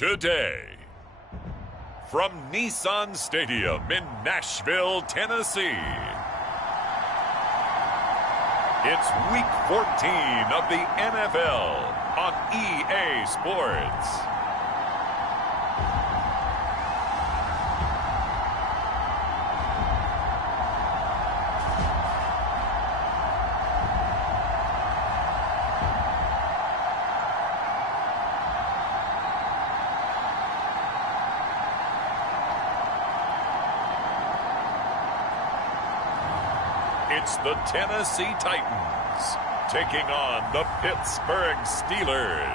today. From Nissan Stadium in Nashville, Tennessee, it's Week 14 of the NFL on EA Sports. It's the Tennessee Titans taking on the Pittsburgh Steelers.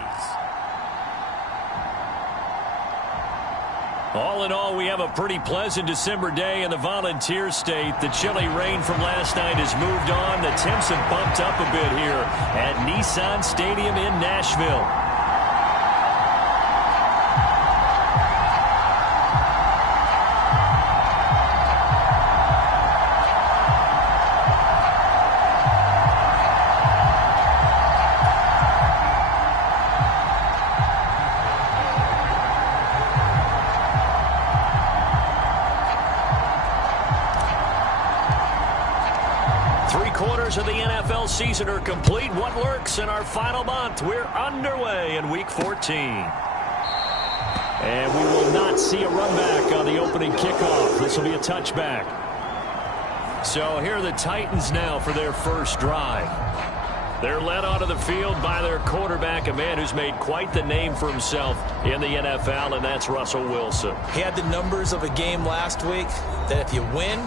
All in all, we have a pretty pleasant December day in the Volunteer State. The chilly rain from last night has moved on. The temps have bumped up a bit here at Nissan Stadium in Nashville. Of the NFL season are complete. What lurks in our final month? We're underway in Week 14. And we will not see a run back on the opening kickoff. This will be a touchback. So here are the Titans now for their first drive. They're led onto the field by their quarterback, a man who's made quite the name for himself in the NFL, and that's Russell Wilson. He had the numbers of a game last week that if you win,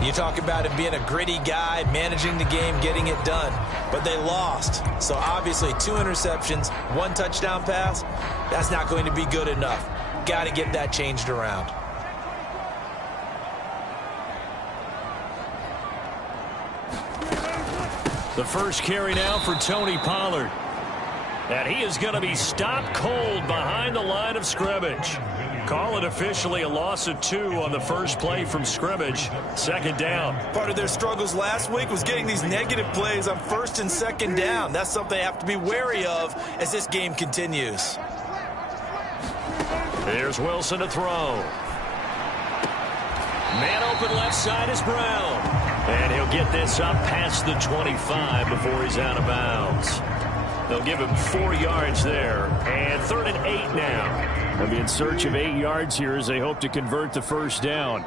you talk about him being a gritty guy, managing the game, getting it done. But they lost. So obviously 2 interceptions, 1 touchdown pass, that's not going to be good enough. Got to get that changed around. The first carry now for Tony Pollard. And he is going to be stopped cold behind the line of scrimmage. Call it officially a loss of 2 on the first play from scrimmage. Second down. Part of their struggles last week was getting these negative plays on first and second down. That's something they have to be wary of as this game continues. Here's Wilson to throw. Man open left side is Brown. And he'll get this up past the 25 before he's out of bounds. They'll give him 4 yards there. And 3rd and 8 now. They'll be in search of 8 yards here as they hope to convert the first down.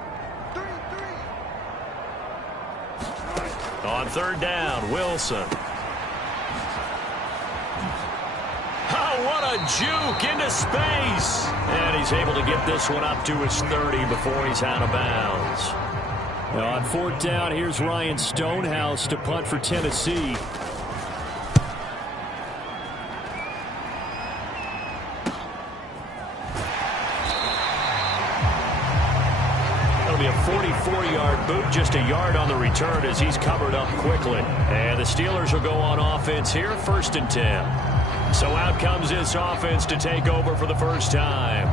On 3rd down, Wilson. Oh, what a juke into space. And he's able to get this one up to his 30 before he's out of bounds. Now on 4th down, here's Ryan Stonehouse to punt for Tennessee. A 44-yard boot, just a yard on the return as he's covered up quickly. And the Steelers will go on offense here, 1st and 10. So out comes this offense to take over for the first time.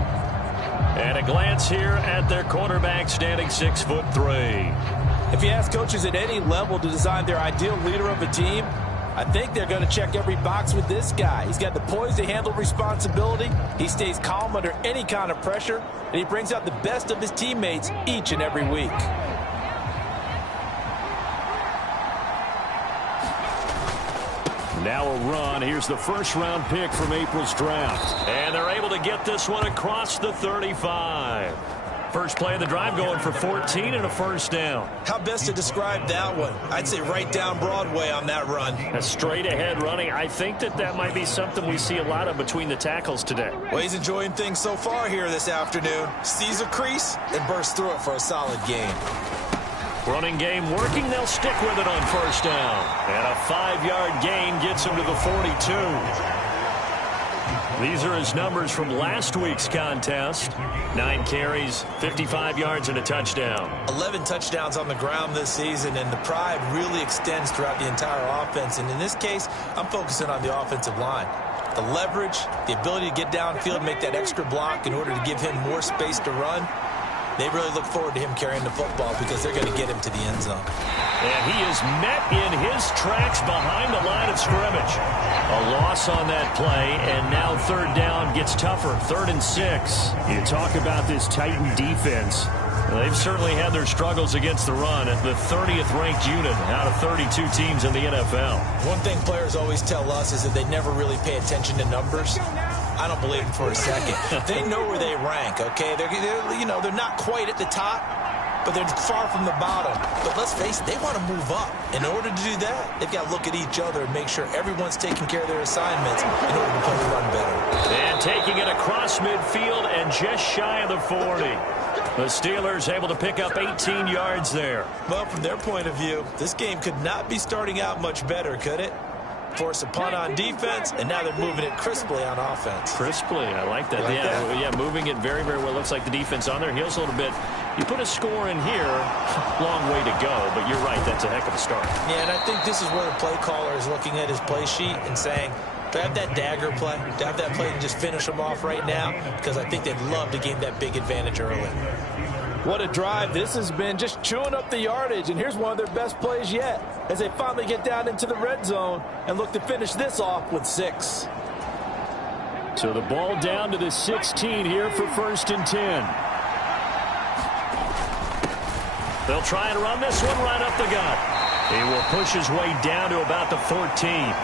And a glance here at their quarterback, standing 6'3". If you ask coaches at any level to design their ideal leader of a team, I think they're going to check every box with this guy. He's got the poise to handle responsibility. He stays calm under any kind of pressure, and he brings out the best of his teammates each and every week. Now a run. Here's the first-round pick from April's draft. And they're able to get this one across the 35. First play of the drive going for 14 and a first down. How best to describe that one? I'd say right down Broadway on that run. A straight-ahead running. I think that might be something we see a lot of between the tackles today. Well, he's enjoying things so far here this afternoon. Sees a crease and bursts through it for a solid gain. Running game working. They'll stick with it on first down. And a 5-yard gain gets him to the 42. These are his numbers from last week's contest. 9 carries, 55 yards, and a touchdown. 11 touchdowns on the ground this season, and the pride really extends throughout the entire offense. And in this case, I'm focusing on the offensive line. The leverage, the ability to get downfield, make that extra block in order to give him more space to run. They really look forward to him carrying the football because they're going to get him to the end zone. And he is met in his tracks behind the line of scrimmage. A loss on that play, and now third down gets tougher. 3rd and 6. You talk about this Titan defense. They've certainly had their struggles against the run at the 30th ranked unit out of 32 teams in the NFL. One thing players always tell us is that they never really pay attention to numbers. I don't believe them for a second. They know where they rank, okay? They're not quite at the top, but they're far from the bottom. But let's face it, they want to move up. In order to do that, they've got to look at each other and make sure everyone's taking care of their assignments in order to play the run better. And taking it across midfield and just shy of the 40. The Steelers able to pick up 18 yards there. Well, from their point of view, this game could not be starting out much better, could it? Force a punt on defense, and now they're moving it crisply on offense. Crisply, I like that. Yeah, moving it very, very well. Looks like the defense on their heels a little bit. You put a score in here, long way to go, but you're right, that's a heck of a start. Yeah, and I think this is where the play caller is looking at his play sheet and saying, to have that dagger play, to have that play and just finish them off right now, because I think they'd love to gain that big advantage early. What a drive this has been, just chewing up the yardage, and here's one of their best plays yet as they finally get down into the red zone and look to finish this off with 6. So the ball down to the 16 here for 1st and 10. They'll try and run this one right up the gut. He will push his way down to about the 14.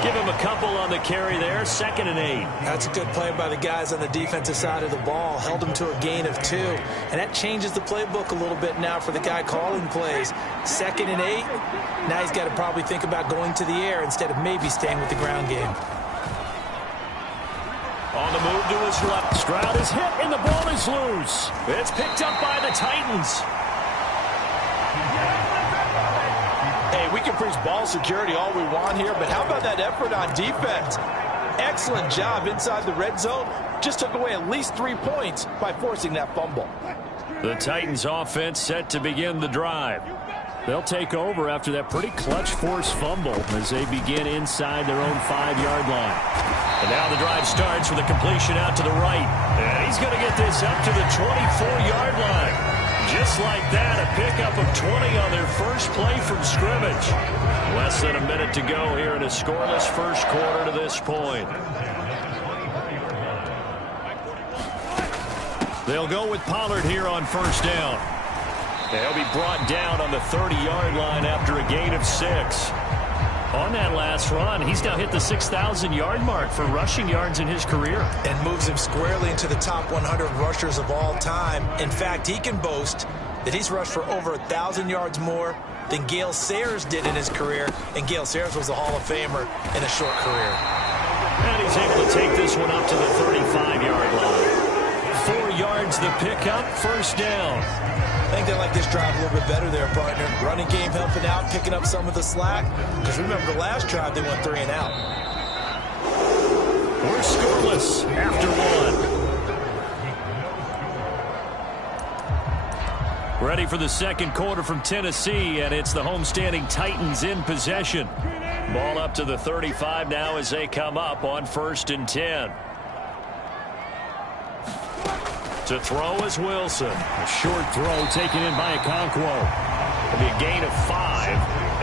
Give him a couple on the carry there. 2nd and 8. That's a good play by the guys on the defensive side of the ball. Held him to a gain of 2. And that changes the playbook a little bit now for the guy calling plays. 2nd and 8. Now he's got to probably think about going to the air instead of maybe staying with the ground game. On the move to his left. Stroud is hit and the ball is loose. It's picked up by the Titans. Hey, we can preach ball security all we want here, but how about that effort on defense? Excellent job inside the red zone. Just took away at least 3 points by forcing that fumble. The Titans offense set to begin the drive. They'll take over after that pretty clutch forced fumble as they begin inside their own 5-yard line. And now the drive starts with a completion out to the right. And he's going to get this up to the 24-yard line. Just like that, a pickup of 20 on their first play from scrimmage. Less than a minute to go here in a scoreless first quarter to this point. They'll go with Pollard here on 1st down. They'll be brought down on the 30-yard line after a gain of 6. On that last run, he's now hit the 6,000-yard mark for rushing yards in his career. And moves him squarely into the top 100 rushers of all time. In fact, he can boast that he's rushed for over 1,000 yards more than Gale Sayers did in his career. And Gale Sayers was a Hall of Famer in a short career. And he's able to take this one up to the 35-yard line. 4 yards the pickup, 1st down. I think they like this drive a little bit better there, partner. Running game helping out, picking up some of the slack. Because remember, the last drive, they went 3 and out. We're scoreless after 1. Ready for the 2nd quarter from Tennessee, and it's the homestanding Titans in possession. Ball up to the 35 now as they come up on 1st and 10. To throw is Wilson. A short throw taken in by Okonkwo. It'll be a gain of 5,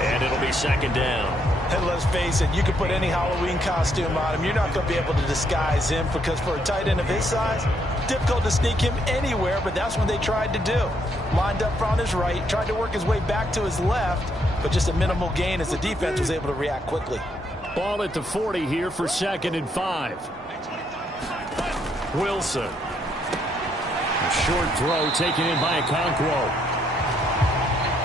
and it'll be 2nd down. And let's face it, you can put any Halloween costume on him. You're not going to be able to disguise him because for a tight end of his size, difficult to sneak him anywhere, but that's what they tried to do. Lined up on his right, tried to work his way back to his left, but just a minimal gain as the defense was able to react quickly. Ball at the 40 here for 2nd and 5. Wilson. A short throw taken in by Okonkwo.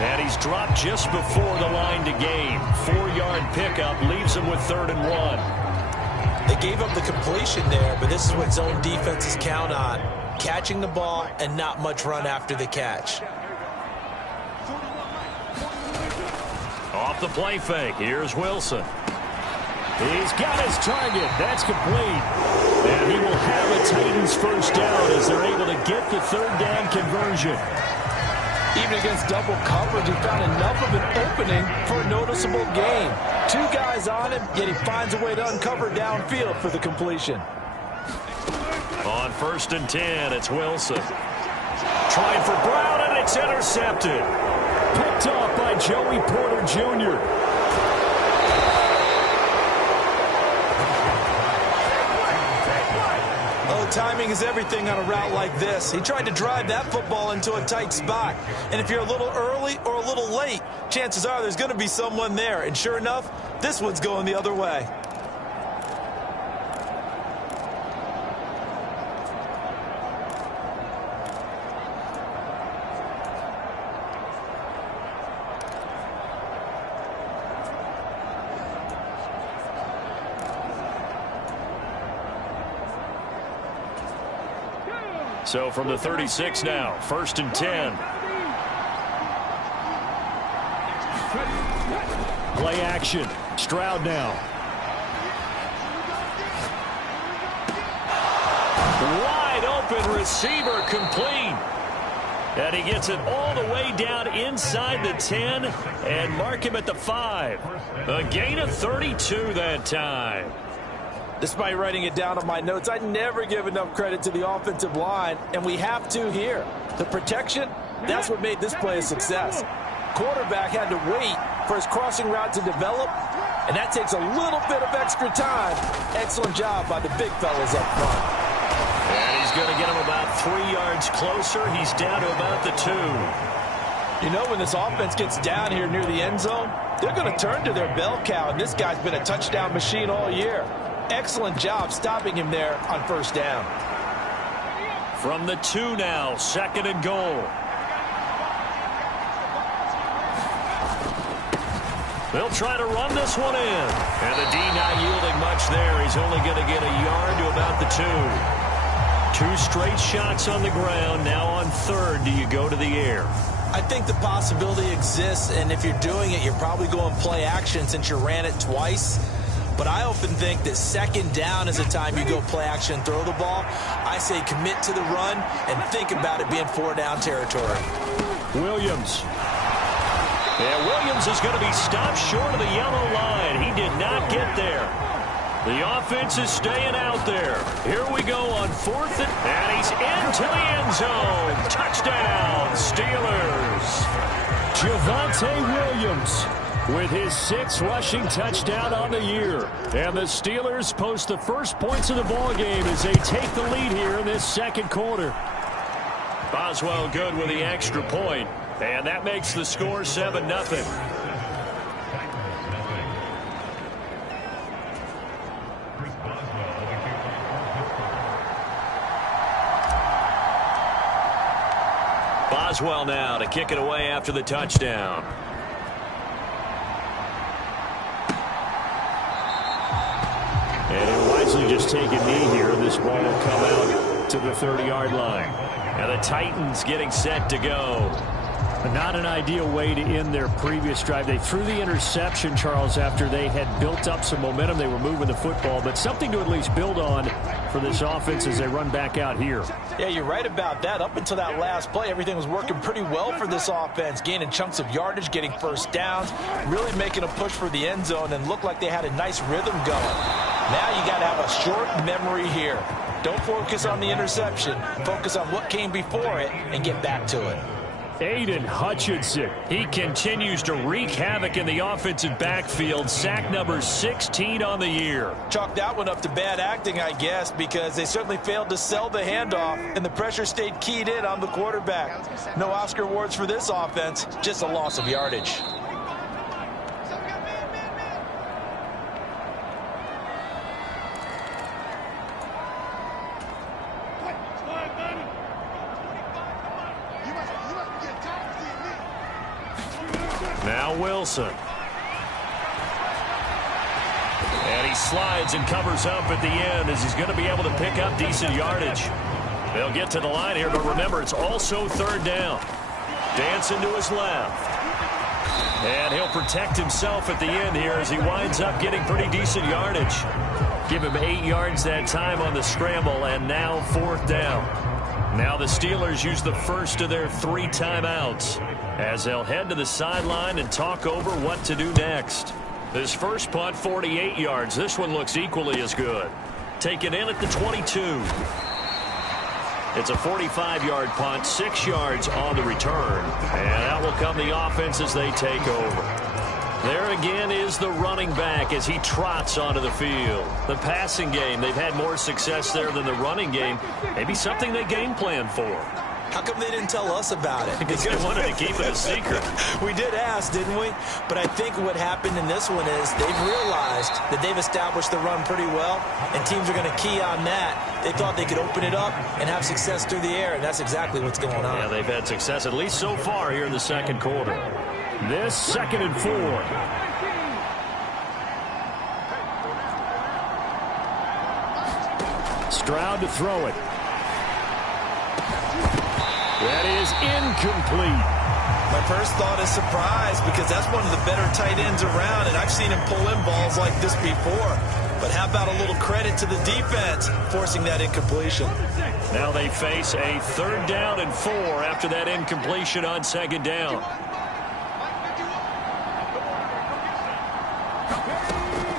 And he's dropped just before the line to gain. 4-yard pickup leaves him with 3rd and 1. They gave up the completion there, but this is what zone defenses count on. Catching the ball and not much run after the catch. Off the play fake. Here's Wilson. He's got his target. That's complete. And he will have a Titans 1st down as they're able to get the 3rd down conversion. Even against double coverage, he found enough of an opening for a noticeable gain. 2 guys on him, yet he finds a way to uncover downfield for the completion. On 1st and 10, it's Wilson. Trying for Brown, and it's intercepted. Picked off by Joey Porter Jr. Oh, timing is everything on a route like this. He tried to drive that football into a tight spot. And if you're a little early or a little late, chances are there's going to be someone there. And sure enough, this one's going the other way. So from the 36 now, 1st and 10. Play action. Stroud now. Wide open receiver complete. And he gets it all the way down inside the 10 and mark him at the 5. A gain of 32 that time. Despite writing it down on my notes, I never give enough credit to the offensive line, and we have to here. The protection, that's what made this play a success. Quarterback had to wait for his crossing route to develop, and that takes a little bit of extra time. Excellent job by the big fellas up front. And he's going to get him about 3 yards closer. He's down to about the 2. You know, when this offense gets down here near the end zone, they're going to turn to their bell cow, and this guy's been a touchdown machine all year. Excellent job stopping him there on 1st down. From the 2 now, 2nd and goal. They'll try to run this one in. And the D not yielding much there. He's only going to get a yard to about the 2. 2 straight shots on the ground. Now on 3rd, do you go to the air? I think the possibility exists, and if you're doing it, you're probably going play action since you ran it twice. But I often think that 2nd down is a time you go play action and throw the ball. I say commit to the run and think about it being 4-down territory. Williams. Yeah, Williams is going to be stopped short of the yellow line. He did not get there. The offense is staying out there. Here we go on 4th, and he's into the end zone. Touchdown, Steelers. Javonte Williams with his 6th rushing touchdown on the year. And the Steelers post the first points of the ballgame as they take the lead here in this 2nd quarter. Boswell good with the extra point, and that makes the score 7-0. Boswell now to kick it away after the touchdown. And he'll wisely just take a knee here. This ball will come out to the 30-yard line. And the Titans getting set to go. Not an ideal way to end their previous drive. They threw the interception, Charles, after they had built up some momentum. They were moving the football, but something to at least build on for this offense as they run back out here. Yeah, you're right about that. Up until that last play, everything was working pretty well for this offense, gaining chunks of yardage, getting 1st downs, really making a push for the end zone, and looked like they had a nice rhythm going. Now you got to have a short memory here. Don't focus on the interception. Focus on what came before it and get back to it. Aiden Hutchinson. He continues to wreak havoc in the offensive backfield. Sack number 16 on the year. Chalk that one up to bad acting, I guess, because they certainly failed to sell the handoff, and the pressure stayed keyed in on the quarterback. No Oscar awards for this offense, just a loss of yardage. Now Wilson. And he slides and covers up at the end as he's going to be able to pick up decent yardage. They'll get to the line here, but remember, it's also 3rd down. Dancing to his left. And he'll protect himself at the end here as he winds up getting pretty decent yardage. Give him 8 yards that time on the scramble, and now 4th down. Now the Steelers use the first of their 3 timeouts as they'll head to the sideline and talk over what to do next. This first punt, 48 yards. This one looks equally as good. Taken in at the 22. It's a 45-yard punt, 6 yards on the return. And out will come the offense as they take over. There again is the running back as he trots onto the field. The passing game, they've had more success there than the running game. Maybe something they game plan for. How come they didn't tell us about it? Because they wanted to keep it a secret. We did ask, didn't we? But I think what happened in this one is they've realized that they've established the run pretty well, and teams are going to key on that. They thought they could open it up and have success through the air, and that's exactly what's going on. Yeah, they've had success, at least so far here in the second quarter. This 2nd and 4. Stroud to throw it. That is incomplete. My first thought is surprise because that's one of the better tight ends around, and I've seen him pull in balls like this before. But how about a little credit to the defense forcing that incompletion? Now they face a 3rd down and 4 after that incompletion on 2nd down.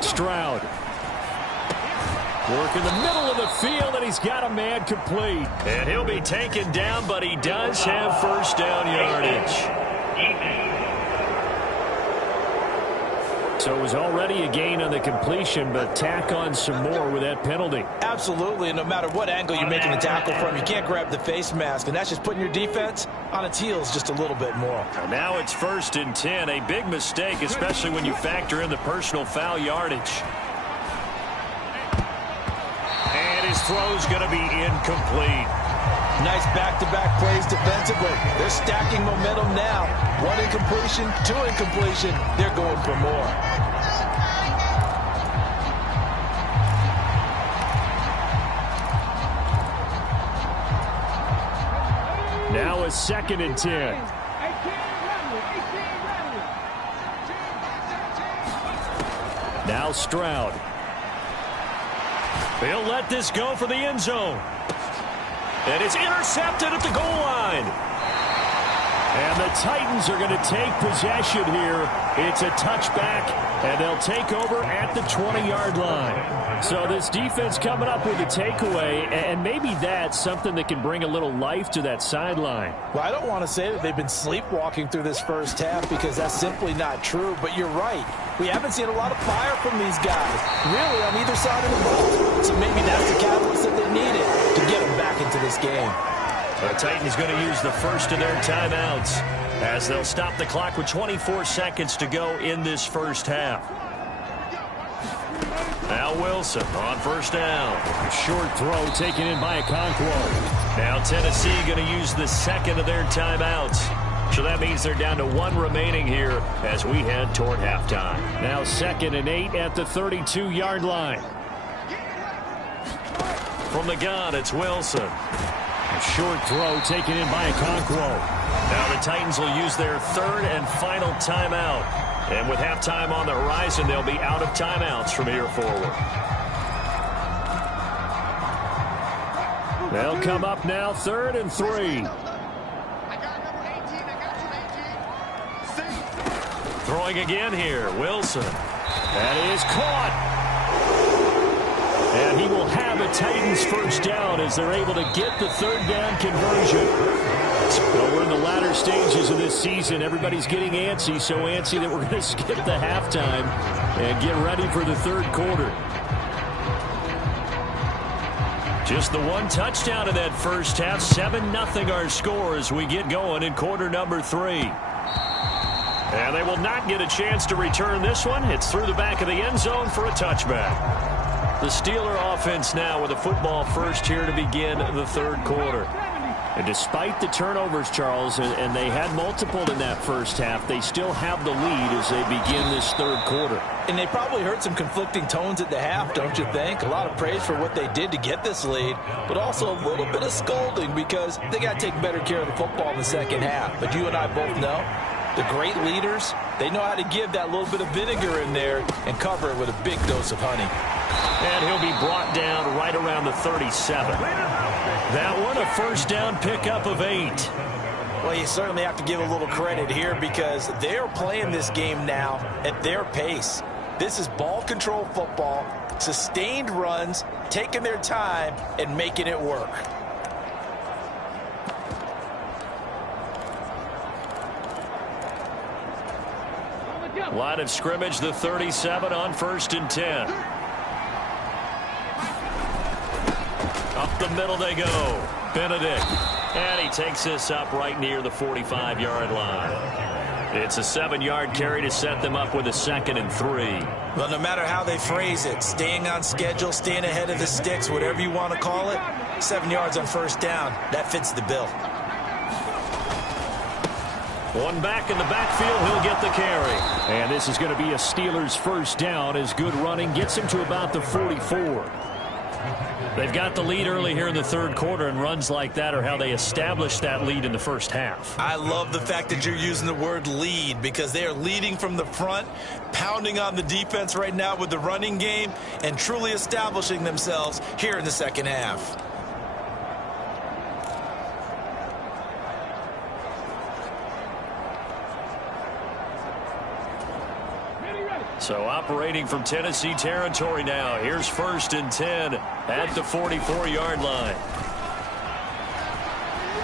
Stroud. Work in the middle of the field, and he's got a man complete. And he'll be taken down, but he does have 1st down yardage. So it was already a gain on the completion, but tack on some more with that penalty. Absolutely, and no matter what angle you're making the tackle from, you can't grab the face mask, and that's just putting your defense on its heels just a little bit more. Now it's 1st and 10, a big mistake, especially when you factor in the personal foul yardage. And his throw's going to be incomplete. Nice back-to-back plays defensively. They're stacking momentum now. 1 incompletion, 2 incompletion. They're going for more. Now a 2nd and 10. Now Stroud. He'll let this go for the end zone. And it's intercepted at the goal line. And the Titans are going to take possession here. It's a touchback, and they'll take over at the 20-yard line. So this defense coming up with a takeaway, and maybe that's something that can bring a little life to that sideline. Well, I don't want to say that they've been sleepwalking through this first half because that's simply not true, but you're right. We haven't seen a lot of fire from these guys, really, on either side of the ball. So maybe that's the catalyst that they needed to get them back into this game. The Titans going to use the first of their timeouts as they'll stop the clock with 24 seconds to go in this first half. Now Wilson on 1st down. Short throw taken in by Okonkwo. Now Tennessee going to use the 2nd of their timeouts. So that means they're down to 1 remaining here as we head toward halftime. Now 2nd and 8 at the 32-yard line. From the gun, it's Wilson. Short throw taken in by Okonkwo. Now the Titans will use their 3rd and final timeout. And with halftime on the horizon, they'll be out of timeouts from here forward. They'll come up now 3rd and 3. Throwing again here, Wilson. That is caught. And he will have a Titans 1st down as they're able to get the 3rd down conversion. Well, we're in the latter stages of this season. Everybody's getting antsy, so antsy that we're going to skip the halftime and get ready for the 3rd quarter. Just the 1 touchdown in that first half. 7-0 our score as we get going in quarter number 3. And they will not get a chance to return this one. It's through the back of the end zone for a touchback. The Steeler offense now with a football first here to begin the 3rd quarter. And despite the turnovers, Charles, and they had multiple in that first half, they still have the lead as they begin this 3rd quarter. And they probably heard some conflicting tones at the half, don't you think? A lot of praise for what they did to get this lead, but also a little bit of scolding because they got to take better care of the football in the second half. But you and I both know the great leaders, they know how to give that little bit of vinegar in there and cover it with a big dose of honey. And he'll be brought down right around the 37. That one, a 1st down pickup of 8. Well, you certainly have to give a little credit here because they're playing this game now at their pace. This is ball control football, sustained runs, taking their time, and making it work. Line of scrimmage, the 37 on 1st and 10. Up the middle they go. Benedict. And he takes this up right near the 45-yard line. It's a 7-yard carry to set them up with a 2nd and 3. Well, no matter how they phrase it, staying on schedule, staying ahead of the sticks, whatever you want to call it, 7 yards on 1st down, that fits the bill. One back in the backfield, he'll get the carry. And this is going to be a Steelers 1st down as good running gets him to about the 44. They've got the lead early here in the 3rd quarter, and runs like that are how they establish that lead in the 1st half. I love the fact that you're using the word lead because they are leading from the front, pounding on the defense right now with the running game, and truly establishing themselves here in the 2nd half. So operating from Tennessee territory now. Here's 1st and 10 at the 44-yard line.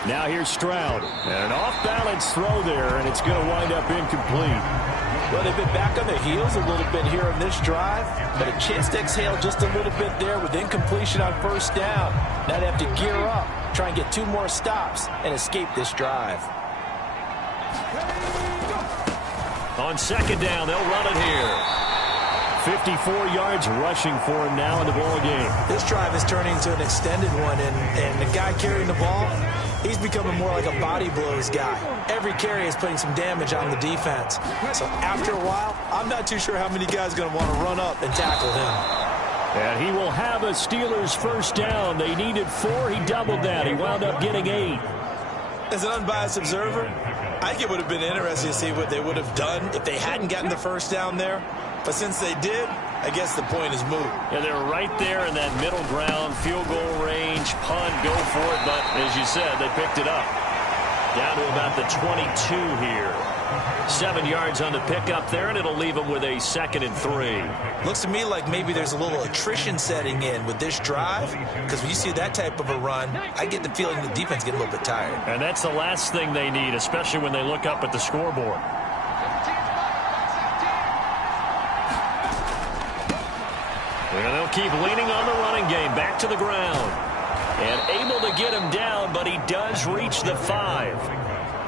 Now here's Stroud. And an off-balance throw there, and it's going to wind up incomplete. Well, they've been back on their heels a little bit here on this drive, but a chance to exhale just a little bit there with incompletion on 1st down. Now they have to gear up, try and get 2 more stops, and escape this drive. On 2nd down, they'll run it here. 54 yards rushing for him now in the ball game. This drive is turning into an extended one, and the guy carrying the ball, he's becoming more like a body blows guy. Every carry is putting some damage on the defense. So after a while, I'm not too sure how many guys are going to want to run up and tackle him. And he will have a Steelers 1st down. They needed 4. He doubled that. He wound up getting 8. As an unbiased observer, I think it would have been interesting to see what they would have done if they hadn't gotten the 1st down there. But since they did, I guess the point is moot. Yeah, they're right there in that middle ground, field goal range, punt, go for it. But as you said, they picked it up. Down to about the 22 here. 7 yards on the pickup there, and it'll leave them with a 2nd and 3. Looks to me like maybe there's a little attrition setting in with this drive, because when you see that type of a run, I get the feeling the defense getting a little bit tired. And that's the last thing they need, especially when they look up at the scoreboard. And they'll keep leaning on the running game, back to the ground. And able to get him down, but he does reach the 5.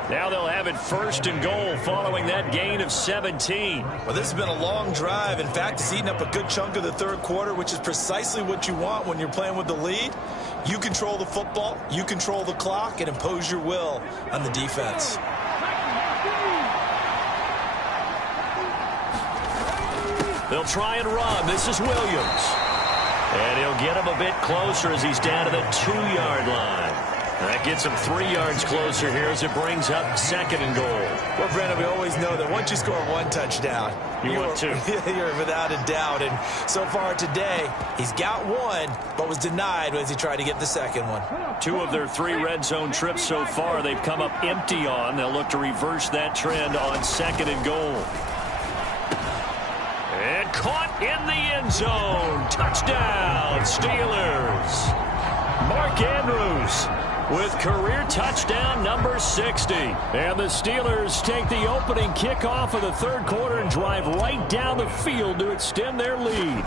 Now they'll have it 1st and goal following that gain of 17. Well, this has been a long drive. In fact, it's eaten up a good chunk of the 3rd quarter, which is precisely what you want when you're playing with the lead. You control the football, you control the clock, and impose your will on the defense. They'll try and run. This is Williams. And he'll get him a bit closer as he's down to the 2-yard line. That gets him 3 yards closer here as it brings up 2nd and goal. Well, Brandon, we always know that once you score 1 touchdown, you're without a doubt. And so far today, he's got 1, but was denied as he tried to get the 2nd one. 2 of their 3 red zone trips so far, they've come up empty on. They'll look to reverse that trend on 2nd and goal. And caught in the end zone. Touchdown, Steelers. Mark Andrews with career touchdown number 60. And the Steelers take the opening kickoff of the 3rd quarter and drive right down the field to extend their lead.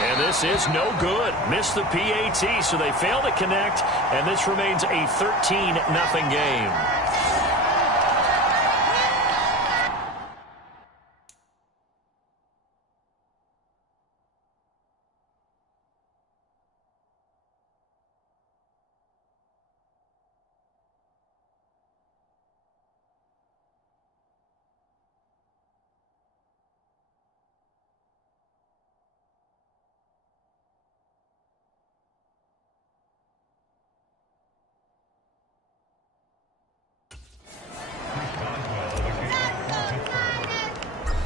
And this is no good. Missed the PAT, so they fail to connect, and this remains a 13-0 game.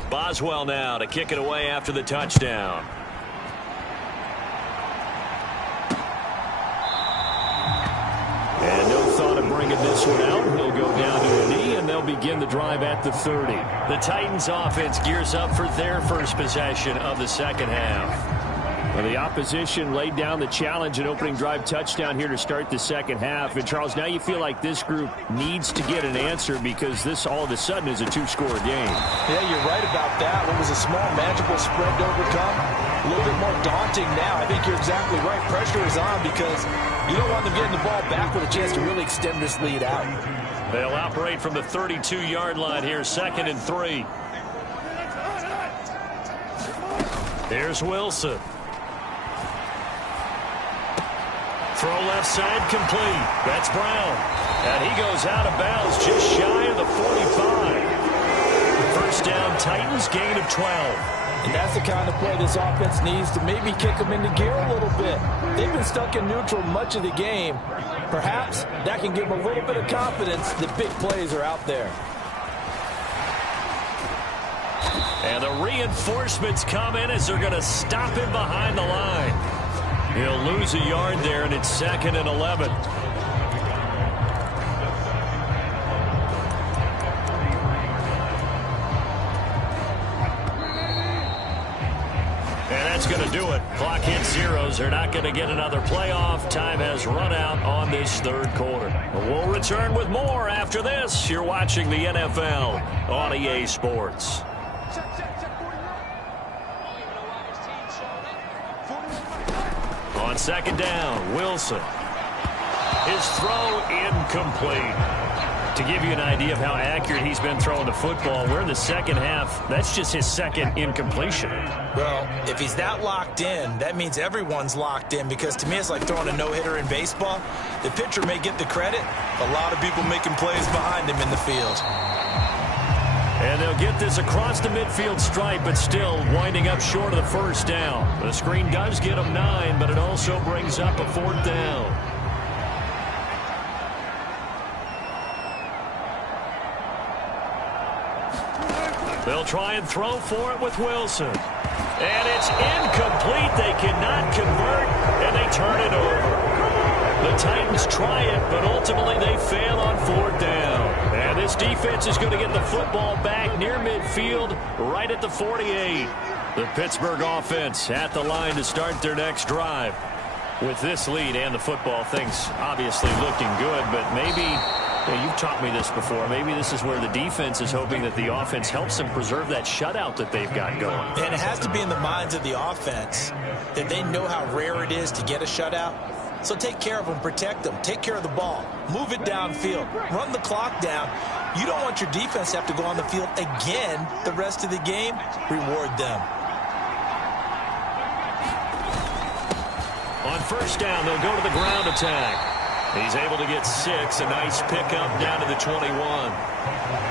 Boswell now to kick it away after the touchdown. And no thought of bringing this one out. He'll go down to a knee, and they'll begin the drive at the 30. The Titans offense gears up for their first possession of the 2nd half. Well, the opposition laid down the challenge and opening drive touchdown here to start the second half. And, Charles, now you feel like this group needs to get an answer because this all of a sudden is a two-score game. Yeah, you're right about that. What was a small, manageable spread to overcome, a little bit more daunting now. I think you're exactly right. Pressure is on because you don't want them getting the ball back with a chance to really extend this lead out. They'll operate from the 32-yard line here, 2nd and 3. Here's Wilson. Throw left side complete. That's Brown. And he goes out of bounds just shy of the 45. First down, Titans, gain of 12. And that's the kind of play this offense needs to maybe kick them into gear a little bit. They've been stuck in neutral much of the game. Perhaps that can give them a little bit of confidence that big plays are out there. And the reinforcements come in as they're going to stop him behind the line. He'll lose a yard there, and it's 2nd and 11. And that's going to do it. Clock hits zeros. They're not going to get another playoff. Time has run out on this third quarter. We'll return with more after this. You're watching the NFL on EA Sports. On 2nd down, Wilson. His throw incomplete. To give you an idea of how accurate he's been throwing the football, we're in the second half. That's just his 2nd incompletion. Well, if he's that locked in, that means everyone's locked in because to me it's like throwing a no-hitter in baseball. The pitcher may get the credit, a lot of people making plays behind him in the field. And they'll get this across the midfield stripe, but still winding up short of the first down. The screen does get them 9, but it also brings up a 4th down. They'll try and throw for it with Wilson. And it's incomplete. They cannot convert, and they turn it over. The Titans try it, but ultimately they fail on 4th down. And this defense is going to get the football back near midfield, right at the 48. The Pittsburgh offense at the line to start their next drive. With this lead and the football, things obviously looking good, but maybe, you've taught me this before, maybe this is where the defense is hoping that the offense helps them preserve that shutout that they've got going. And it has to be in the minds of the offense that they know how rare it is to get a shutout. So take care of them, protect them, take care of the ball, move it downfield, run the clock down. You don't want your defense to have to go on the field again the rest of the game. Reward them. On 1st down, they'll go to the ground attack. He's able to get 6, a nice pickup down to the 21.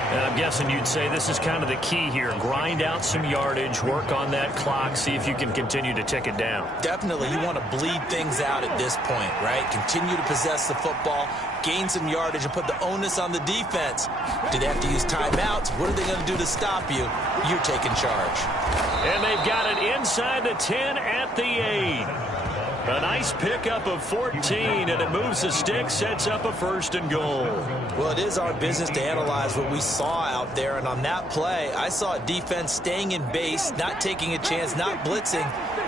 And I'm guessing you'd say this is kind of the key here. Grind out some yardage, work on that clock, see if you can continue to tick it down. Definitely, you want to bleed things out at this point, right? Continue to possess the football, gain some yardage, and put the onus on the defense. Do they have to use timeouts? What are they going to do to stop you? You're taking charge. And they've got it inside the 10 at the 8. A nice pickup of 14, and it moves the stick, sets up a 1st and goal. Well, it is our business to analyze what we saw out there, and on that play, I saw a defense staying in base, not taking a chance, not blitzing,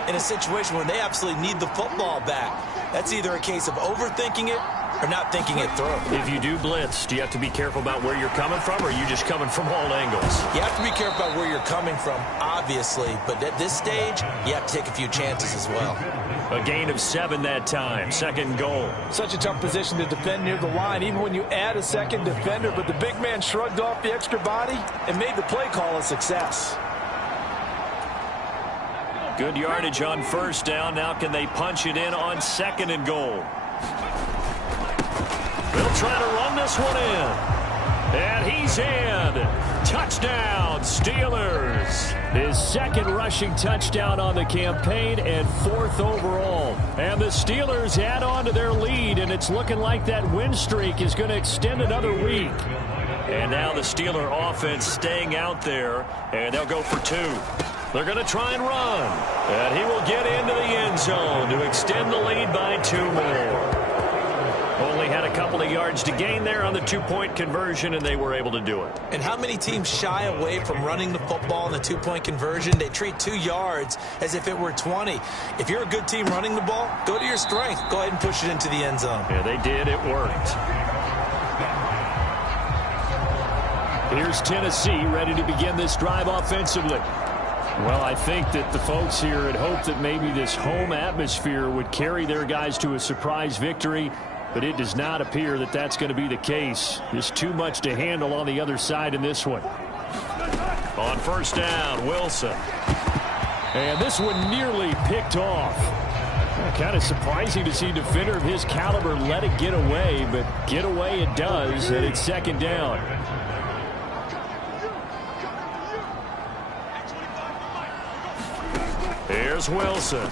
in a situation where they absolutely need the football back. That's either a case of overthinking it or not thinking it through. If you do blitz, do you have to be careful about where you're coming from, or are you just coming from all angles? You have to be careful about where you're coming from, obviously, but at this stage, you have to take a few chances as well. A gain of 7 that time, 2nd goal. Such a tough position to defend near the line, even when you add a second defender, but the big man shrugged off the extra body and made the play call a success. Good yardage on 1st down. Now can they punch it in on 2nd and goal? They'll try to run this one in. And he's in. Touchdown, Steelers. His 2nd rushing touchdown on the campaign and 4th overall. And the Steelers add on to their lead, and it's looking like that win streak is going to extend another week. And now the Steeler offense staying out there, and they'll go for 2. They're going to try and run. And he will get into the end zone to extend the lead by 2 more. Only only had a couple of yards to gain there on the two-point conversion, and they were able to do it. And how many teams shy away from running the football in the two-point conversion? They treat 2 yards as if it were 20. If you're a good team running the ball, go to your strength. Go ahead and push it into the end zone. Yeah, they did. It worked. Here's Tennessee ready to begin this drive offensively. Well, I think that the folks here had hoped that maybe this home atmosphere would carry their guys to a surprise victory, but it does not appear that that's going to be the case. Just too much to handle on the other side in this one. On first down, Wilson. And this one nearly picked off. Kind of surprising to see a defender of his caliber let it get away, but get away it does, and it's second down. Here's Wilson.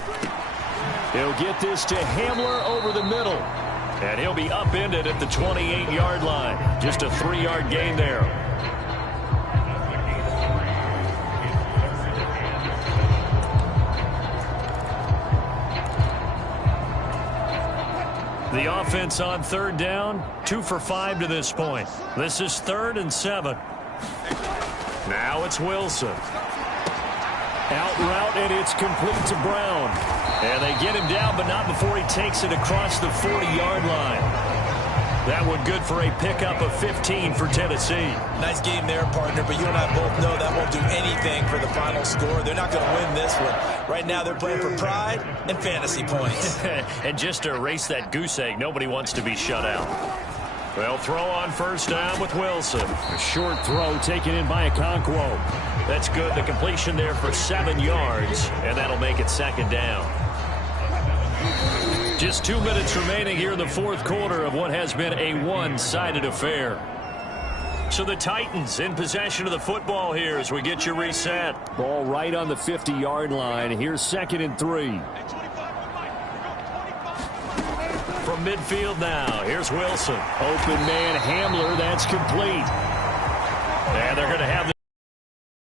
He'll get this to Hamler over the middle. And he'll be upended at the 28-yard line. Just a 3-yard gain there. The offense on third down, 2 for 5 to this point. This is 3rd and 7. Now it's Wilson. Out route, and it's complete to Brown. And they get him down, but not before he takes it across the 40-yard line. That one good for a pickup of 15 for Tennessee. Nice game there, partner, but you and I both know that won't do anything for the final score. They're not going to win this one. Right now they're playing for pride and fantasy points. And just to erase that goose egg, nobody wants to be shut out. They'll throw on first down with Wilson. A short throw taken in by Okonkwo. That's good. The completion there for 7 yards, and that'll make it second down. Just 2 minutes remaining here in the fourth quarter of what has been a one-sided affair. So the Titans in possession of the football here as we get you reset. Ball right on the 50-yard line. Here's 2nd and 3. From midfield now, here's Wilson. Open man Hamler, that's complete. And they're going to have the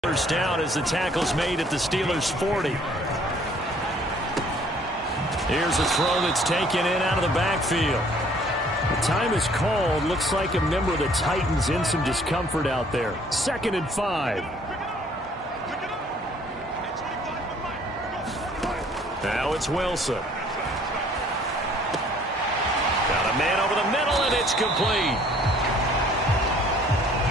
first down as the tackle's made at the Steelers' 40. Here's a throw that's taken in out of the backfield. The time is called. Looks like a member of the Titans in some discomfort out there. 2nd and 5. Now it's Wilson. Got a man over the middle, and it's complete.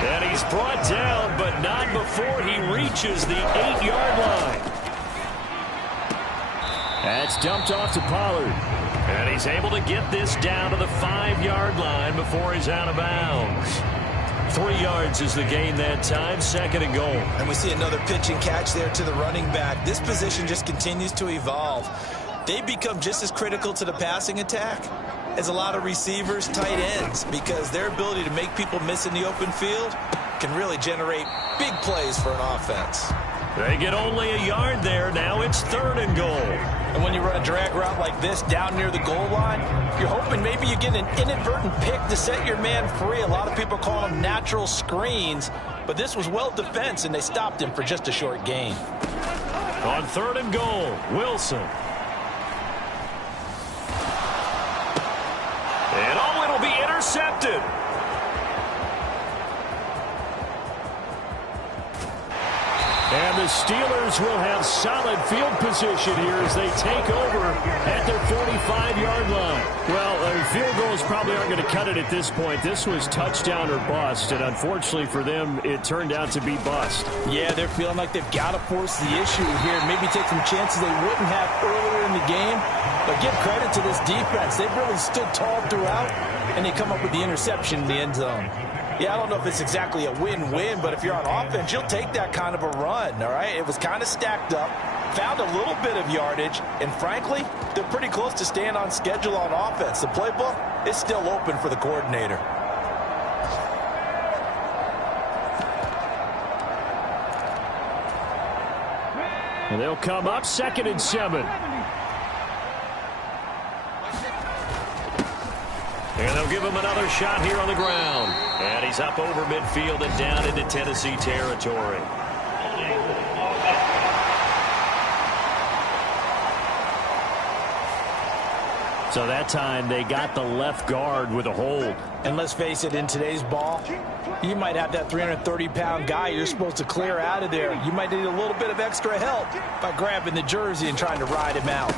And he's brought down, but not before he reaches the 8-yard line. That's dumped off to Pollard. And he's able to get this down to the 5-yard line before he's out of bounds. 3 yards is the gain that time, 2nd and goal. And we see another pitch and catch there to the running back. This position just continues to evolve. They become just as critical to the passing attack as a lot of receivers, tight ends, because their ability to make people miss in the open field can really generate big plays for an offense. They get only a yard there. Now it's 3rd and goal. And when you run a drag route like this down near the goal line, you're hoping maybe you get an inadvertent pick to set your man free. A lot of people call them natural screens, but this was well defense, and they stopped him for just a short gain. On 3rd and goal, Wilson. And oh, it'll be intercepted. And the Steelers will have solid field position here as they take over at their 45-yard line. Well, field goals probably aren't going to cut it at this point. This was touchdown or bust, and unfortunately for them, it turned out to be bust. Yeah, they're feeling like they've got to force the issue here and maybe take some chances they wouldn't have earlier in the game. But give credit to this defense. They've really stood tall throughout, and they come up with the interception in the end zone. Yeah, I don't know if it's exactly a win-win, but if you're on offense, you'll take that kind of a run, all right? It was kind of stacked up, found a little bit of yardage, and frankly, they're pretty close to staying on schedule on offense. The playbook is still open for the coordinator. And they'll come up 2nd and 7. And they'll give him another shot here on the ground. And he's up over midfield and down into Tennessee territory. So that time they got the left guard with a hold. And let's face it, in today's ball, you might have that 330-pound guy you're supposed to clear out of there. You might need a little bit of extra help by grabbing the jersey and trying to ride him out.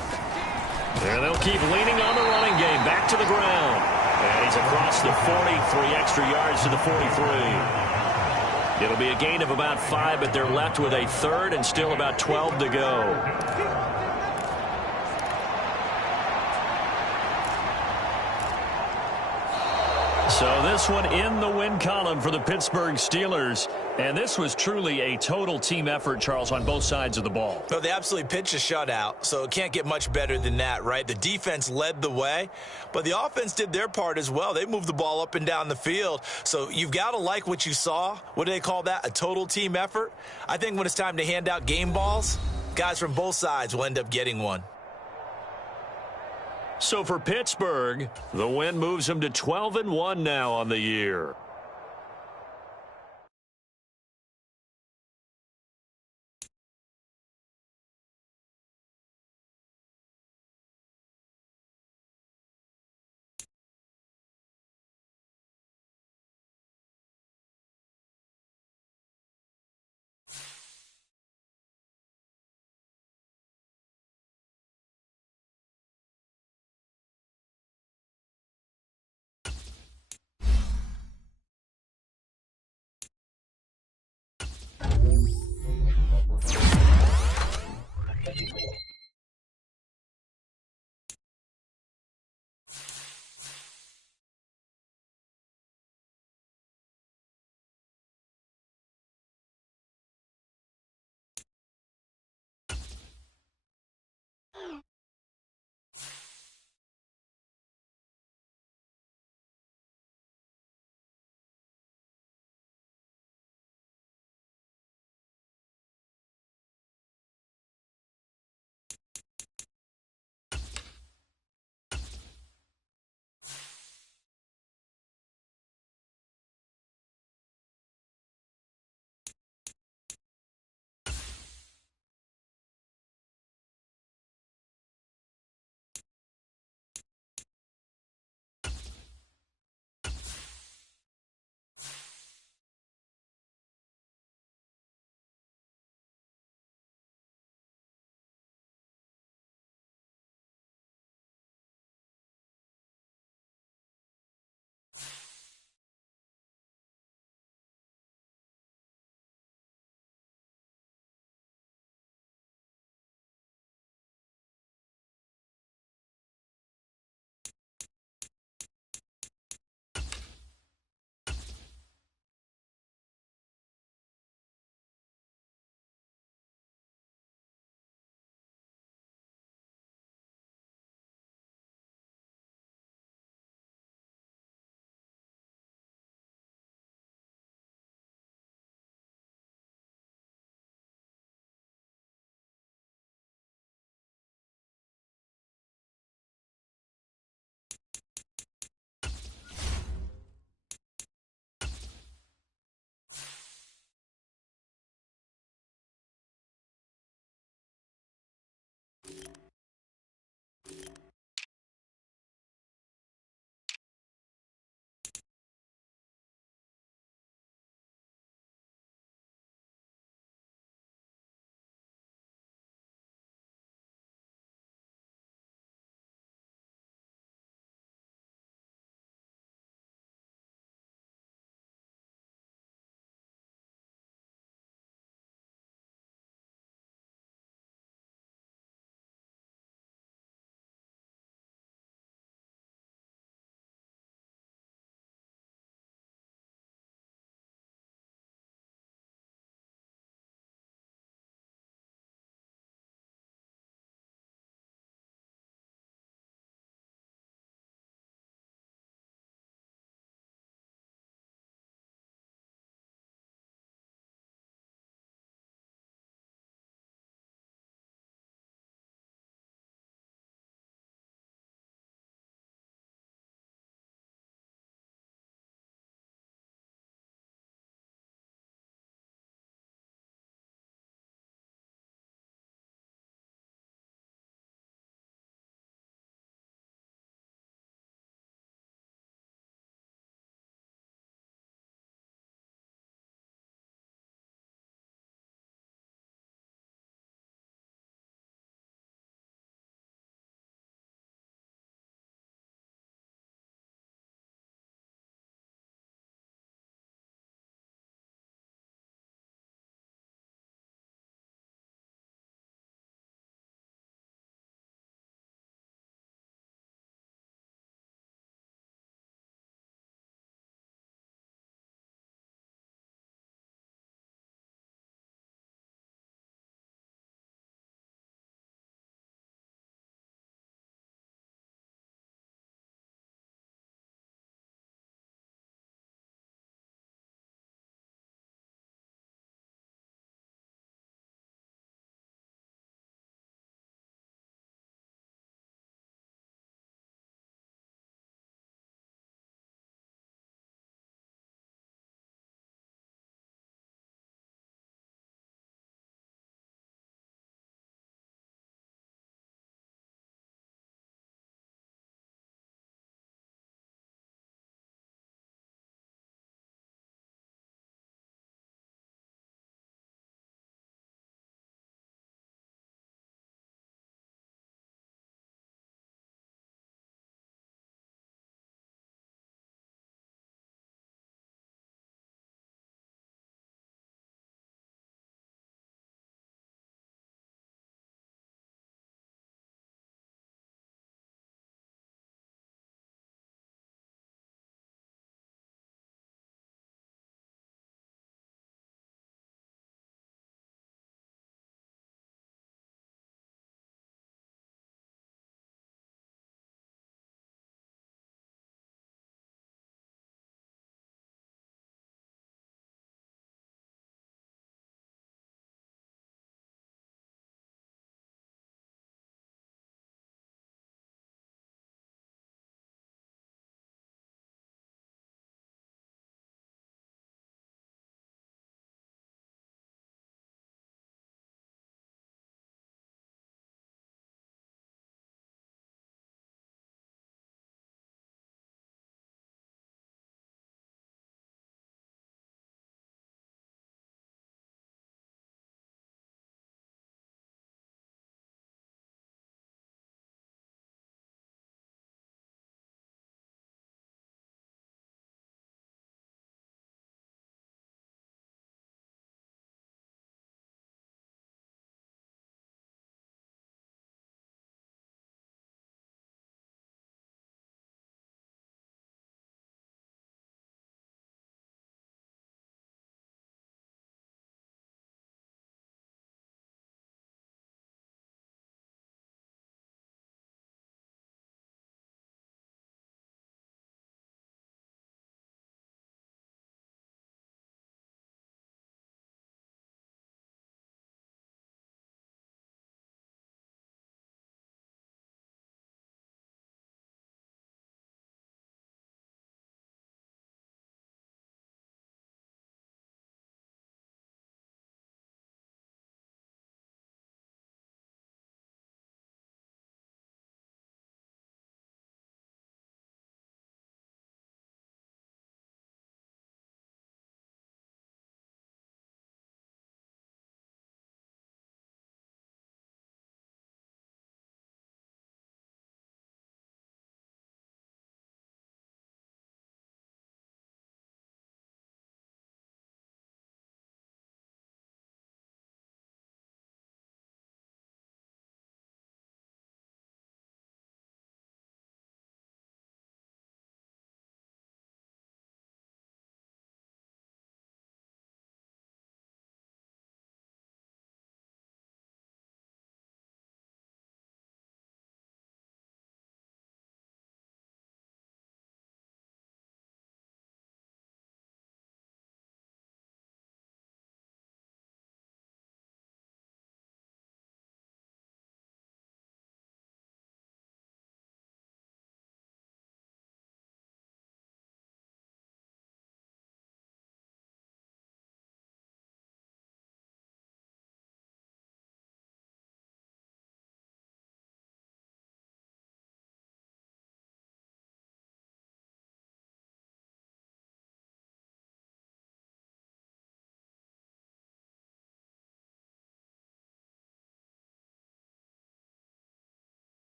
And they'll keep leaning on the running game. Back to the ground. And he's across the 40, 3 extra yards to the 43. It'll be a gain of about 5, but they're left with a third and still about 12 to go. So this one in the win column for the Pittsburgh Steelers. And this was truly a total team effort, Charles, on both sides of the ball. Well, they absolutely pitched a shutout, so it can't get much better than that, right? The defense led the way, but the offense did their part as well. They moved the ball up and down the field, so you've got to like what you saw. What do they call that? A total team effort? I think when it's time to hand out game balls, guys from both sides will end up getting one. So for Pittsburgh, the win moves them to 12-1 now on the year.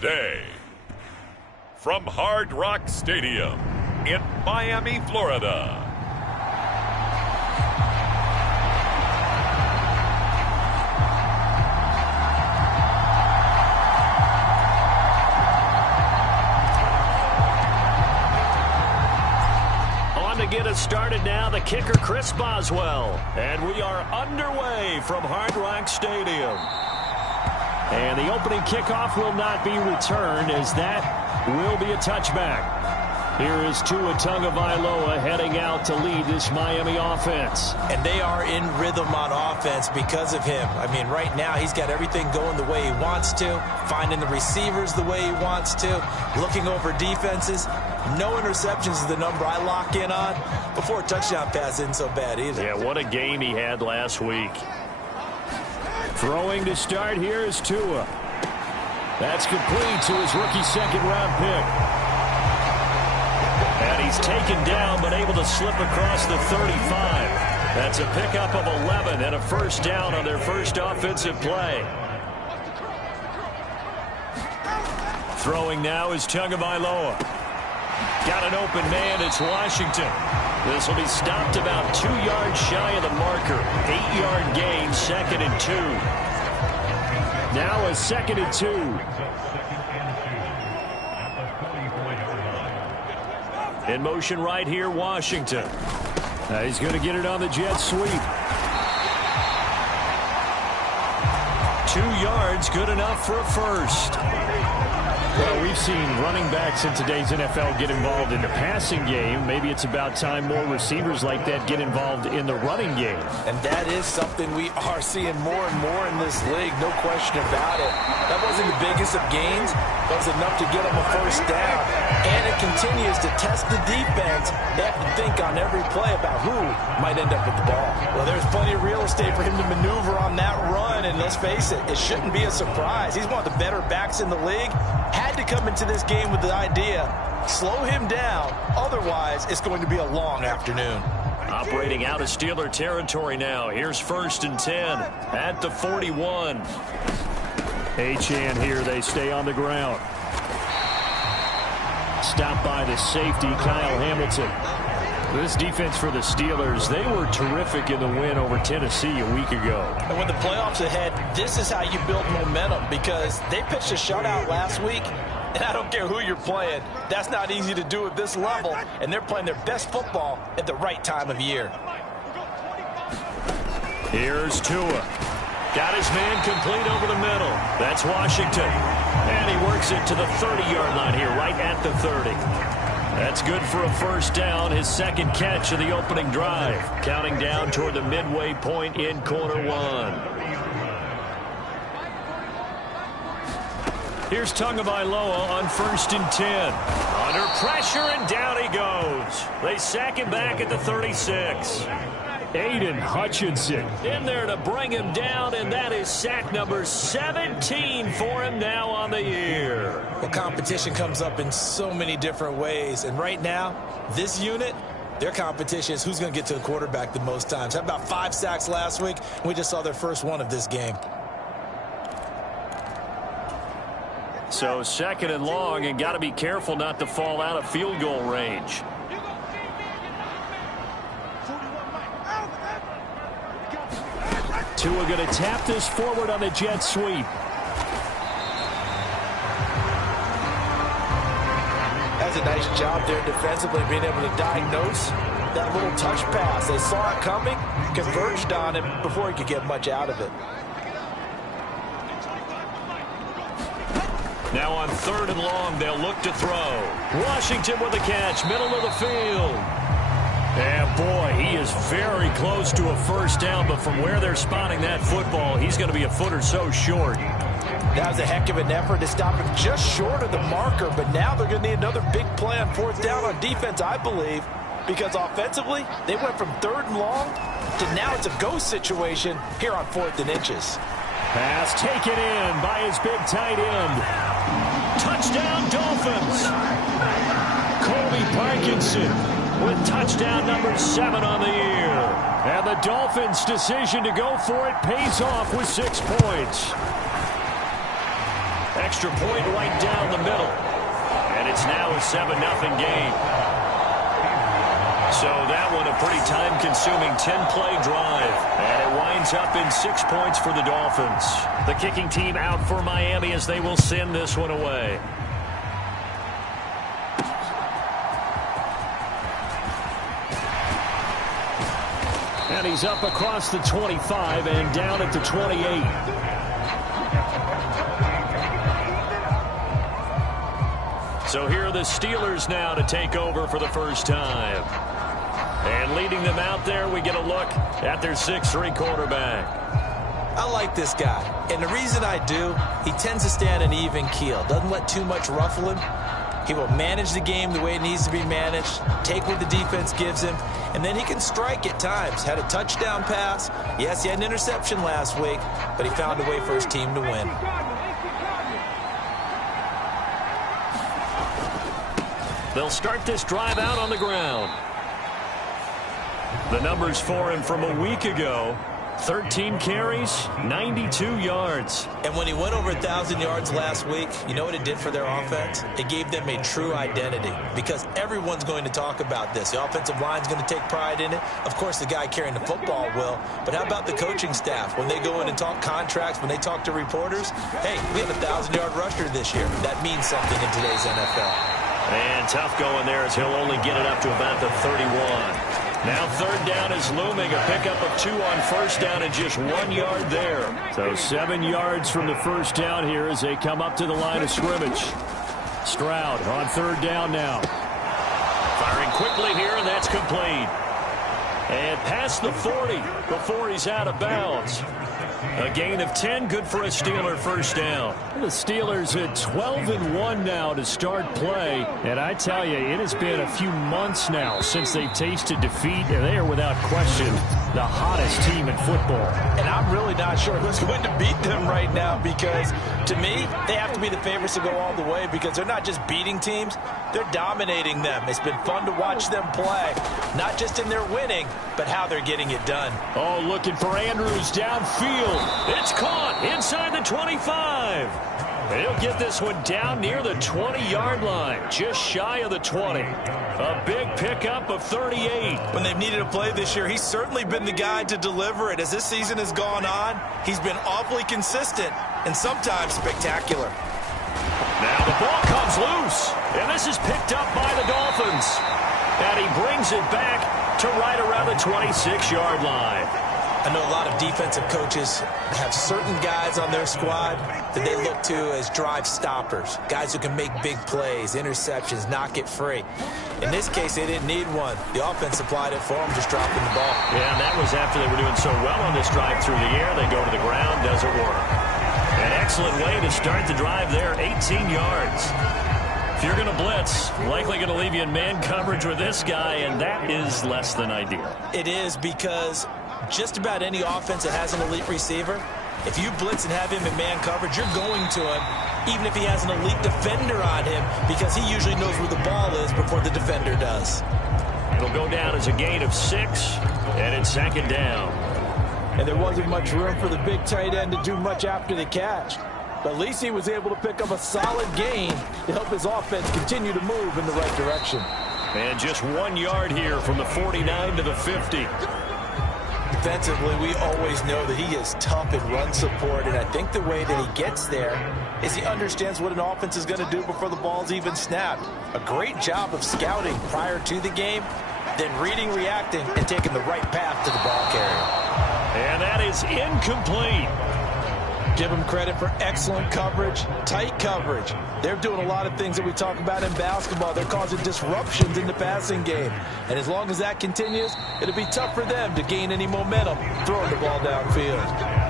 today. From Hard Rock Stadium in Miami, Florida. To get us started now, the kicker, Chris Boswell. And we are underway from Hard Rock Stadium. And the opening kickoff will not be returned, as that will be a touchback. Here is Tua Tagovailoa heading out to lead this Miami offense. And they are in rhythm on offense because of him. I mean, right now he's got everything going the way he wants to, finding the receivers the way he wants to, looking over defenses. No interceptions is the number I lock in on. Before a touchdown pass isn't so bad either. Yeah, what a game he had last week. Throwing to start here is Tua. That's complete to his rookie second-round pick. And he's taken down but able to slip across the 35. That's a pickup of 11 and a first down on their first offensive play. Throwing now is Tagovailoa. Got an open man. It's Washington. This will be stopped about 2 yards shy of the marker. 8-yard gain, 2nd and 2. Now a 2nd and 2. In motion right here, Washington. Now he's going to get it on the jet sweep. 2 yards, good enough for a first. Well, we've seen running backs in today's NFL get involved in the passing game. Maybe it's about time more receivers like that get involved in the running game. And that is something we are seeing more and more in this league, no question about it. That wasn't the biggest of gains, but it was enough to get them a first down. And it continues to test the defense. They have to think on every play about who might end up with the ball. Well, there's plenty of real estate for him to maneuver on that run, and let's face it, it shouldn't be a surprise. He's one of the better backs in the league. Had to come into this game with the idea, slow him down, otherwise it's going to be a long afternoon. Operating out of Steeler territory now. Here's 1st and 10 at the 41. Achane here, they stay on the ground. Stopped by the safety, Kyle Hamilton. This defense for the Steelers, they were terrific in the win over Tennessee a week ago. And when the playoffs ahead, this is how you build momentum, because they pitched a shutout last week, and I don't care who you're playing. That's not easy to do at this level, and they're playing their best football at the right time of year. Here's Tua. Got his man complete over the middle. That's Washington. And he works it to the 30-yard line here, right at the 30. That's good for a first down, his second catch of the opening drive. Counting down toward the midway point in quarter one. Here's Tagovailoa on 1st and 10. Under pressure, and down he goes. They sack him back at the 36. Aiden Hutchinson in there to bring him down, and that is sack number 17 for him now on the year. Well, competition comes up in so many different ways, and right now, this unit, their competition is who's going to get to the quarterback the most times. Had about 5 sacks last week, and we just saw their first one of this game. So 2nd and long, and got to be careful not to fall out of field goal range. Tua going to tap this forward on the jet sweep. That's a nice job there defensively, being able to diagnose that little touch pass. They saw it coming, converged on him before he could get much out of it. Now on 3rd and long, they'll look to throw. Washington with a catch, middle of the field. And boy, he is very close to a first down, but from where they're spotting that football, he's going to be a foot or so short. That was a heck of an effort to stop him just short of the marker, but now they're going to need another big play on 4th down on defense, I believe, because offensively, they went from 3rd and long to now it's a go situation here on 4th and inches. Pass taken in by his big tight end. Touchdown, Dolphins. Colby Parkinson with touchdown number 7 on the year. And the Dolphins' decision to go for it pays off with 6 points. Extra point right down the middle. And it's now a 7-0 game. So that one a pretty time-consuming 10-play drive. And it winds up in 6 points for the Dolphins. The kicking team out for Miami as they will send this one away. And he's up across the 25 and down at the 28. So here are the Steelers now to take over for the first time. And leading them out there, we get a look at their 6'3" quarterback. I like this guy. And the reason I do, he tends to stay on an even keel. Doesn't let too much ruffle him. He will manage the game the way it needs to be managed, take what the defense gives him, and then he can strike at times. Had a touchdown pass. Yes, he had an interception last week, but he found a way for his team to win. They'll start this drive out on the ground. The numbers for him from a week ago: 13 carries, 92 yards. And when he went over 1,000 yards last week, you know what it did for their offense? It gave them a true identity, because everyone's going to talk about this. The offensive line's going to take pride in it. Of course, the guy carrying the football will. But how about the coaching staff? When they go in and talk contracts, when they talk to reporters, hey, we have a 1,000-yard rusher this year. That means something in today's NFL. And tough going there as he'll only get it up to about the 31. Now third down is looming. A pickup of 2 on first down and just 1 yard there. So 7 yards from the first down here as they come up to the line of scrimmage. Stroud on third down now. Firing quickly here, and that's complete. And past the 40 before he's out of bounds. A gain of 10, good for a Steeler first down. The Steelers at 12-1 now to start play. And I tell you, it has been a few months now since they've tasted defeat, and they are without question the hottest team in football. And I'm really not sure who's going to beat them right now, because to me, they have to be the favorites to go all the way, because they're not just beating teams, they're dominating them. It's been fun to watch them play, not just in their winning, but how they're getting it done. Oh, looking for Andrews downfield. It's caught inside the 25. And he'll get this one down near the 20-yard line, just shy of the 20. A big pickup of 38. When they've needed a play this year, he's certainly been the guy to deliver it. As this season has gone on, he's been awfully consistent and sometimes spectacular. Now the ball comes loose, and this is picked up by the Dolphins. And he brings it back to right around the 26-yard line. I know a lot of defensive coaches have certain guys on their squad that they look to as drive stoppers, guys who can make big plays, interceptions, knock it free. In this case, they didn't need one. The offense supplied it for them, just dropping the ball. Yeah, and that was after they were doing so well on this drive through the air. They go to the ground, doesn't work. An excellent way to start the drive there, 18 yards. If you're going to blitz, likely going to leave you in man coverage with this guy, and that is less than ideal. It is, because just about any offense that has an elite receiver, if you blitz and have him in man coverage, you're going to him, even if he has an elite defender on him, because he usually knows where the ball is before the defender does. It'll go down as a gain of 6, and it's second down. And there wasn't much room for the big tight end to do much after the catch. But at least he was able to pick up a solid gain to help his offense continue to move in the right direction. And just 1 yard here from the 49 to the 50. Defensively, we always know that he is tough in run support, and I think the way that he gets there is he understands what an offense is going to do before the ball's even snapped. A great job of scouting prior to the game, then reading, reacting, and taking the right path to the ball carrier. And that is incomplete. Give them credit for excellent coverage, tight coverage. They're doing a lot of things that we talk about in basketball. They're causing disruptions in the passing game. And as long as that continues, it'll be tough for them to gain any momentum throwing the ball downfield.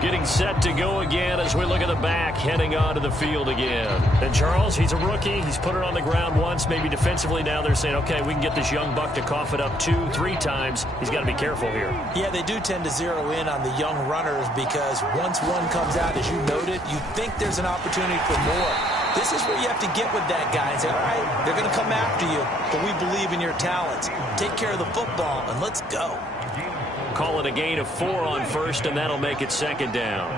Getting set to go again as we look at the back, heading onto the field again. And Charles, he's a rookie. He's put it on the ground once, maybe defensively. Now they're saying, okay, we can get this young buck to cough it up 2, 3 times. He's got to be careful here. Yeah, they do tend to zero in on the young runners, because once one comes out, as you noted, you think there's an opportunity for more. This is where you have to get with that guy and say, all right, they're going to come after you, but we believe in your talents. Take care of the football, and let's go. call it a gain of 4 on first, and that'll make it second down.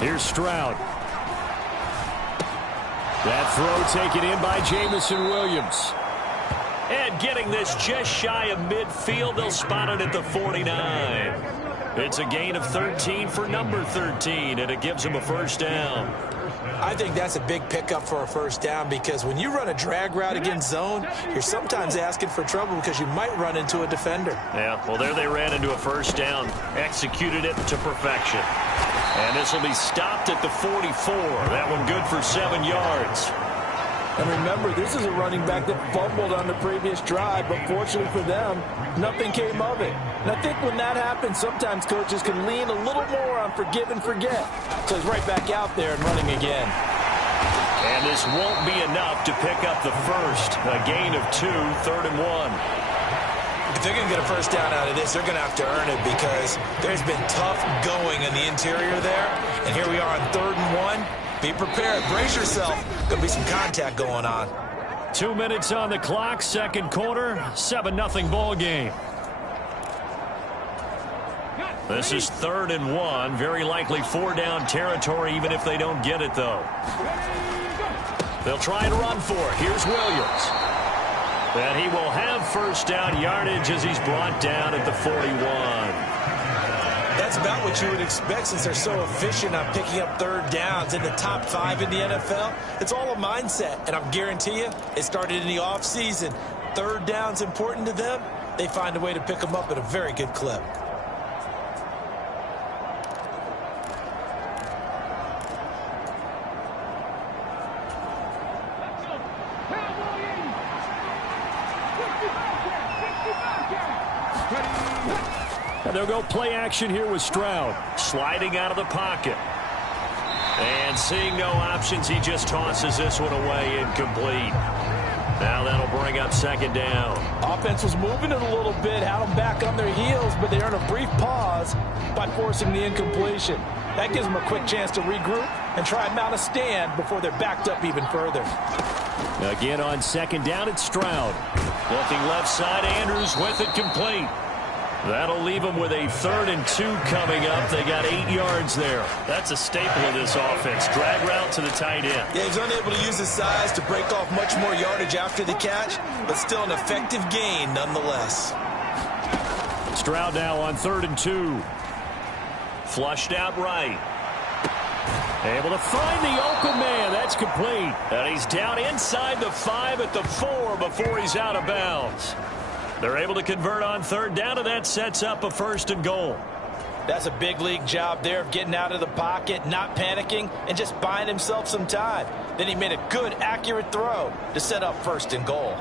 Here's Stroud. That throw taken in by Jamison Williams. And getting this just shy of midfield, they'll spot it at the 49. It's a gain of 13 for number 13, and it gives them a first down. I think that's a big pickup for a first down because when you run a drag route against zone, you're sometimes asking for trouble because you might run into a defender. Yeah, well, there they ran into a first down, executed it to perfection. And this will be stopped at the 44. That one good for 7 yards. And remember, this is a running back that fumbled on the previous drive, but fortunately for them, nothing came of it. And I think when that happens, sometimes coaches can lean a little more on forgive and forget. So he's right back out there and running again. And this won't be enough to pick up the first. A gain of 2, 3rd and 1. If they're going to get a first down out of this, they're going to have to earn it because there's been tough going in the interior there. And here we are on 3rd and 1. Be prepared. Brace yourself. Going to be some contact going on. 2 minutes on the clock, second quarter, 7-0 ball game. This is 3rd and 1. Very likely 4-down territory, even if they don't get it, though. They'll try and run for it. Here's Williams. And he will have first down yardage as he's brought down at the 41. That's about what you would expect since they're so efficient on picking up 3rd downs in the top 5 in the NFL. It's all a mindset, and I guarantee you it started in the offseason. 3rd down's important to them. They find a way to pick them up at a very good clip. And they'll go play action here with Stroud. Sliding out of the pocket. And seeing no options, he just tosses this one away, incomplete. Now that'll bring up 2nd down. Offense was moving it a little bit, had them back on their heels, but they earned a brief pause by forcing the incompletion. That gives them a quick chance to regroup and try and mount a stand before they're backed up even further. Again on 2nd down, it's Stroud. Looking left side, Andrews with it complete. That'll leave them with a 3rd and 2 coming up. They got 8 yards there. That's a staple of this offense. Drag route to the tight end. Yeah, he's unable to use his size to break off much more yardage after the catch, but still an effective gain nonetheless. Stroud now on 3rd and 2. Flushed out right. Able to find the open man. That's complete. And he's down inside the 5 at the 4 before he's out of bounds. They're able to convert on 3rd down, and that sets up a 1st and goal. That's a big league job there of getting out of the pocket, not panicking, and just buying himself some time. Then he made a good, accurate throw to set up 1st and goal.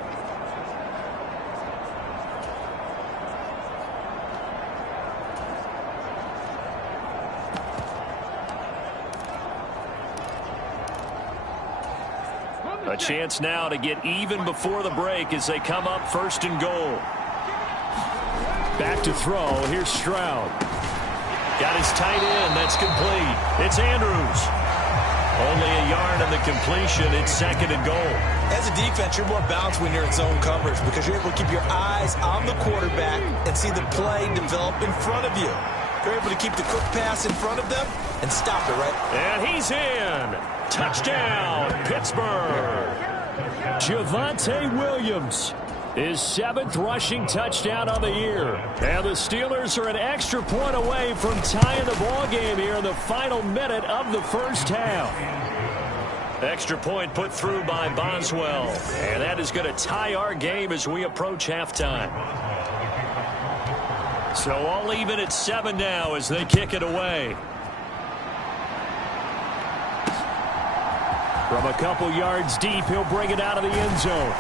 A chance now to get even before the break as they come up 1st and goal. Back to throw. Here's Stroud. Got his tight end. That's complete. It's Andrews. Only a yard on the completion. It's 2nd and goal. As a defense, you're more balanced when you're in zone coverage because you're able to keep your eyes on the quarterback and see the play develop in front of you. You're able to keep the quick pass in front of them and stop it, right? And he's in. Touchdown, Pittsburgh. Javonte Williams, his 7th rushing touchdown on the year. And the Steelers are an extra point away from tying the ball game here in the final minute of the first half. Extra point put through by Boswell. And that is going to tie our game as we approach halftime. So all even at 7 now as they kick it away. From a couple yards deep, he'll bring it out of the end zone.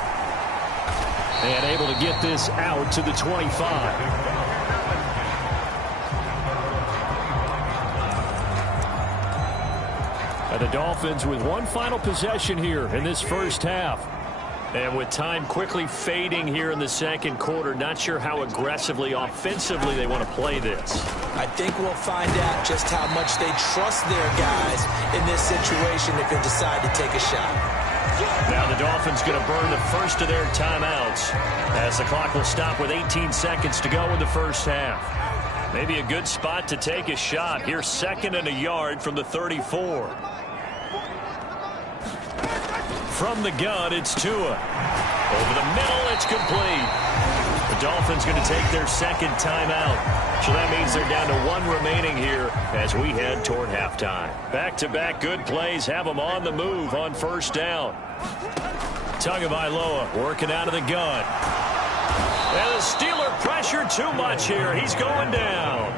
And able to get this out to the 25. And the Dolphins with one final possession here in this first half. And with time quickly fading here in the second quarter, not sure how aggressively, offensively they want to play this. I think we'll find out just how much they trust their guys in this situation if they decide to take a shot. Now the Dolphins going to burn the first of their timeouts as the clock will stop with 18 seconds to go in the first half. Maybe a good spot to take a shot. Here's 2nd and a yard from the 34. From the gun, it's Tua. Over the middle, it's complete. The Dolphins going to take their 2nd timeout. So that means they're down to 1 remaining here as we head toward halftime. Back-to-back good plays have them on the move on 1st down. Tagovailoa working out of the gun. And the Steeler pressure too much here. He's going down.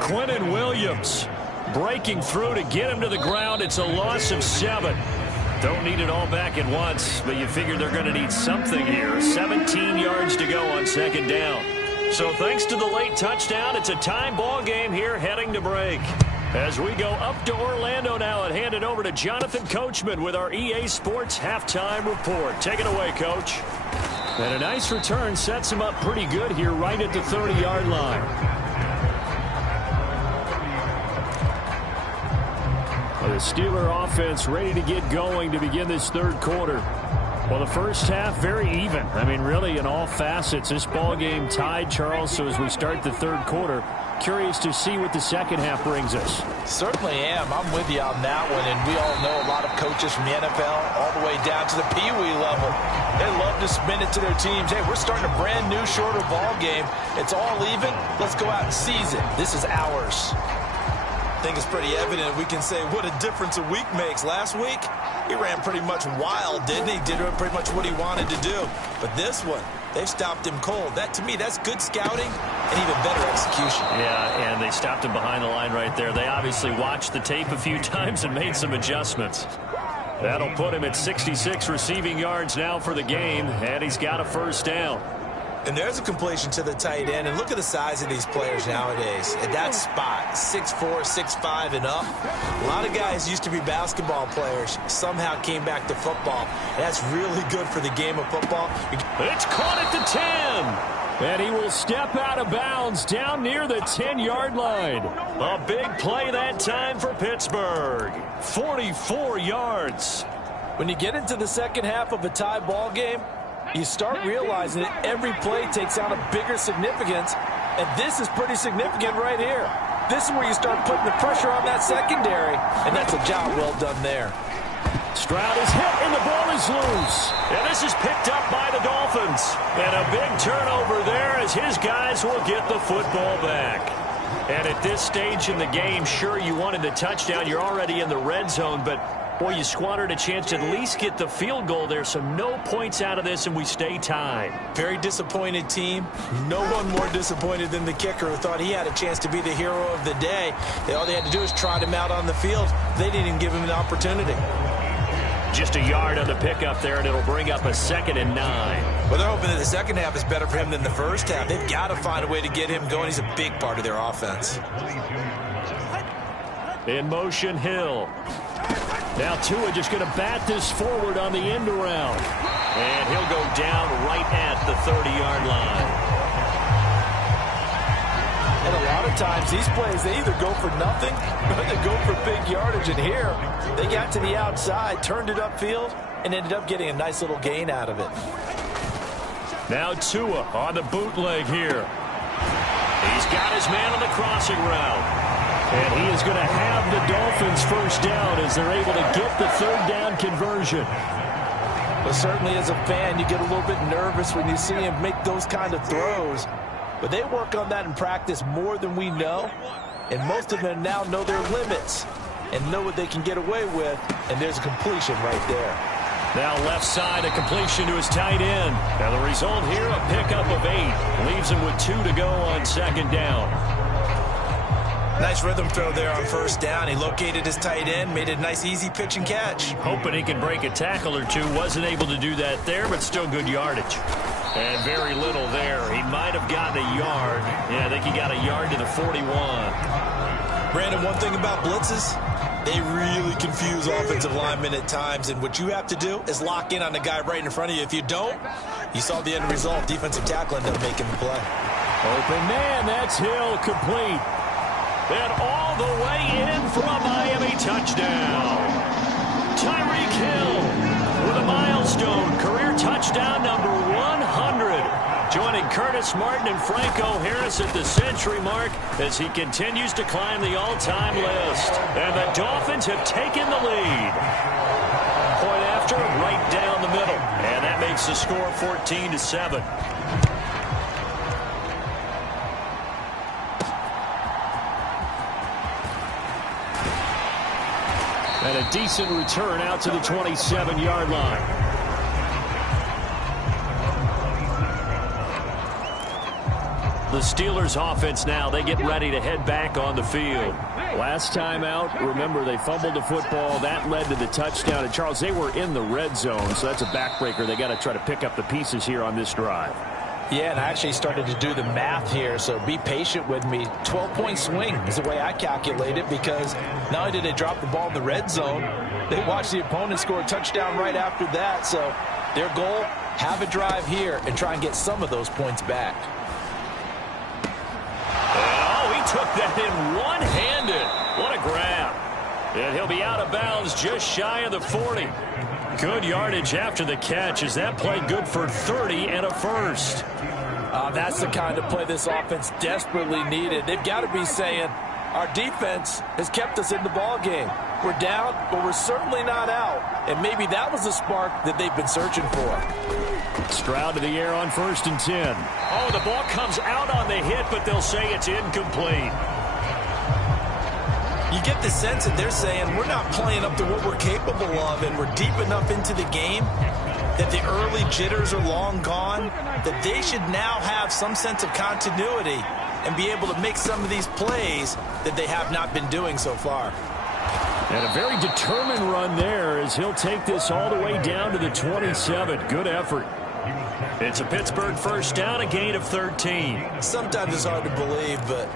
Quentin Williams breaking through to get him to the ground. It's a loss of 7. Don't need it all back at once, but you figure they're going to need something here. 17 yards to go on 2nd down. So thanks to the late touchdown, it's a time ball game here heading to break. As we go up to Orlando now and hand it over to Jonathan Coachman with our EA Sports Halftime Report. Take it away, Coach. And a nice return sets him up pretty good here right at the 30-yard line. The Steeler offense ready to get going to begin this 3rd quarter. Well, the first half very even. I mean, really in all facets. This ball game tied, Charles. So as we start the 3rd quarter, curious to see what the 2nd half brings us. Certainly am. I'm with you on that one. And we all know a lot of coaches from the NFL all the way down to the Pee-wee level. They love to spin it to their teams. Hey, we're starting a brand new, shorter ball game. It's all even. Let's go out and seize it. This is ours. I think it's pretty evident we can say what a difference a week makes. Last week, he ran pretty much wild, didn't he? Did pretty much what he wanted to do. But this one, they stopped him cold. That, to me, that's good scouting and even better execution. Yeah, and they stopped him behind the line right there. They obviously watched the tape a few times and made some adjustments. That'll put him at 66 receiving yards now for the game, and he's got a 1st down. And there's a completion to the tight end. And look at the size of these players nowadays. At that spot, 6'4", 6'5", and up. A lot of guys used to be basketball players. Somehow came back to football. And that's really good for the game of football. It's caught at the 10. And he will step out of bounds down near the 10-yard line. A big play that time for Pittsburgh. 44 yards. When you get into the 2nd half of a tie ball game, you start realizing that every play takes on a bigger significance, and this is pretty significant right here. This is where you start putting the pressure on that secondary, and that's a job well done there. Stroud is hit, and the ball is loose. And this is picked up by the Dolphins. And a big turnover there as his guys will get the football back. And at this stage in the game, sure, you wanted the touchdown. You're already in the red zone, but boy, you squandered a chance to at least get the field goal there, so no points out of this, and we stay tied. Very disappointed team. No one more disappointed than the kicker who thought he had a chance to be the hero of the day. All they had to do is trot him out on the field. They didn't even give him an opportunity. Just a yard on the pickup there, and it'll bring up a 2nd and 9. Well, they're hoping that the 2nd half is better for him than the 1st half. They've got to find a way to get him going. He's a big part of their offense. In motion, Hill. Now Tua just going to bat this forward on the end around. And he'll go down right at the 30-yard line. And a lot of times these plays, they either go for nothing or they go for big yardage. And here, they got to the outside, turned it upfield, and ended up getting a nice little gain out of it. Now Tua on the bootleg here. He's got his man on the crossing route. And he is going to have the Dolphins 1st down as they're able to get the 3rd down conversion. But certainly as a fan, you get a little bit nervous when you see him make those kind of throws. But they work on that in practice more than we know. And most of them now know their limits and know what they can get away with. And there's a completion right there. Now left side, a completion to his tight end. Now the result here, a pickup of 8. Leaves him with 2 to go on 2nd down. Nice rhythm throw there on 1st down. He located his tight end, made a nice easy pitch and catch. Hoping he can break a tackle or two. Wasn't able to do that there, but still good yardage. And very little there. He might have gotten a yard. Yeah, I think he got a yard to the 41. Brandon, one thing about blitzes, they really confuse offensive linemen at times. And what you have to do is lock in on the guy right in front of you. If you don't, you saw the end result. Defensive tackle ended up making the play. Open man, that's Hill, complete. And all the way in for a Miami touchdown. Tyreek Hill with a milestone, career touchdown number 100. Joining Curtis Martin and Franco Harris at the century mark as he continues to climb the all-time list. And the Dolphins have taken the lead. Point after, right down the middle. And that makes the score 14-7. And a decent return out to the 27-yard line. The Steelers offense now, they get ready to head back on the field. Last time out, remember, they fumbled the football. That led to the touchdown. And, Charles, they were in the red zone, so that's a backbreaker. They got to try to pick up the pieces here on this drive. Yeah, and I actually started to do the math here, so be patient with me. 12-point swing is the way I calculate it, because not only did they drop the ball in the red zone, they watched the opponent score a touchdown right after that. So their goal, have a drive here and try and get some of those points back. Took that in one-handed. What a grab. And he'll be out of bounds just shy of the 40. Good yardage after the catch as that play good for 30 and a first. That's the kind of play this offense desperately needed. They've got to be saying, our defense has kept us in the ball game. We're down, but we're certainly not out. And maybe that was the spark that they've been searching for. Stroud to the air on 1st and 10. Oh, the ball comes out on the hit, but they'll say it's incomplete. You get the sense that they're saying we're not playing up to what we're capable of, and we're deep enough into the game that the early jitters are long gone, that they should now have some sense of continuity and be able to make some of these plays that they have not been doing so far. And a very determined run there as he'll take this all the way down to the 27. Good effort. It's a Pittsburgh first down, a gain of 13. Sometimes it's hard to believe, but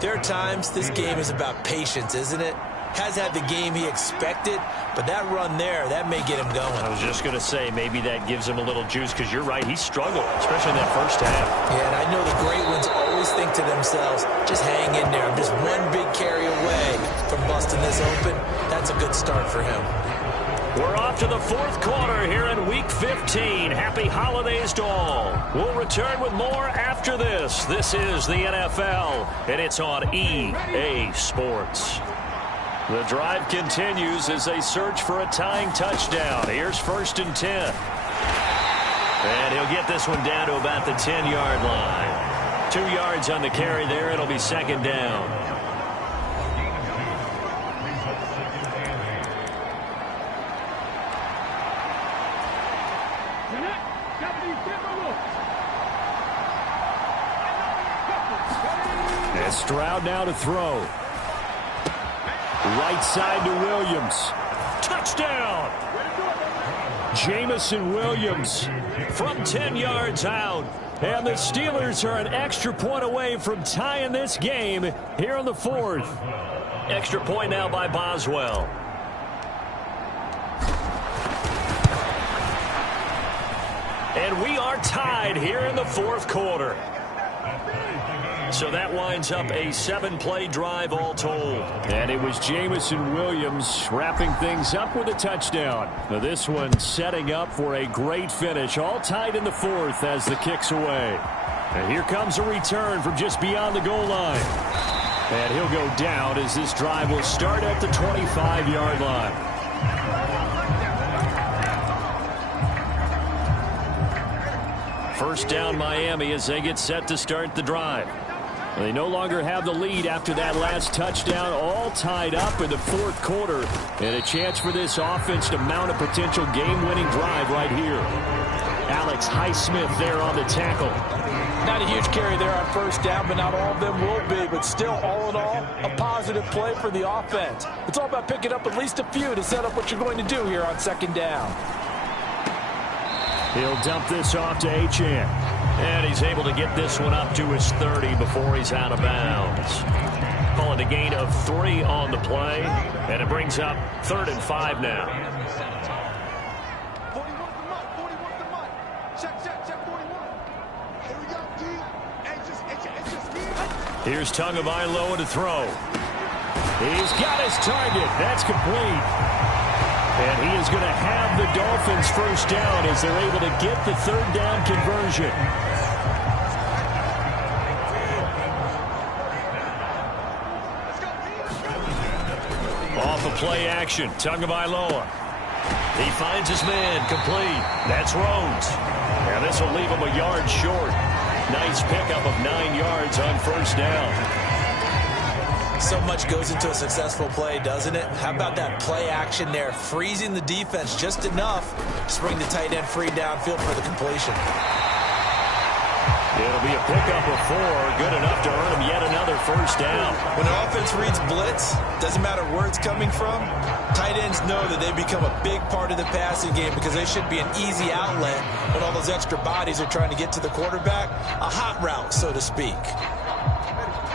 there are times this game is about patience, isn't it? Has had the game he expected, but that run there, that may get him going. I was just going to say, maybe that gives him a little juice, because you're right, he struggled, especially in that first half. Yeah, and I know the great ones always think to themselves, just hang in there. I'm just one big carry away from busting this open. That's a good start for him. We're off to the fourth quarter here in Week 15. Happy holidays to all. We'll return with more after this. This is the NFL, and it's on EA Sports. The drive continues as they search for a tying touchdown. Here's 1st and 10. And he'll get this one down to about the 10-yard line. 2 yards on the carry there. It'll be 2nd down. And Stroud now to throw. Right side to Williams. Touchdown! Jamison Williams from 10 yards out. And the Steelers are an extra point away from tying this game here in the 4th. Extra point now by Boswell. And we are tied here in the 4th quarter. So that winds up a 7-play drive all told. And it was Jamison Williams wrapping things up with a touchdown. Now this one setting up for a great finish. All tied in the 4th as the kick's away. And here comes a return from just beyond the goal line. And he'll go down as this drive will start at the 25-yard line. First down Miami as they get set to start the drive. They no longer have the lead after that last touchdown, all tied up in the 4th quarter. And a chance for this offense to mount a potential game-winning drive right here. Alex Highsmith there on the tackle. Not a huge carry there on 1st down, but not all of them will be. But still, all in all, a positive play for the offense. It's all about picking up at least a few to set up what you're going to do here on 2nd down. He'll dump this off to Achane. And he's able to get this one up to his 30 before he's out of bounds. Call it a gain of 3 on the play. And it brings up 3rd and 5 now. 41 to Mike. Check, 41. Here we go, D. Here's Tagovailoa to throw. He's got his target. That's complete. And he is going to have the Dolphins first down as they're able to get the third down conversion. Off the play action, Tagovailoa. He finds his man, complete. That's Rhodes. Now this will leave him a yard short. Nice pickup of 9 yards on first down. So much goes into a successful play, doesn't it? How about that play action there, freezing the defense just enough to bring the tight end free downfield for the completion. It'll be a pickup of 4, good enough to earn him yet another first down. When an offense reads blitz, doesn't matter where it's coming from, tight ends know that they become a big part of the passing game because they should be an easy outlet when all those extra bodies are trying to get to the quarterback. A hot route, so to speak.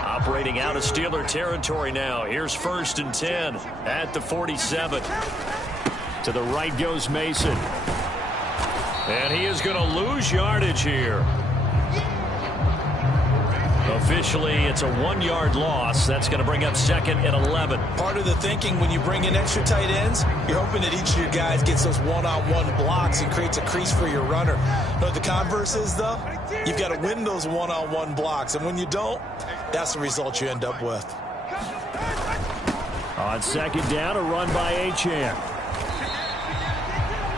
Operating out of Steeler territory now. Here's 1st and 10 at the 47. To the right goes Mason. And he is going to lose yardage here. Officially, it's a 1-yard loss. That's going to bring up 2nd and 11. Part of the thinking when you bring in extra tight ends, you're hoping that each of your guys gets those one-on-one blocks and creates a crease for your runner. You know what the converse is, though? You've got to win those one-on-one blocks, and when you don't, that's the result you end up with. On 2nd down, a run by Achane.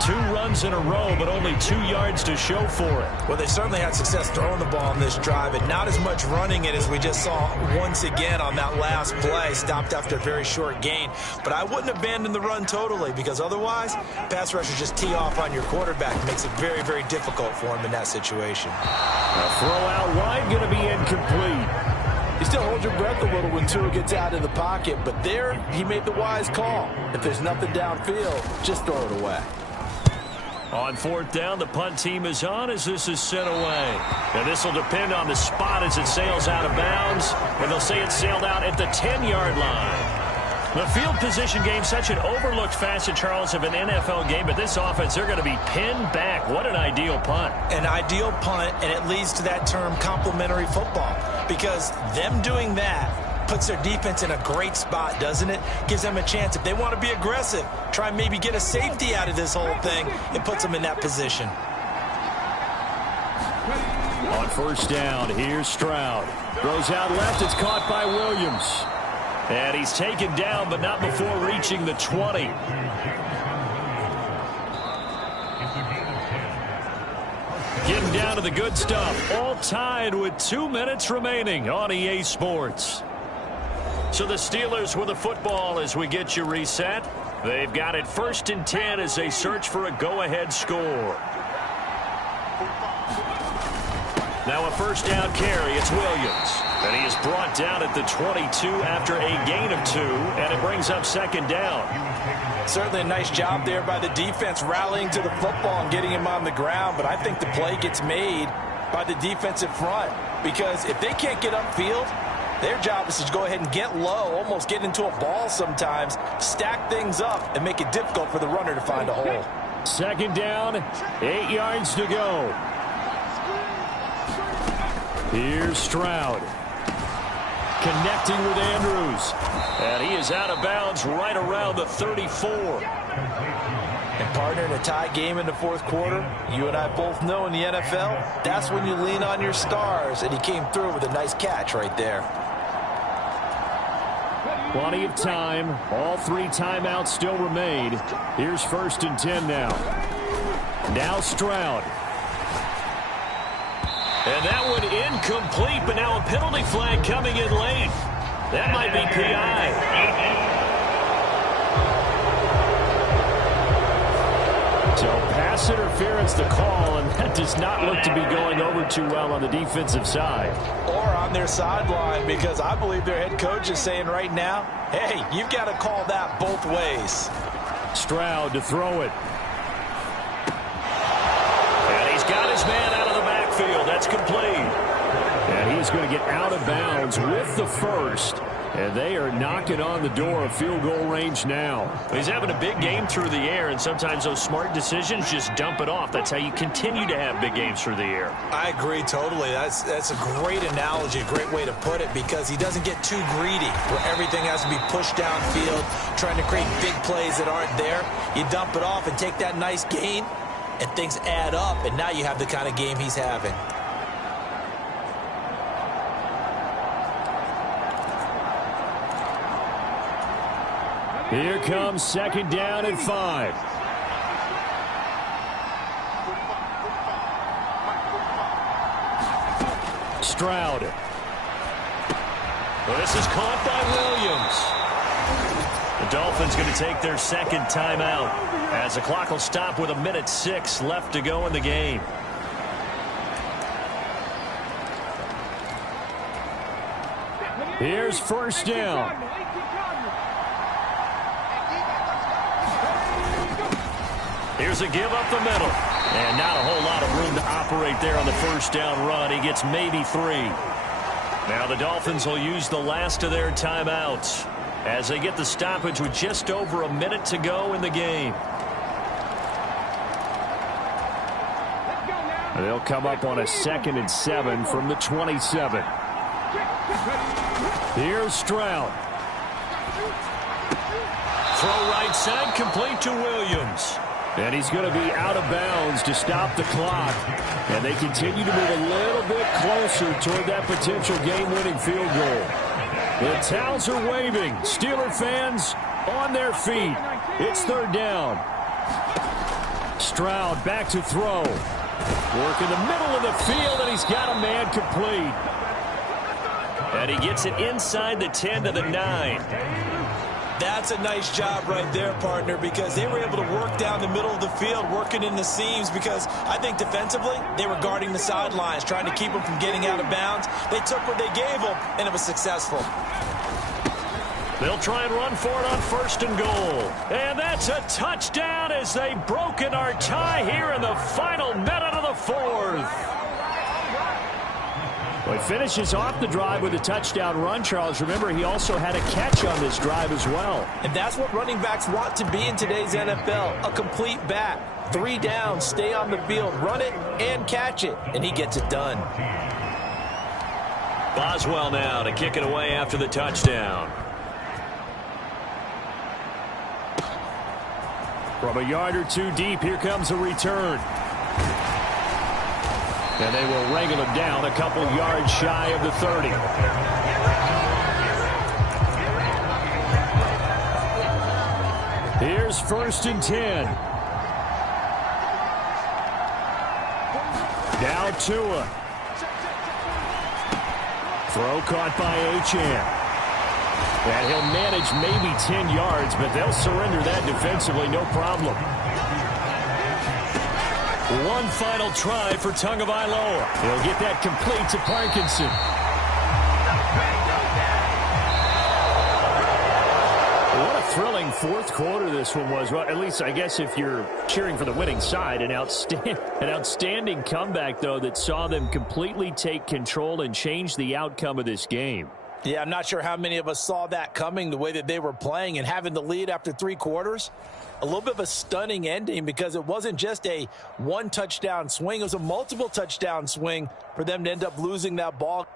2 runs in a row, but only 2 yards to show for it. Well, they certainly had success throwing the ball on this drive, and not as much running it as we just saw once again on that last play, stopped after a very short gain. But I wouldn't abandon the run totally, because otherwise, pass rushers just tee off on your quarterback. It makes it very, very difficult for him in that situation. A throw out wide, going to be incomplete. You still hold your breath a little when Tua gets out of the pocket, but there, he made the wise call. If there's nothing downfield, just throw it away. On 4th down, the punt team is on as this is sent away. And this will depend on the spot as it sails out of bounds. And they'll say it sailed out at the 10-yard line. The field position game, such an overlooked facet, Charles, of an NFL game. But this offense, they're going to be pinned back. What an ideal punt. An ideal punt, and it leads to that term complementary football. Because them doing that puts their defense in a great spot, doesn't it? Gives them a chance. If they want to be aggressive, try and maybe get a safety out of this whole thing, it puts them in that position. On 1st down, here's Stroud. Throws out left. It's caught by Williams. And he's taken down, but not before reaching the 20. Getting down to the good stuff. All tied with 2 minutes remaining on EA Sports. So the Steelers with the football as we get you reset. They've got it 1st and 10 as they search for a go-ahead score. Now a 1st down carry. It's Williams. And he is brought down at the 22 after a gain of 2. And it brings up 2nd down. Certainly a nice job there by the defense rallying to the football and getting him on the ground. But I think the play gets made by the defensive front. Because if they can't get upfield, their job is to go ahead and get low, almost get into a ball sometimes, stack things up, and make it difficult for the runner to find a hole. 2nd down, 8 yards to go. Here's Stroud. Connecting with Andrews. And he is out of bounds right around the 34. And partner, in a tie game in the 4th quarter, you and I both know in the NFL, that's when you lean on your stars, and he came through with a nice catch right there. Plenty of time. All 3 timeouts still remain. Here's 1st and 10 now. Now Stroud. And that one incomplete, but now a penalty flag coming in late. That might be PI. So pass interference the call, and that does not look to be going over too well on the defensive side. Or on their sideline, because I believe their head coach is saying right now, hey, you've got to call that both ways. Stroud to throw it. And he's got his man out of the backfield. That's complete. And he's going to get out of bounds with the 1st. And they are knocking on the door of field goal range now. He's having a big game through the air, and sometimes those smart decisions just dump it off. That's how you continue to have big games through the air. I agree totally. That's a great analogy, a great way to put it, because he doesn't get too greedy where everything has to be pushed downfield, trying to create big plays that aren't there. You dump it off and take that nice gain, and things add up, and now you have the kind of game he's having. Here comes second down and 5. Stroud. Well, this is caught by Williams. The Dolphins going to take their second timeout as the clock will stop with 1:06 left to go in the game. Here's first down. Here's a give up the middle. And not a whole lot of room to operate there on the first down run. He gets maybe 3. Now the Dolphins will use the last of their timeouts as they get the stoppage with just over a minute to go in the game. They'll come up on a 2nd and 7 from the 27. Here's Stroud. Throw right side, complete to Williams. And he's going to be out of bounds to stop the clock. And they continue to move a little bit closer toward that potential game-winning field goal. The towels are waving. Steeler fans on their feet. It's third down. Stroud back to throw. Work in the middle of the field, and he's got a man complete. And he gets it inside the 10 to the 9. That's a nice job right there, partner, because they were able to work down the middle of the field, working in the seams, because I think defensively they were guarding the sidelines, trying to keep them from getting out of bounds. They took what they gave them, and it was successful. They'll try and run for it on first and goal. And that's a touchdown as they've broken our tie here in the final minute of the 4th. Well, he finishes off the drive with a touchdown run, Charles. Remember, he also had a catch on this drive as well. And that's what running backs want to be in today's NFL, a complete back. 3 downs, stay on the field, run it, and catch it. And he gets it done. Boswell now to kick it away after the touchdown. From a yard or 2 deep, here comes a return. And they will wrangle him down a couple yards shy of the 30. Here's first and 10. Now Tua. Throw caught by Achane. And he'll manage maybe 10 yards, but they'll surrender that defensively, no problem. One final try for Tagovailoa. He'll get that complete to Parkinson. What a thrilling fourth quarter this one was. Well, at least I guess if you're cheering for the winning side, an outstanding comeback, though, that saw them completely take control and change the outcome of this game. Yeah, I'm not sure how many of us saw that coming, the way that they were playing and having the lead after 3 quarters. A little bit of a stunning ending because it wasn't just a 1 touchdown swing. It was a multiple touchdown swing for them to end up losing that ball.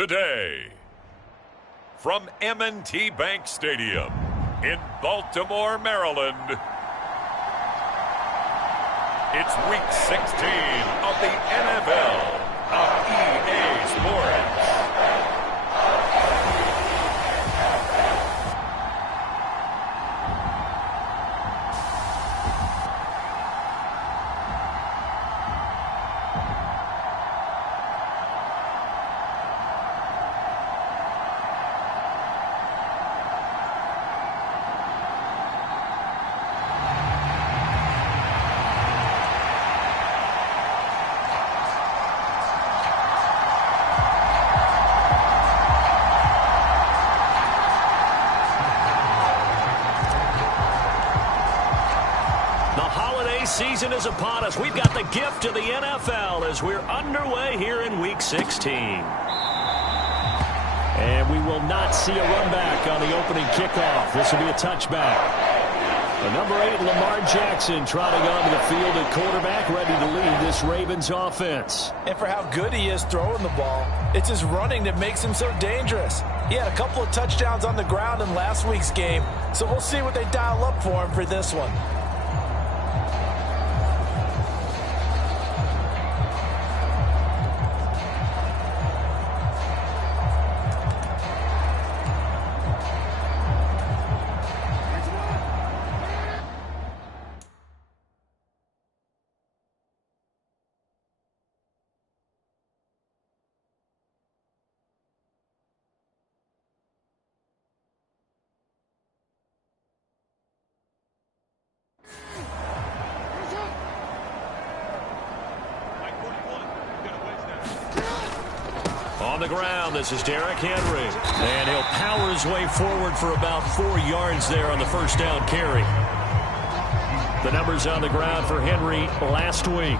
today. From M&T Bank Stadium in Baltimore, Maryland, it's Week 16 of the NFL on EA Sports. Season is upon us. We've got the gift of the NFL as we're underway here in Week 16. And we will not see a run back on the opening kickoff. This will be a touchback. The number 8, Lamar Jackson, trotting onto the field at quarterback, ready to lead this Ravens offense. And for how good he is throwing the ball, it's his running that makes him so dangerous. He had a couple of touchdowns on the ground in last week's game, so we'll see what they dial up for him for this one. On the ground, this is Derrick Henry. And he'll power his way forward for about 4 yards there on the first down carry. The numbers on the ground for Henry last week.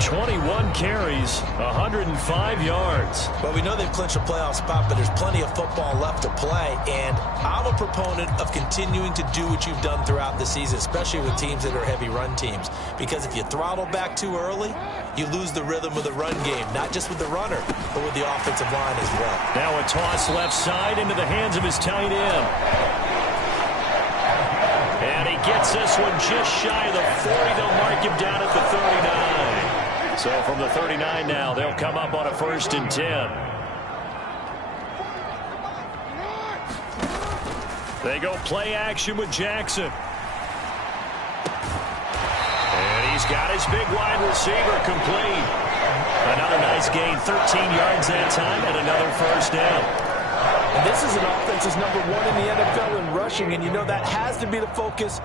21 carries, 105 yards. Well, we know they've clinched a playoff spot, but there's plenty of football left to play. And I'm a proponent of continuing to do what you've done throughout the season, especially with teams that are heavy run teams. Because if you throttle back too early, you lose the rhythm of the run game, not just with the runner, but with the offensive line as well. Now a toss left side into the hands of his tight end. And he gets this one just shy of the 40. They'll mark him down at the 39. So from the 39 now, they'll come up on a 1st and 10. They go play action with Jackson. And he's got his big wide receiver complete. Another nice gain, 13 yards that time, and another first down. And this is an offense that's number 1 in the NFL in rushing, and you know that has to be the focus.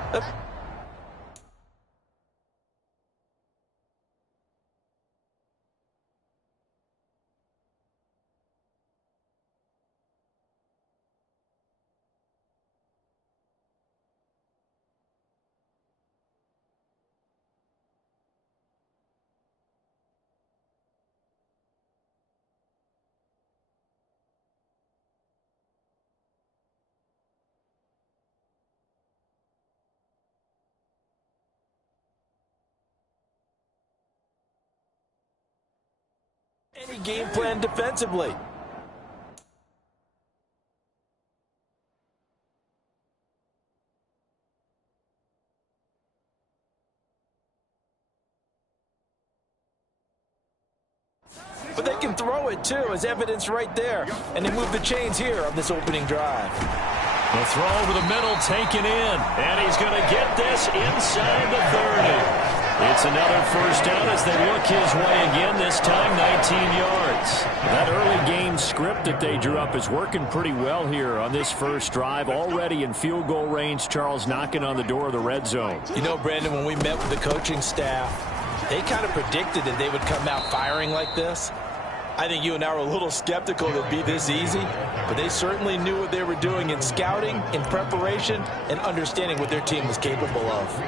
Any game plan defensively. But they can throw it, too, as evidence right there. And they move the chains here on this opening drive. The throw over the middle taken in. And he's going to get this inside the 30. It's another first down as they look his way again, this time 19 yards. That early game script that they drew up is working pretty well here on this first drive. Already in field goal range, Charles, knocking on the door of the red zone. You know, Brandon, when we met with the coaching staff, they kind of predicted that they would come out firing like this. I think you and I were a little skeptical it would be this easy, but they certainly knew what they were doing in scouting, in preparation, and understanding what their team was capable of.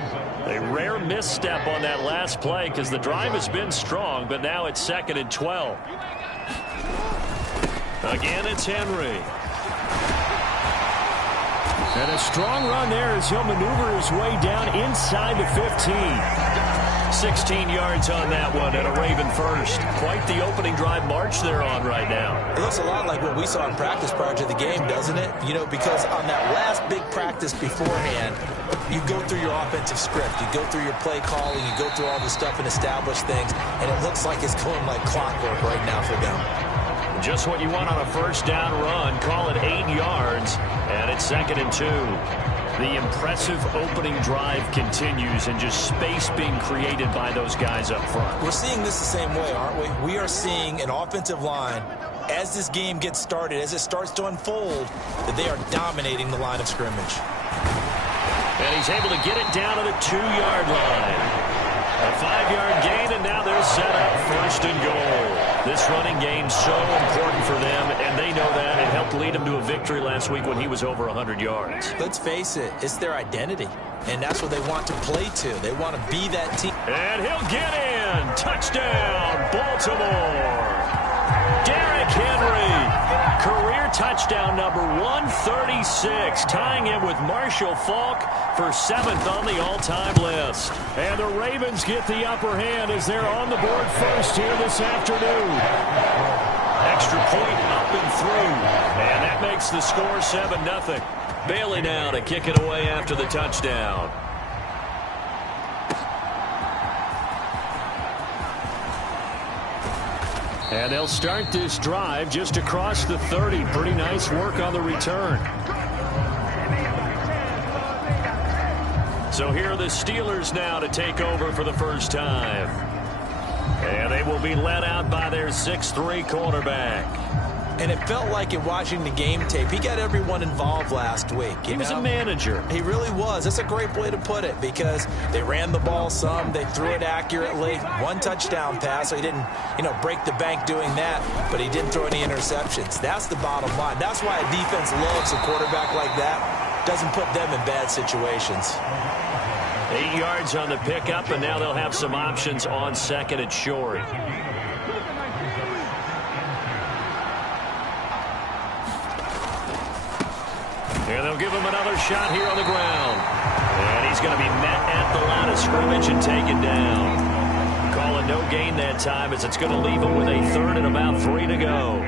A rare misstep on that last play because the drive has been strong, but now it's 2nd and 12. Again, it's Henry. And a strong run there as he'll maneuver his way down inside the 15. 16 yards on that one and a Raven first. Quite the opening drive march they're on right now. It looks a lot like what we saw in practice prior to the game, doesn't it? You know, because on that last big practice beforehand, you go through your offensive script. You go through your play calling. You go through all this stuff and establish things. And it looks like it's going like clockwork right now for them. Just what you want on a first down run. Call it 8 yards. And it's 2nd and 2. The impressive opening drive continues and just space being created by those guys up front. We're seeing this the same way, aren't we? We are seeing an offensive line, as this game gets started, as it starts to unfold, that they are dominating the line of scrimmage. And he's able to get it down to the 2-yard line. A 5-yard gain, and now they're set up 1st and goal. This running game's so important for them, and they know that. It helped lead them to a victory last week when he was over 100 yards. Let's face it, it's their identity, and that's what they want to play to. They want to be that team. And he'll get in. Touchdown, Baltimore. Derrick Henry. Career touchdown number 136, tying him with Marshall Faulk for 7th on the all-time list. And the Ravens get the upper hand as they're on the board first here this afternoon. Extra point up and through. And that makes the score 7-0. Bailey now to kick it away after the touchdown. And they'll start this drive just across the 30. Pretty nice work on the return. So here are the Steelers now to take over for the first time. And they will be led out by their 6'3" quarterback. And it felt like in watching the game tape, he got everyone involved last week. He was a manager. He really was. That's a great way to put it because they ran the ball some. They threw it accurately. 1 touchdown pass, so he didn't, break the bank doing that, but he didn't throw any interceptions. That's the bottom line. That's why a defense loves a quarterback like that. Doesn't put them in bad situations. 8 yards on the pickup, and now they'll have some options on 2nd and short. And they'll give him another shot here on the ground. And he's going to be met at the line of scrimmage and taken down. Call it no gain that time as it's going to leave him with a 3rd and about 3 to go.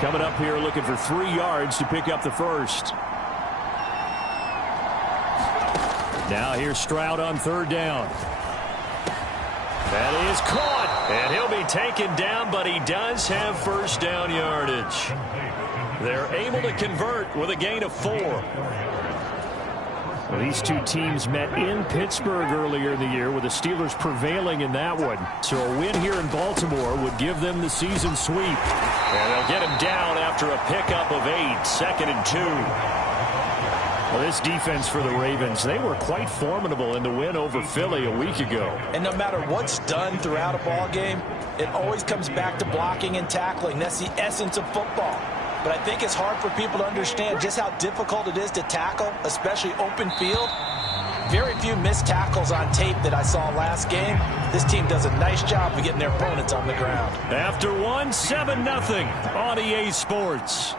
Coming up here looking for 3 yards to pick up the first. Now here's Stroud on 3rd down. That is caught. And he'll be taken down, but he does have first down yardage. They're able to convert with a gain of 4. Well, these two teams met in Pittsburgh earlier in the year with the Steelers prevailing in that one. So a win here in Baltimore would give them the season sweep. And they'll get him down after a pickup of 8, 2nd and 2. Well, this defense for the Ravens, they were quite formidable in the win over Philly a week ago. And no matter what's done throughout a ball game, it always comes back to blocking and tackling. That's the essence of football. But I think it's hard for people to understand just how difficult it is to tackle, especially open field. Very few missed tackles on tape that I saw last game. This team does a nice job of getting their opponents on the ground. After 1, 7-0 on EA Sports.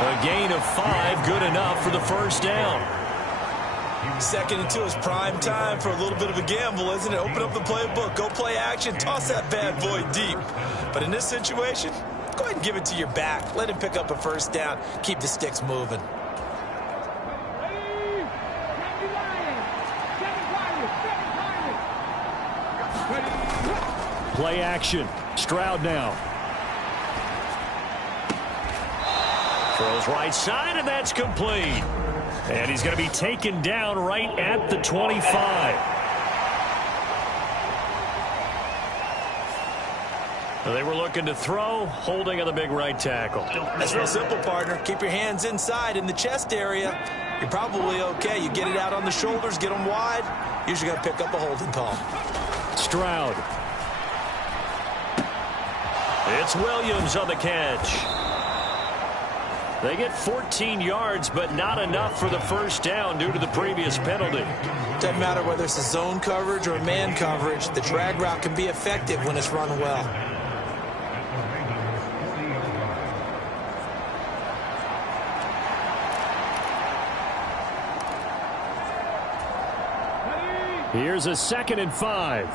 A gain of 5, good enough for the first down. 2nd and 2 is prime time for a little bit of a gamble, isn't it? Open up the playbook, go play action, toss that bad boy deep. But in this situation, go ahead and give it to your back. Let him pick up a first down. Keep the sticks moving. Play action. Stroud now. Throws right side, and that's complete. And he's going to be taken down right at the 25. They were looking to throw, holding on the big right tackle. That's real simple, partner. Keep your hands inside in the chest area. You're probably okay. You get it out on the shoulders, get them wide. Usually going to pick up a holding call. Stroud. It's Williams on the catch. They get 14 yards, but not enough for the first down due to the previous penalty. Doesn't matter whether it's a zone coverage or a man coverage. The drag route can be effective when it's run well. Here's a 2nd and 5.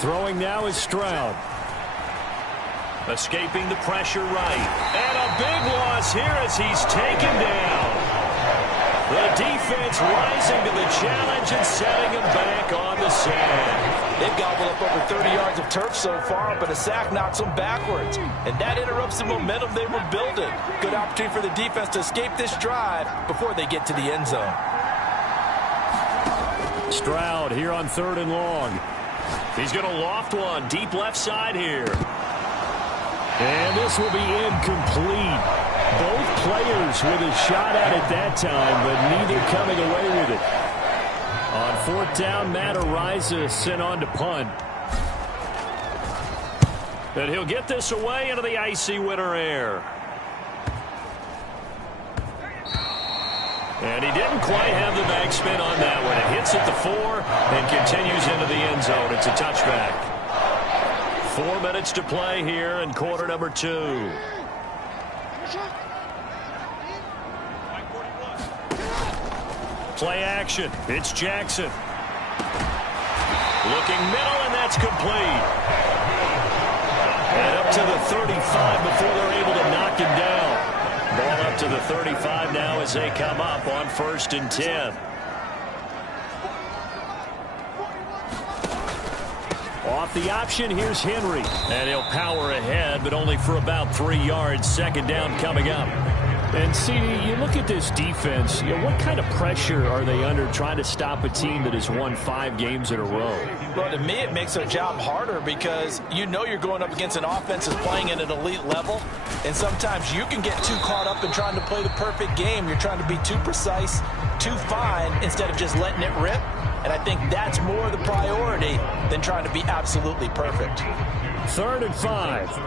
Throwing now is Stroud. Escaping the pressure right. And a big loss here as he's taken down. The defense rising to the challenge and setting him back on the sand. They've gobbled up over 30 yards of turf so far, but a sack knocks them backwards. And that interrupts the momentum they were building. Good opportunity for the defense to escape this drive before they get to the end zone. Stroud here on 3rd and long. He's going to loft one deep left side here. And this will be incomplete. Both players with a shot at it that time, but neither coming away with it. On 4th down, Matt Ariza sent on to punt. And he'll get this away into the icy winter air. And he didn't quite have the backspin on that one. It hits at the 4 and continues into the end zone. It's a touchback. 4 minutes to play here in quarter number 2. Play action. It's Jackson. Looking middle, and that's complete. And up to the 35 before they're able to knock him down. Ball up to the 35 now as they come up on 1st and 10. Off the option, here's Henry. And he'll power ahead, but only for about 3 yards. 2nd down coming up. And, CD, you look at this defense, what kind of pressure are they under trying to stop a team that has won 5 games in a row? Well, to me, it makes their job harder because you know you're going up against an offense that's playing at an elite level, and sometimes you can get too caught up in trying to play the perfect game. You're trying to be too precise, too fine, instead of just letting it rip. And I think that's more the priority than trying to be absolutely perfect. 3rd and 5.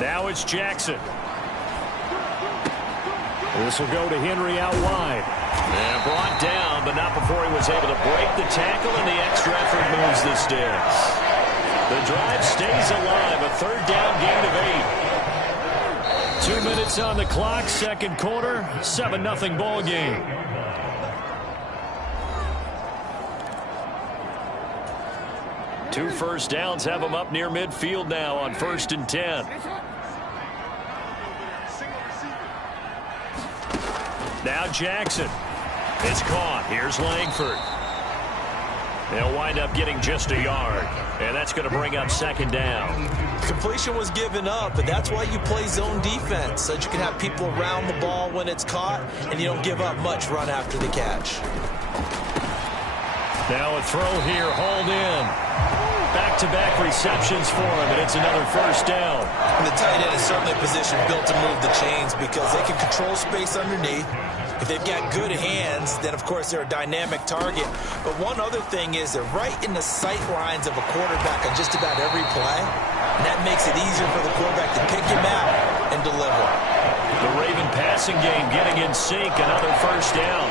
Now it's Jackson. This will go to Henry out wide. And brought down, but not before he was able to break the tackle, and the extra effort moves the sticks. The drive stays alive. A 3rd down gain of 8. 2 minutes on the clock, 2nd quarter, 7-0 ball game. Two first downs have them up near midfield now on 1st and 10. Now Jackson. It's caught. Here's Langford. They'll wind up getting just a yard. And that's going to bring up 2nd down. Completion was given up, but that's why you play zone defense, so that you can have people around the ball when it's caught, and you don't give up much run after the catch. Now a throw here, hauled in. Back-to-back receptions for him, and it's another 1st down. And the tight end is certainly a position built to move the chains because they can control space underneath. If they've got good hands, then, of course, they're a dynamic target. But one other thing is they're right in the sight lines of a quarterback on just about every play, and that makes it easier for the quarterback to pick him out and deliver. The Raven passing game getting in sync, another 1st down.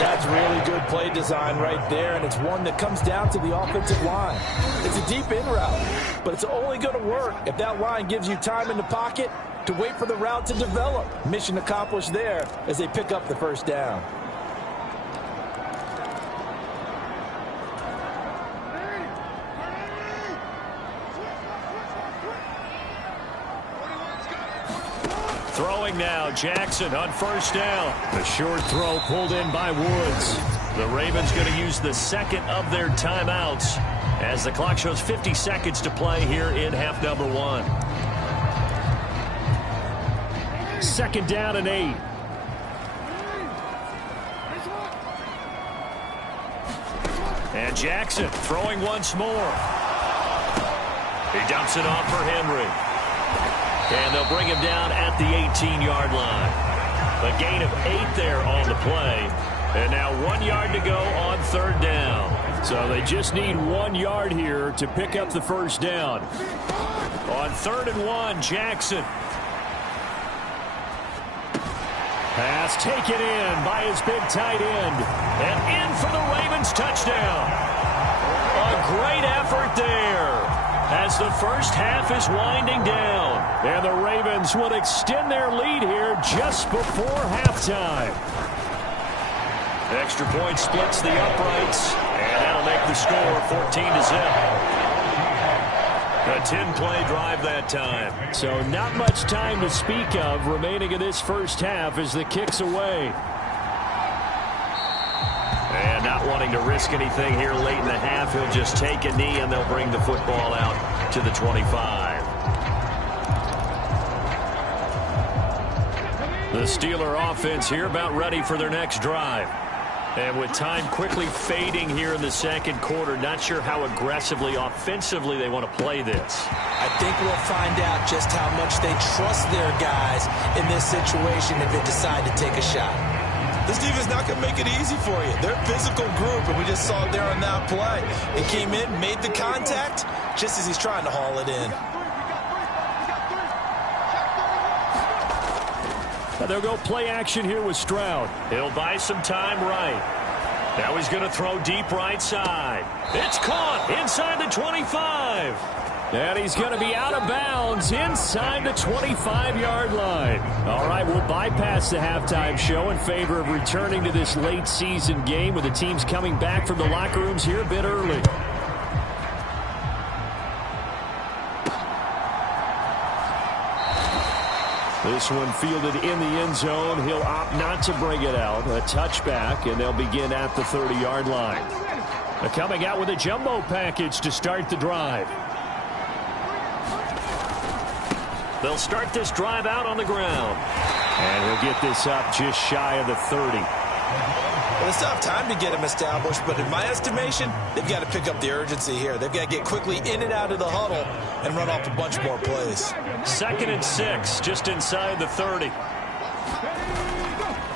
That's really good play design right there, and it's one that comes down to the offensive line. It's a deep in route, but it's only going to work if that line gives you time in the pocket to wait for the route to develop. Mission accomplished there as they pick up the 1st down. Throwing now, Jackson on 1st down. A short throw pulled in by Woods. The Ravens going to use the 2nd of their timeouts as the clock shows 50 seconds to play here in half number 1. 2nd down and 8. And Jackson throwing once more. He dumps it off for Henry. And they'll bring him down at the 18-yard line. A gain of 8 there on the play. And now 1 yard to go on 3rd down. So they just need 1 yard here to pick up the 1st down. On 3rd and 1, Jackson. Pass taken in by his big tight end. And in for the Ravens touchdown. A great effort there as the first half is winding down. And the Ravens will extend their lead here just before halftime. Extra point splits the uprights, and that'll make the score 14-0. A 10-play drive that time. So not much time to speak of remaining in this first half as the kick's away. And not wanting to risk anything here late in the half, he'll just take a knee and they'll bring the football out to the 25. The Steeler offense here about ready for their next drive. And with time quickly fading here in the second quarter, not sure how aggressively, offensively they want to play this. I think we'll find out just how much they trust their guys in this situation if they decide to take a shot. This defense not going to make it easy for you. They're a physical group, and we just saw it there on that play. It came in, made the contact, just as he's trying to haul it in. They'll go play action here with Stroud. He'll buy some time right. Now he's going to throw deep right side. It's caught inside the 25. And he's going to be out of bounds inside the 25-yard line. All right, we'll bypass the halftime show in favor of returning to this late season game with the teams coming back from the locker rooms here a bit early. This one fielded in the end zone. He'll opt not to bring it out. A touchback, and they'll begin at the 30-yard line. They're coming out with a jumbo package to start the drive. They'll start this drive out on the ground. And he'll get this up just shy of the 30. Well, they still have time to get him established, but in my estimation, they've got to pick up the urgency here. They've got to get quickly in and out of the huddle and run off a bunch more plays. 2nd and 6, just inside the 30.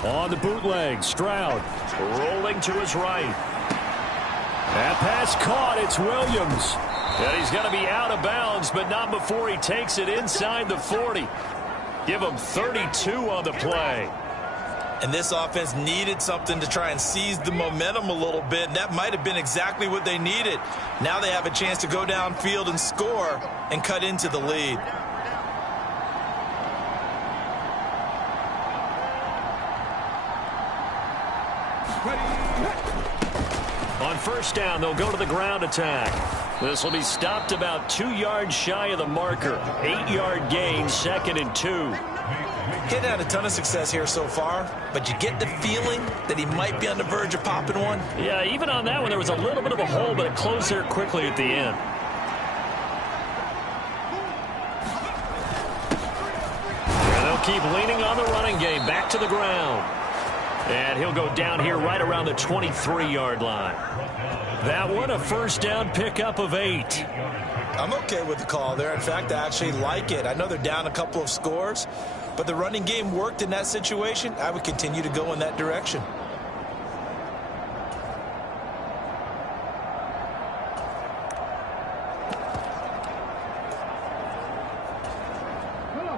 On the bootleg, Stroud rolling to his right. That pass caught. It's Williams. And he's going to be out of bounds, but not before he takes it inside the 40. Give him 32 on the play. And this offense needed something to try and seize the momentum a little bit, and that might have been exactly what they needed. Now they have a chance to go downfield and score and cut into the lead. On first down, they'll go to the ground attack. This will be stopped about 2 yards shy of the marker. 8-yard gain, 2nd and 2. Getting had a ton of success here so far, but you get the feeling that he might be on the verge of popping one. Yeah, even on that one, there was a little bit of a hole, but it closed there quickly at the end. And they'll keep leaning on the running game, back to the ground. And he'll go down here right around the 23-yard line. That one, a first down pickup of 8. I'm okay with the call there. In fact, I actually like it. I know they're down a couple of scores, but the running game worked in that situation. I would continue to go in that direction.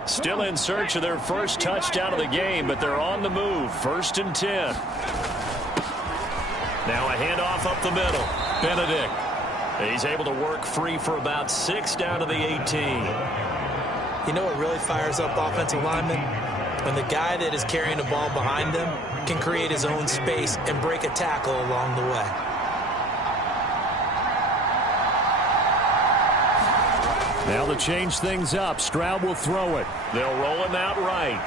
Still in search of their first touchdown of the game, but they're on the move. 1st and 10. Now a handoff up the middle. Benedict. He's able to work free for about 6 down to the 18. You know what really fires up offensive linemen? When the guy that is carrying the ball behind them can create his own space and break a tackle along the way. Now to change things up, Stroud will throw it. They'll roll him out right.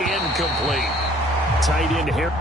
Incomplete. Tight end here.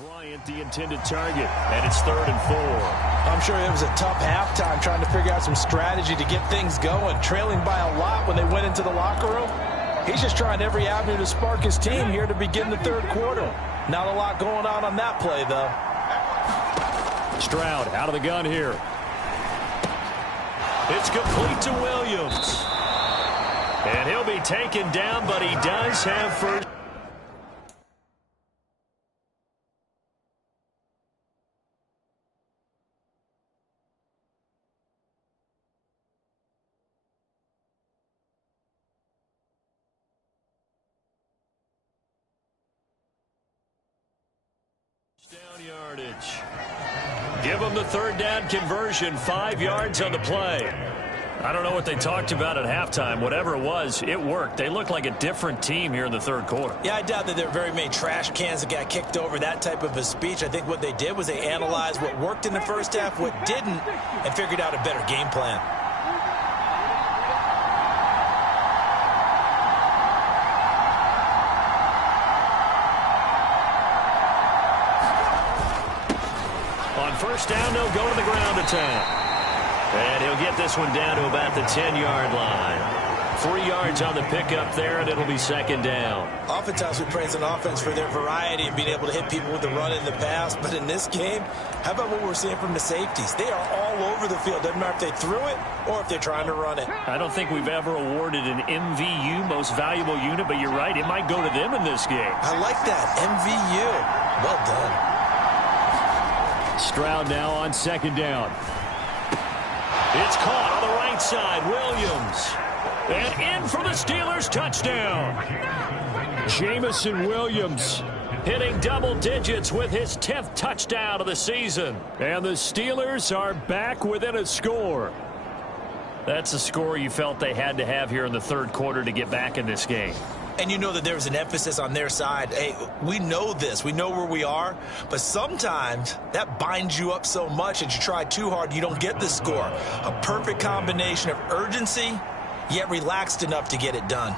Bryant, the intended target, and it's 3rd and 4. I'm sure it was a tough halftime trying to figure out some strategy to get things going. Trailing by a lot when they went into the locker room. He's just trying every avenue to spark his team here to begin the third quarter. Not a lot going on that play, though. Stroud out of the gun here. It's complete to Williams. And he'll be taken down, but he does have first. Down yardage. Give them the third down conversion, 5 yards on the play. I don't know what they talked about at halftime. Whatever it was, it worked. They look like a different team here in the third quarter. Yeah, I doubt that there are very many trash cans that got kicked over, that type of a speech. I think what they did was they analyzed what worked in the first half, what didn't, and figured out a better game plan. First down, they'll go to the ground attack. And he'll get this one down to about the 10-yard line. 3 yards on the pickup there, and it'll be second down. Oftentimes we praise an offense for their variety and being able to hit people with the run in the pass. But in this game, how about what we're seeing from the safeties? They are all over the field. Doesn't matter if they threw it or if they're trying to run it. I don't think we've ever awarded an MVU, most valuable unit, but you're right, it might go to them in this game. I like that, MVU. Well done. Stroud now on second down. It's caught on the right side. Williams. And in for the Steelers touchdown. Jamison Williams hitting double digits with his 10th touchdown of the season. And the Steelers are back within a score. That's a score you felt they had to have here in the third quarter to get back in this game. And you know that there was an emphasis on their side. Hey, we know this. We know where we are. But sometimes that binds you up so much that you try too hard, you don't get the score. A perfect combination of urgency, yet relaxed enough to get it done.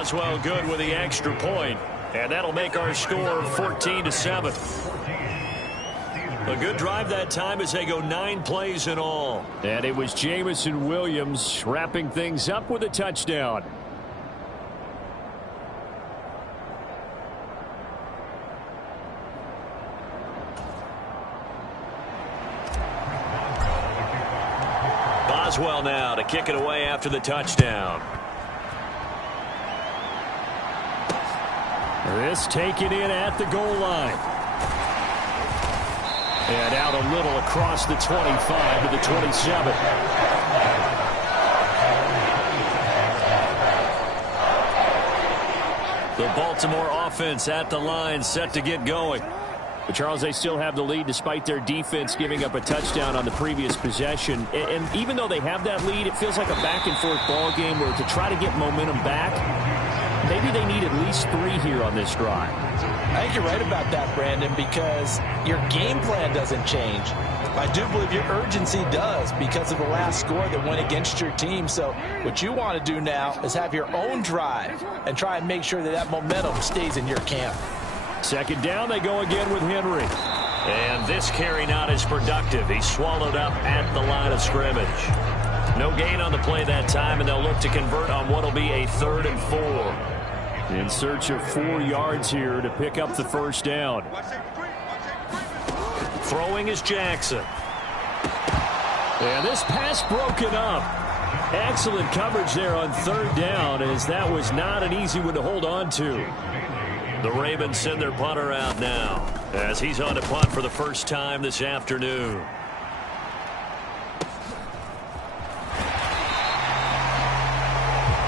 Boswell good with the extra point, and that'll make our score 14-7. A good drive that time as they go 9 plays in all. And it was Jamison Williams wrapping things up with a touchdown. Boswell now to kick it away after the touchdown. This taken in at the goal line. And out a little across the 25 to the 27. The Baltimore offense at the line set to get going. But Charles, they still have the lead despite their defense giving up a touchdown on the previous possession. And even though they have that lead, it feels like a back-and-forth ball game where to try to get momentum back, maybe they need at least 3 here on this drive. I think you're right about that, Brandon, because your game plan doesn't change. I do believe your urgency does because of the last score that went against your team. So what you want to do now is have your own drive and try and make sure that that momentum stays in your camp. Second down, they go again with Henry. And this carry not as productive. He's swallowed up at the line of scrimmage. No gain on the play that time, and they'll look to convert on what will be a 3rd and 4. In search of 4 yards here to pick up the first down. Throwing is Jackson. And this pass broken up. Excellent coverage there on 3rd down, as that was not an easy one to hold on to. The Ravens send their punter out now as he's on to punt for the first time this afternoon.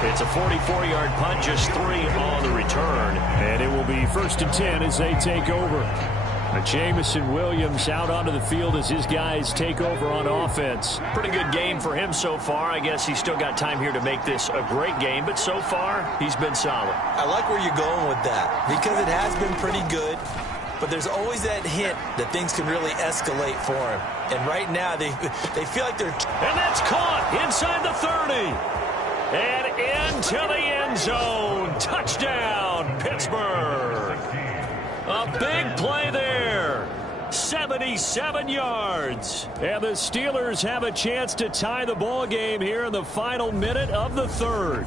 It's a 44-yard punt, just 3 on the return. And it will be 1st and 10 as they take over. Jamison Williams out onto the field as his guys take over on offense. Pretty good game for him so far. I guess he's still got time here to make this a great game, but so far he's been solid. I like where you're going with that because it has been pretty good, but there's always that hint that things can really escalate for him. And right now they feel like they're... And that's caught inside the 30. And into the end zone. Touchdown, Pittsburgh. A big play there. 77 yards. And the Steelers have a chance to tie the ball game here in the final minute of the 3rd.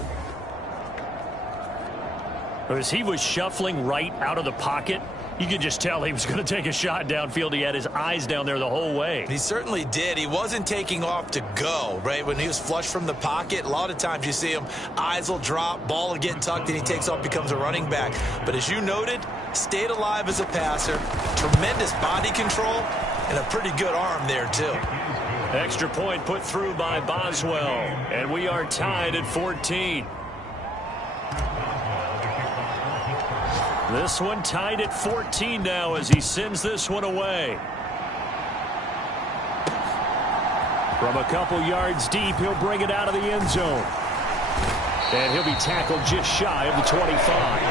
As he was shuffling right out of the pocket, you could just tell he was going to take a shot downfield. He had his eyes down there the whole way. He certainly did. He wasn't taking off to go, right? When he was flush from the pocket, a lot of times you see him, eyes will drop, ball will get tucked, and he takes off, becomes a running back. But as you noted, stayed alive as a passer, tremendous body control, and a pretty good arm there, too. Extra point put through by Boswell, and we are tied at 14. This one tied at 14 now as he sends this one away. From a couple yards deep, he'll bring it out of the end zone. And he'll be tackled just shy of the 25.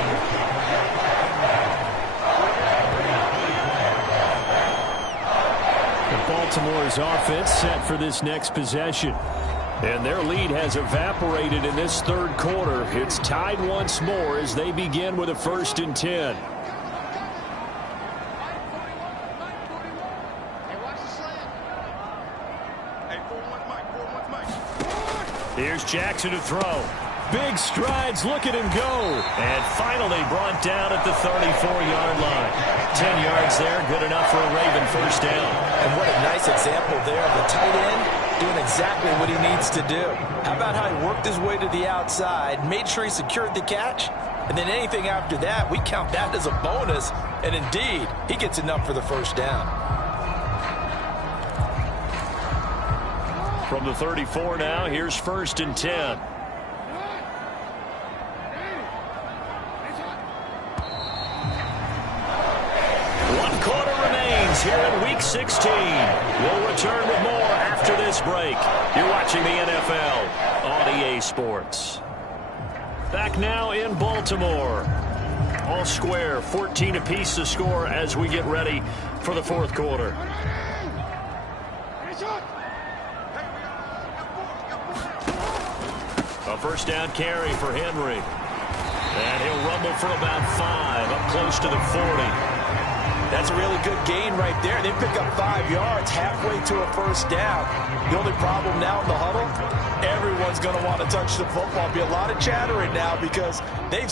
Baltimore's offense set for this next possession. And their lead has evaporated in this 3rd quarter. It's tied once more as they begin with a 1st and 10. Here's Jackson to throw. Big strides, look at him go. And finally brought down at the 34-yard line. 10 yards there, good enough for a Raven first down. And what a nice example there of the tight end doing exactly what he needs to do. How about how he worked his way to the outside, made sure he secured the catch, and then anything after that, we count that as a bonus. And indeed, he gets enough for the first down. From the 34 now, here's 1st and 10. Here in Week 16. We'll return with more after this break. You're watching the NFL on EA Sports. Back now in Baltimore. All square, 14 apiece to score as we get ready for the 4th quarter. A first down carry for Henry. And he'll rumble for about 5, up close to the 40. That's a really good gain right there. They pick up 5 yards halfway to a first down. The only problem now in the huddle, everyone's going to want to touch the football. Be a lot of chattering now because they've...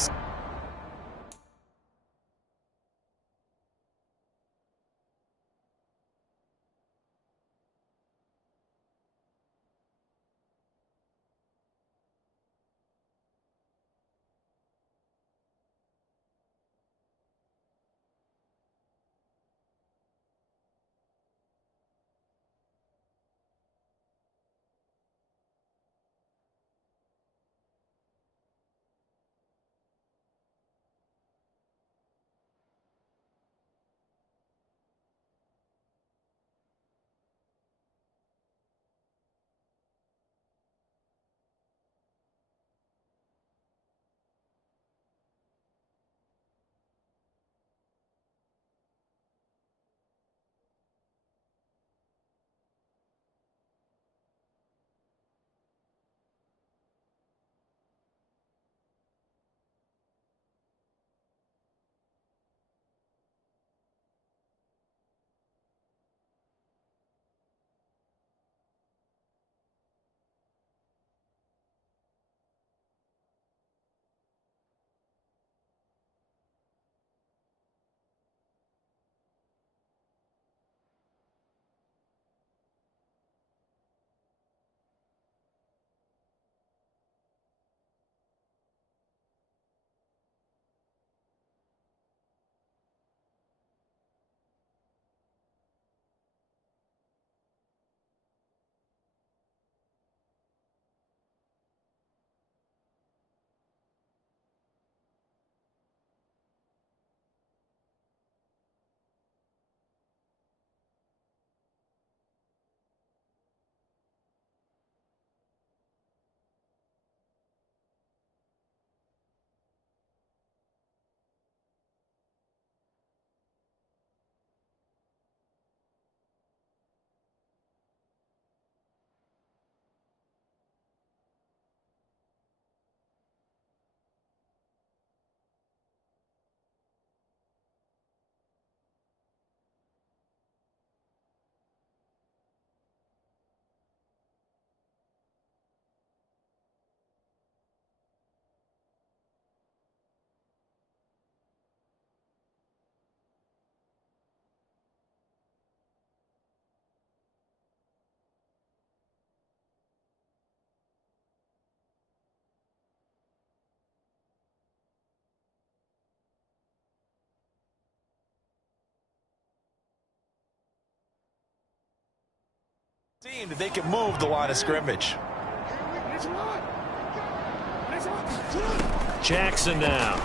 Team that they can move the line of scrimmage. Jackson now.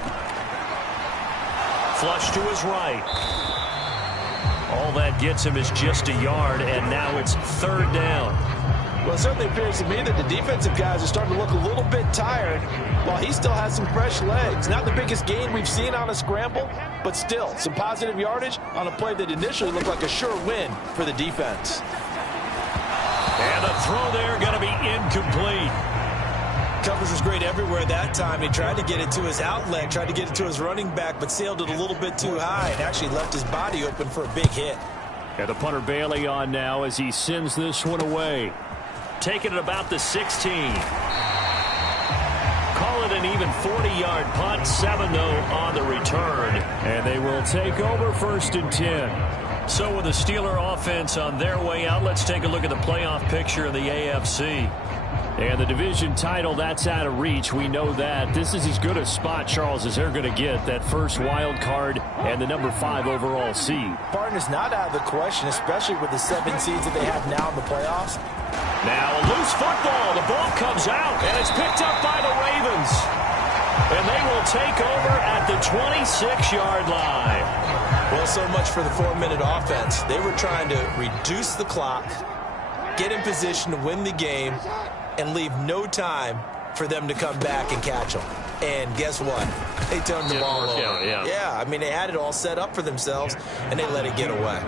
Flush to his right. All that gets him is just a yard, and now it's 3rd down. Well, it certainly appears to me that the defensive guys are starting to look a little bit tired while he still has some fresh legs. Not the biggest gain we've seen on a scramble, but still some positive yardage on a play that initially looked like a sure win for the defense. And the throw there going to be incomplete. Covers was great everywhere that time. He tried to get it to his outlet, tried to get it to his running back, but sailed it a little bit too high and actually left his body open for a big hit. And the punter Bailey on now as he sends this one away. Taking it about the 16. Call it an even 40-yard punt, 7-0 on the return. And they will take over 1st and 10. So with the Steeler offense on their way out, let's take a look at the playoff picture of the AFC. And the division title, that's out of reach. We know that. This is as good a spot, Charles, as they're going to get. That first wild card and the number 5 overall seed. Partner's not out of the question, especially with the 7 seeds that they have now in the playoffs. Now a loose football. The ball comes out, and it's picked up by the Ravens. And they will take over at the 26-yard line. Well, so much for the 4-minute offense. They were trying to reduce the clock, get in position to win the game, and leave no time for them to come back and catch them. And guess what? They turned the ball over. Yeah, I mean, they had it all set up for themselves, and they let it get away.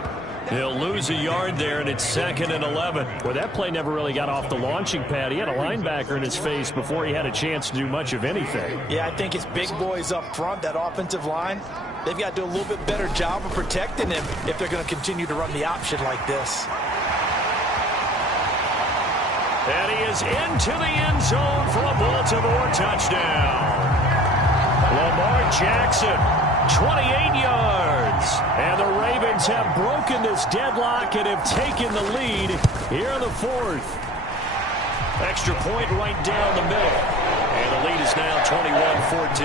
He'll lose a yard there, and it's 2nd and 11. Well, that play never really got off the launching pad. He had a linebacker in his face before he had a chance to do much of anything. Yeah, I think it's big boys up front, that offensive line. They've got to do a little bit better job of protecting him if they're going to continue to run the option like this. And he is into the end zone for a Baltimore touchdown. Lamar Jackson, 28 yards. And the Ravens have broken this deadlock and have taken the lead here in the 4th. Extra point right down the middle. And the lead is now 21-14.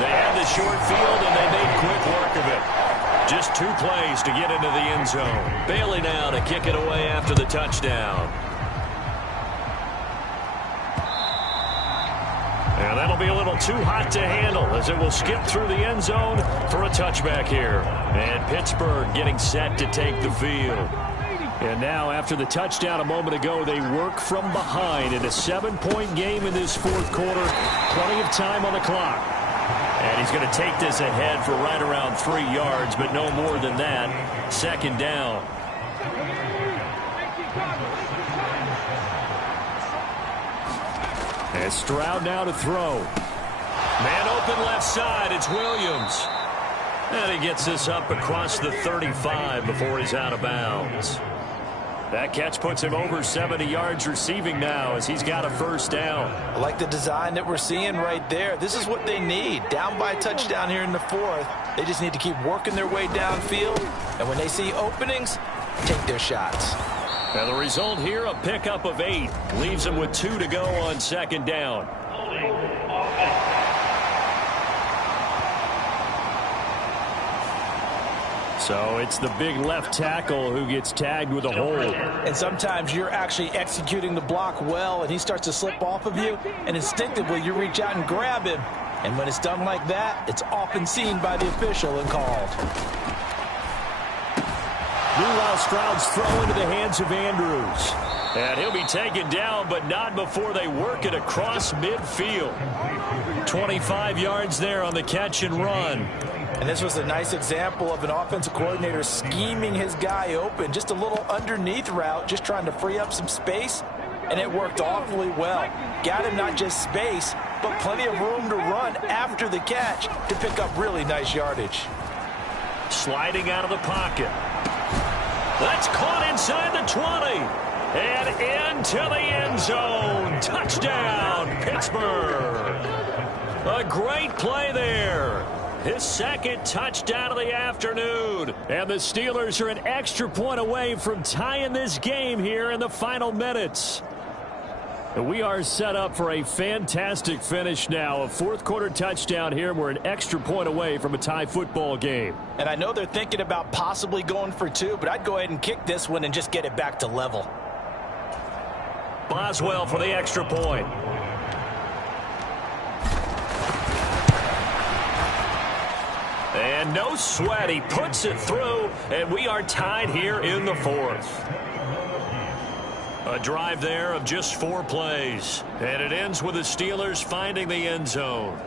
They had the short field, and they made quick work of it. Just 2 plays to get into the end zone. Bailey now to kick it away after the touchdown. And that'll be a little too hot to handle as it will skip through the end zone for a touchback here. And Pittsburgh getting set to take the field. And now after the touchdown a moment ago, they work from behind in a 7-point game in this 4th quarter. Plenty of time on the clock. And he's going to take this ahead for right around 3 yards, but no more than that. 2nd down. And Stroud now to throw. Man open left side. It's Williams. And he gets this up across the 35 before he's out of bounds. That catch puts him over 70 yards receiving now as he's got a 1st down. I like the design that we're seeing right there. This is what they need. Down by a touchdown here in the 4th. They just need to keep working their way downfield. And when they see openings, take their shots. And the result here, a pickup of 8. Leaves them with 2 to go on 2nd down. So it's the big left tackle who gets tagged with a hold. And sometimes you're actually executing the block well, and he starts to slip off of you, and instinctively you reach out and grab him. And when it's done like that, it's often seen by the official and called. Meanwhile, Stroud's throw into the hands of Andrews. And he'll be taken down, but not before they work it across midfield. 25 yards there on the catch and run. And this was a nice example of an offensive coordinator scheming his guy open. Just a little underneath route, just trying to free up some space. And it worked awfully well. Got him not just space, but plenty of room to run after the catch to pick up really nice yardage. Sliding out of the pocket. That's caught inside the 20. And into the end zone. Touchdown, Pittsburgh. A great play there. His 2nd touchdown of the afternoon. And the Steelers are an extra point away from tying this game here in the final minutes. And we are set up for a fantastic finish now. A 4th quarter touchdown here. We're an extra point away from a tie football game. And I know they're thinking about possibly going for 2, but I'd go ahead and kick this one and just get it back to level. Boswell for the extra point. And no sweat. He puts it through, and we are tied here in the 4th. A drive there of just 4 plays. And it ends with the Steelers finding the end zone.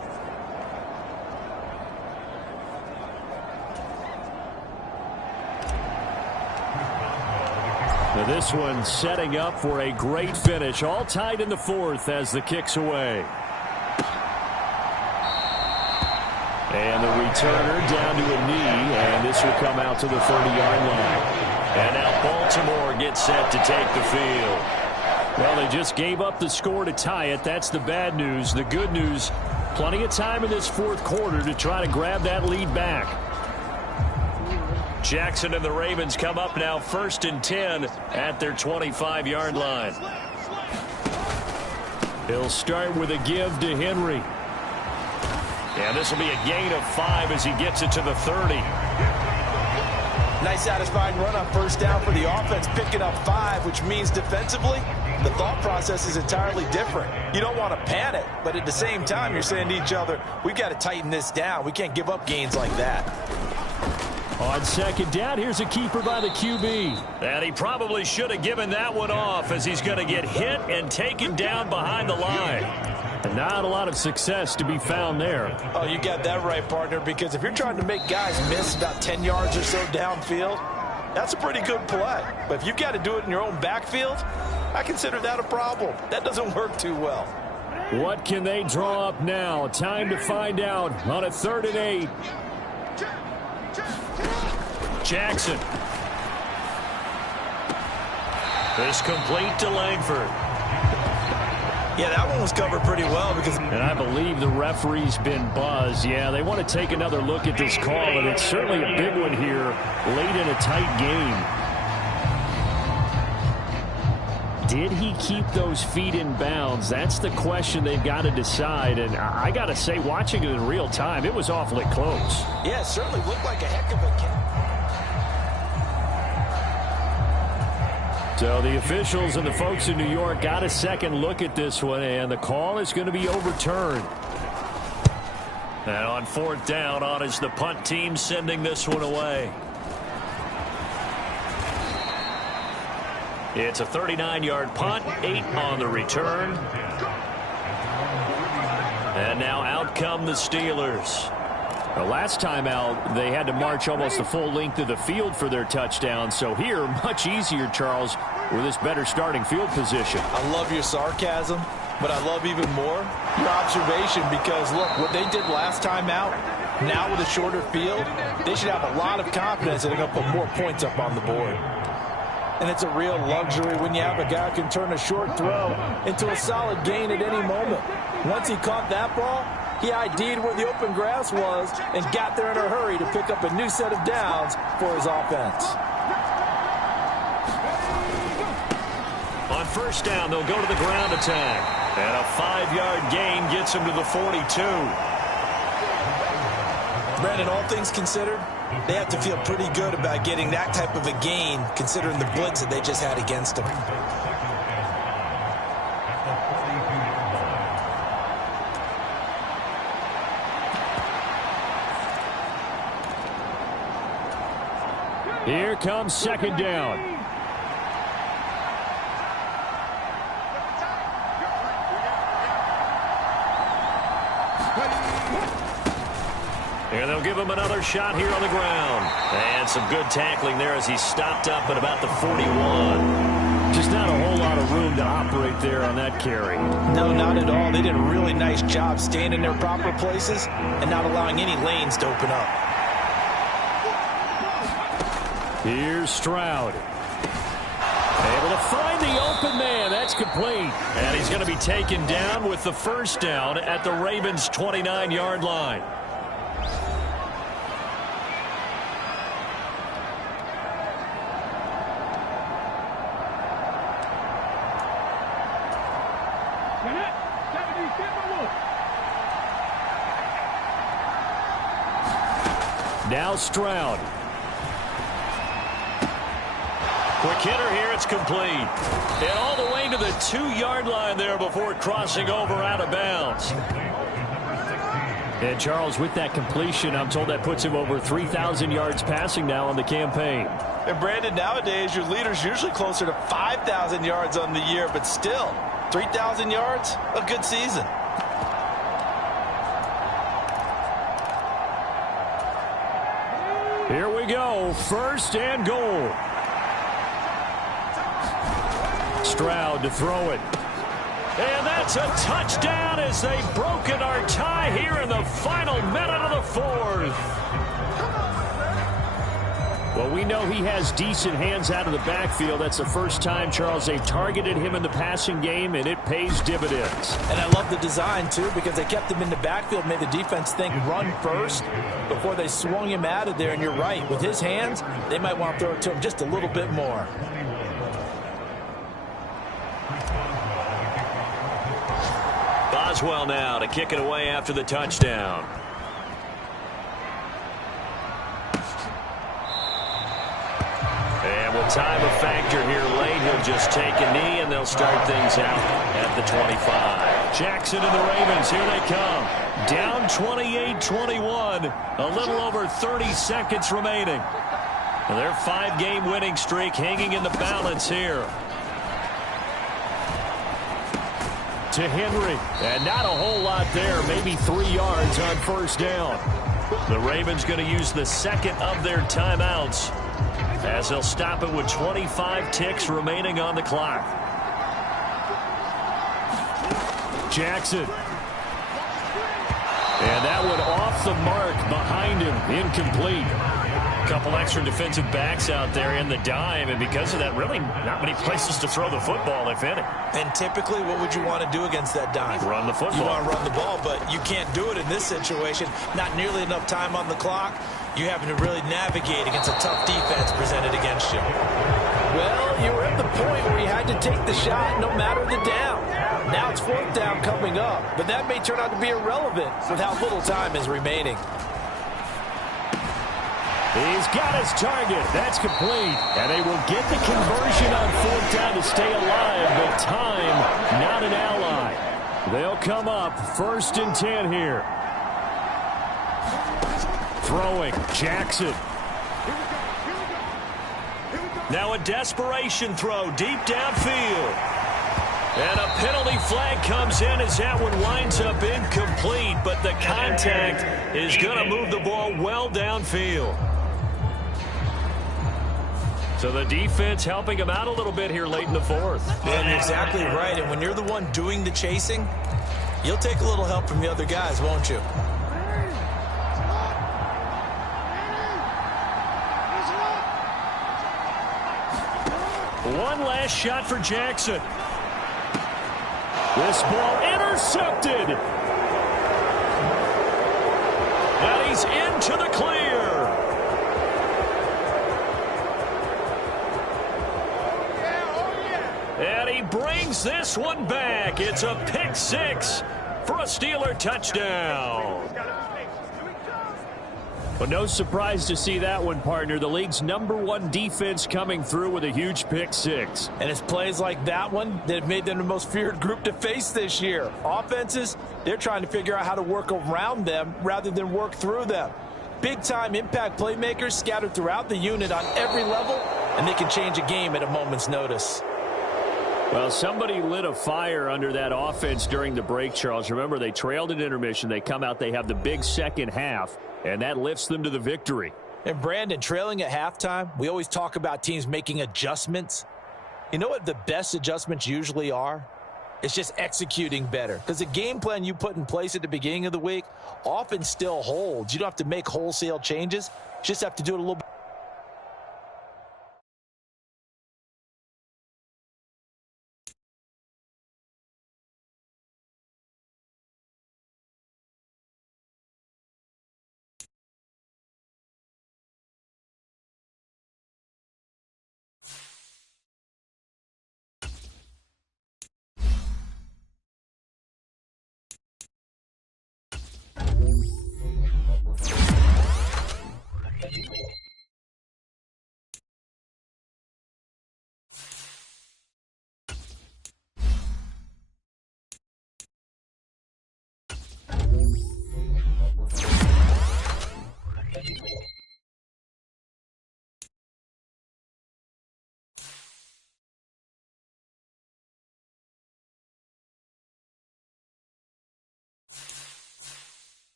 Now this one setting up for a great finish. All tied in the 4th as the kick's away. And the returner down to a knee, and this will come out to the 30-yard line. And now Baltimore gets set to take the field. Well, they just gave up the score to tie it. That's the bad news. The good news, plenty of time in this 4th quarter to try to grab that lead back. Jackson and the Ravens come up now 1st and 10 at their 25-yard line. He'll start with a give to Henry. And this will be a gain of 5 as he gets it to the 30. Nice satisfying run on 1st down for the offense, picking up 5, which means defensively, the thought process is entirely different. You don't want to panic, but at the same time, you're saying to each other, we've got to tighten this down. We can't give up gains like that. On 2nd down, here's a keeper by the QB. And he probably should have given that one off as he's going to get hit and taken down behind the line. And not a lot of success to be found there. Oh, you got that right, partner, because if you're trying to make guys miss about 10 yards or so downfield, that's a pretty good play. But if you've got to do it in your own backfield, I consider that a problem. That doesn't work too well. What can they draw up now? Time to find out on a 3rd and 8. Jackson. This complete to Langford. Yeah, that one was covered pretty well because... And I believe the referee's been buzzed. Yeah, they want to take another look at this call, and it's certainly a big one here late in a tight game. Did he keep those feet in bounds? That's the question they've got to decide. And I got to say, watching it in real time, it was awfully close. Yeah, it certainly looked like a heck of a catch. So the officials and the folks in New York got a second look at this one, and the call is going to be overturned. And on 4th down, on is the punt team sending this one away. It's a 39-yard punt, 8 on the return. And now out come the Steelers. The last time out, they had to march almost the full length of the field for their touchdown. So here, much easier, Charles, with this better starting field position. I love your sarcasm, but I love even more your observation because, look, what they did last time out, now with a shorter field, they should have a lot of confidence that they're going to put more points up on the board. And it's a real luxury when you have a guy who can turn a short throw into a solid gain at any moment. Once he caught that ball, he ID'd where the open grass was and got there in a hurry to pick up a new set of downs for his offense. On 1st down, they'll go to the ground attack. And a 5-yard gain gets him to the 42. Brandon, all things considered, they have to feel pretty good about getting that type of a gain considering the blitz that they just had against them. Here comes 2nd down. And they'll give him another shot here on the ground. And some good tackling there as he stopped up at about the 41. Just not a whole lot of room to operate there on that carry. No, not at all. They did a really nice job staying in their proper places and not allowing any lanes to open up. Here's Stroud. Able to find the open man. That's complete. And he's going to be taken down with the 1st down at the Ravens' 29-yard line. Now Stroud. Quick hitter here, it's complete. And all the way to the 2-yard line there before crossing over out of bounds. And Charles, with that completion, I'm told that puts him over 3,000 yards passing now on the campaign. And Brandon, nowadays your leader's usually closer to 5,000 yards on the year, but still, 3,000 yards, a good season. Here we go, 1st and goal. Stroud to throw it. And that's a touchdown as they've broken our tie here in the final minute of the 4th. Well, we know he has decent hands out of the backfield. That's the first time, Charles, they've targeted him in the passing game, and it pays dividends. And I love the design, too, because they kept him in the backfield, made the defense think run first before they swung him out of there. And you're right, with his hands, they might want to throw it to him just a little bit more. Boswell now to kick it away after the touchdown. And with time a factor here late, he'll just take a knee and they'll start things out at the 25. Jackson and the Ravens, here they come. Down 28-21, a little over 30 seconds remaining. And their 5-game winning streak hanging in the balance here. to Henry. And not a whole lot there, maybe 3 yards on first down. The Ravens going to use the second of their timeouts as they'll stop it with 25 ticks remaining on the clock. Jackson. And that one off the mark behind him, incomplete. A couple extra defensive backs out there in the dime, and because of that, really not many places to throw the football, if any. And typically, what would you want to do against that dime? Run the football. You want to run the ball, but you can't do it in this situation. Not nearly enough time on the clock. You having to really navigate against a tough defense presented against you. Well, you were at the point where you had to take the shot no matter the down. Now it's fourth down coming up, but that may turn out to be irrelevant with how little time is remaining. He's got his target. That's complete. And they will get the conversion on fourth down to stay alive, but time, not an ally. They'll come up 1st and 10 here. Throwing, Jackson. Now a desperation throw deep downfield. And a penalty flag comes in as that one winds up incomplete, but the contact is going to move the ball well downfield. So the defense helping him out a little bit here late in the fourth. And you're exactly right. And when you're the one doing the chasing, you'll take a little help from the other guys, won't you? One last shot for Jackson. This ball intercepted. And he's into the clear. And he brings this one back. It's a pick six for a Steeler touchdown. But no surprise to see that one, partner. The league's #1 defense coming through with a huge pick six. And it's plays like that one that have made them the most feared group to face this year. Offenses, they're trying to figure out how to work around them rather than work through them. Big-time impact playmakers scattered throughout the unit on every level, and they can change a game at a moment's notice. Well, somebody lit a fire under that offense during the break, Charles. Remember, they trailed at intermission. They come out, they have the big second half, and that lifts them to the victory. And Brandon, trailing at halftime, we always talk about teams making adjustments. You know what the best adjustments usually are? It's just executing better. Because the game plan you put in place at the beginning of the week often still holds. You don't have to make wholesale changes. You just have to do it a little bit.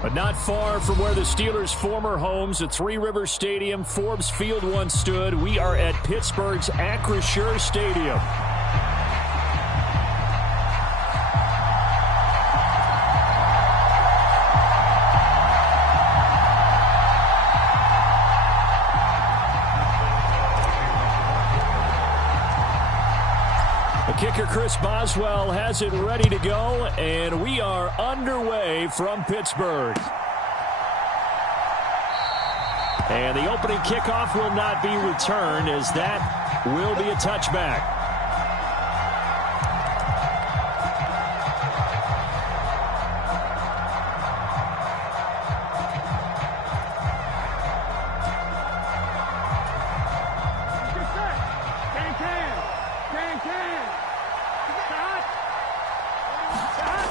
But not far from where the Steelers' former homes at Three Rivers Stadium, Forbes Field once stood, we are at Pittsburgh's r2r Stadium. Kicker Chris Boswell has it ready to go, and we are underway from Pittsburgh. And the opening kickoff will not be returned, as that will be a touchback.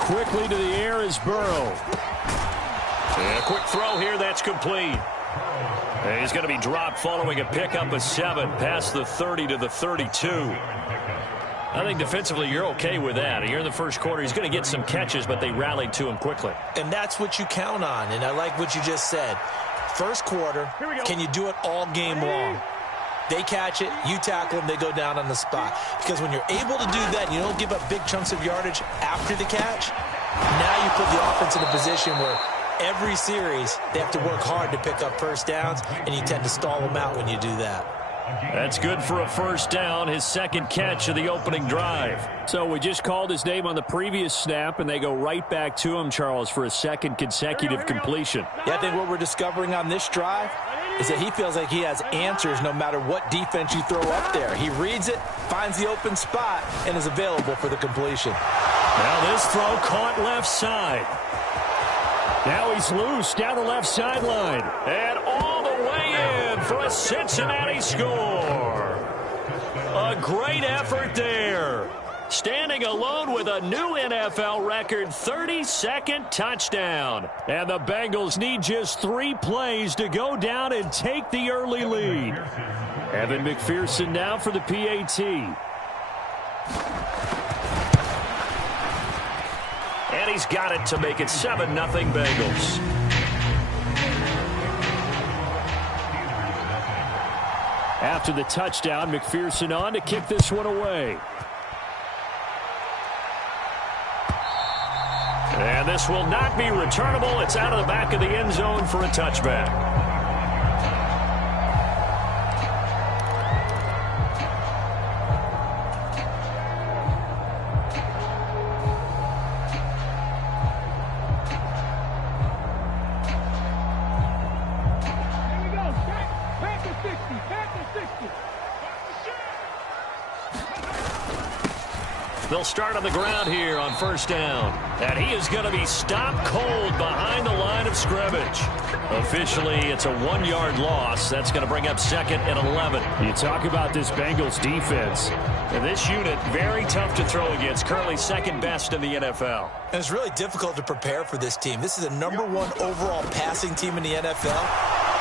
Quickly to the air is Burrow. And a quick throw here, that's complete. And he's going to be dropped following a pickup of 7 past the 30 to the 32. I think defensively you're okay with that. Here in the first quarter, he's going to get some catches, but they rallied to him quickly. And that's what you count on, and I like what you just said. First quarter, can you do it all game long? They catch it, you tackle them, they go down on the spot. Because when you're able to do that and you don't give up big chunks of yardage after the catch, now you put the offense in a position where every series they have to work hard to pick up first downs, and you tend to stall them out when you do that. That's good for a first down, his second catch of the opening drive. So we just called his name on the previous snap, and they go right back to him, Charles, for a second consecutive completion. Yeah, I think what we're discovering on this drive is that he feels like he has answers no matter what defense you throw up there. He reads it, finds the open spot, and is available for the completion. Now this throw caught left side. Now he's loose down the left sideline. And all the way in for a Cincinnati score. A great effort there. Standing alone with a new NFL record 32nd touchdown. And the Bengals need just 3 plays to go down and take the early lead. Evan McPherson now for the PAT. And he's got it to make it 7-0 Bengals. After the touchdown, McPherson on to kick this one away. And this will not be returnable. It's out of the back of the end zone for a touchback. They'll start on the ground here on first down. And he is going to be stopped cold behind the line of scrimmage. Officially, it's a 1-yard loss. That's going to bring up 2nd and 11. You talk about this Bengals defense. And this unit, very tough to throw against. Currently 2nd best in the NFL. And it's really difficult to prepare for this team. This is a #1 overall passing team in the NFL.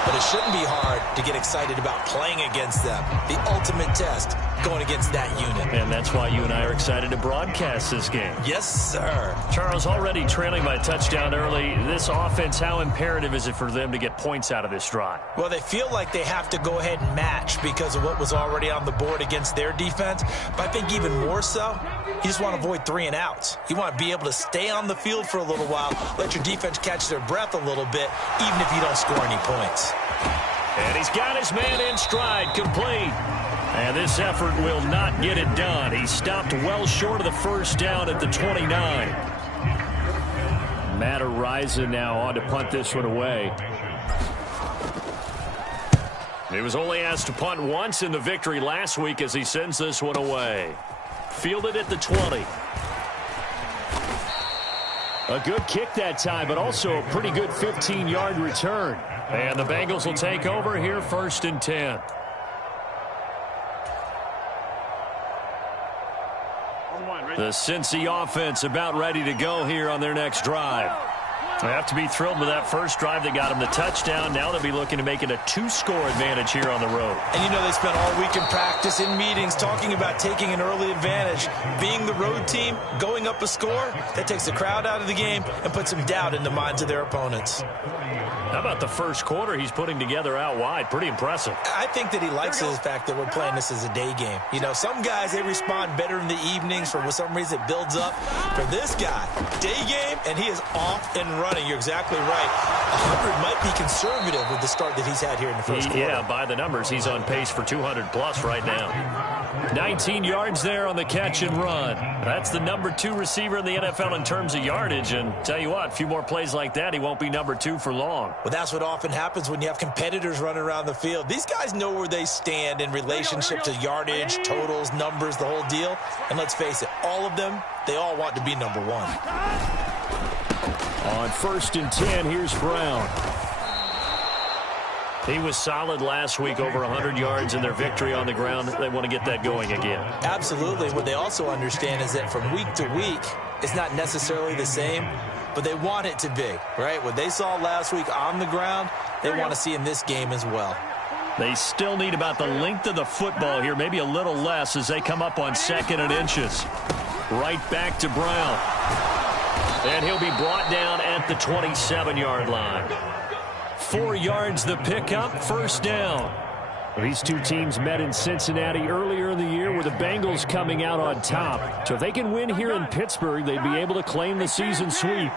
But it shouldn't be hard to get excited about playing against them. The ultimate test, going against that unit. And that's why you and I are excited to broadcast this game. Yes, sir. Charles, already trailing by a touchdown early. This offense, how imperative is it for them to get points out of this drive? Well, they feel like they have to go ahead and match because of what was already on the board against their defense. But I think even more so, you just want to avoid 3 and outs. You want to be able to stay on the field for a little while, let your defense catch their breath a little bit, even if you don't score any points. And he's got his man in stride, complete. And this effort will not get it done. He stopped well short of the first down at the 29. Matt Araiza now on to punt this one away. He was only asked to punt once in the victory last week as he sends this one away. Fielded at the 20. A good kick that time, but also a pretty good 15-yard return. And the Bengals will take over here 1st and 10. The Cincy offense about ready to go here on their next drive. They have to be thrilled with that first drive that got them the touchdown. Now they'll be looking to make it a 2-score advantage here on the road. And you know they spent all week in practice, in meetings, talking about taking an early advantage. Being the road team, going up a score, that takes the crowd out of the game and puts some doubt in the minds of their opponents. How about the first quarter he's putting together out wide? Pretty impressive. I think that he likes the fact that we're playing this as a day game. You know, some guys, they respond better in the evenings. For some reason, it builds up. For this guy, day game, and he is off and running. You're exactly right. 100 might be conservative with the start that he's had here in the first quarter. Yeah, by the numbers, he's on pace for 200-plus right now. 19 yards there on the catch and run. That's the #2 receiver in the NFL in terms of yardage. And tell you what, a few more plays like that, he won't be #2 for long. Well, that's what often happens when you have competitors running around the field. These guys know where they stand in relationship to yardage, totals, numbers, the whole deal. And let's face it, all of them, they all want to be #1. On 1st and 10, here's Brown. He was solid last week, over 100 yards in their victory on the ground. They want to get that going again. Absolutely. What they also understand is that from week to week, it's not necessarily the same, but they want it to be, right? What they saw last week on the ground, they want to see in this game as well. They still need about the length of the football here, maybe a little less as they come up on 2nd and inches. Right back to Brown. And he'll be brought down at the 27-yard line. 4 yards the pickup, 1st down. These two teams met in Cincinnati earlier in the year with the Bengals coming out on top. So if they can win here in Pittsburgh, they'd be able to claim the season sweep.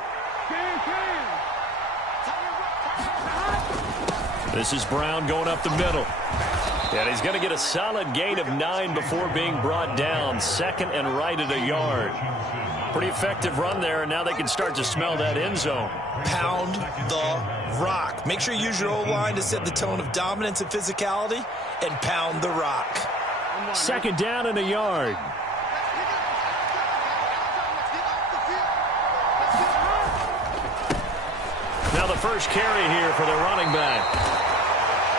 This is Brown going up the middle. And he's going to get a solid gain of 9 before being brought down. 2nd and right at a yard. Pretty effective run there, and now they can start to smell that end zone. Pound the rock. Make sure you use your O-line to set the tone of dominance and physicality, and pound the rock. 2nd down and a yard. Now the first carry here for the running back.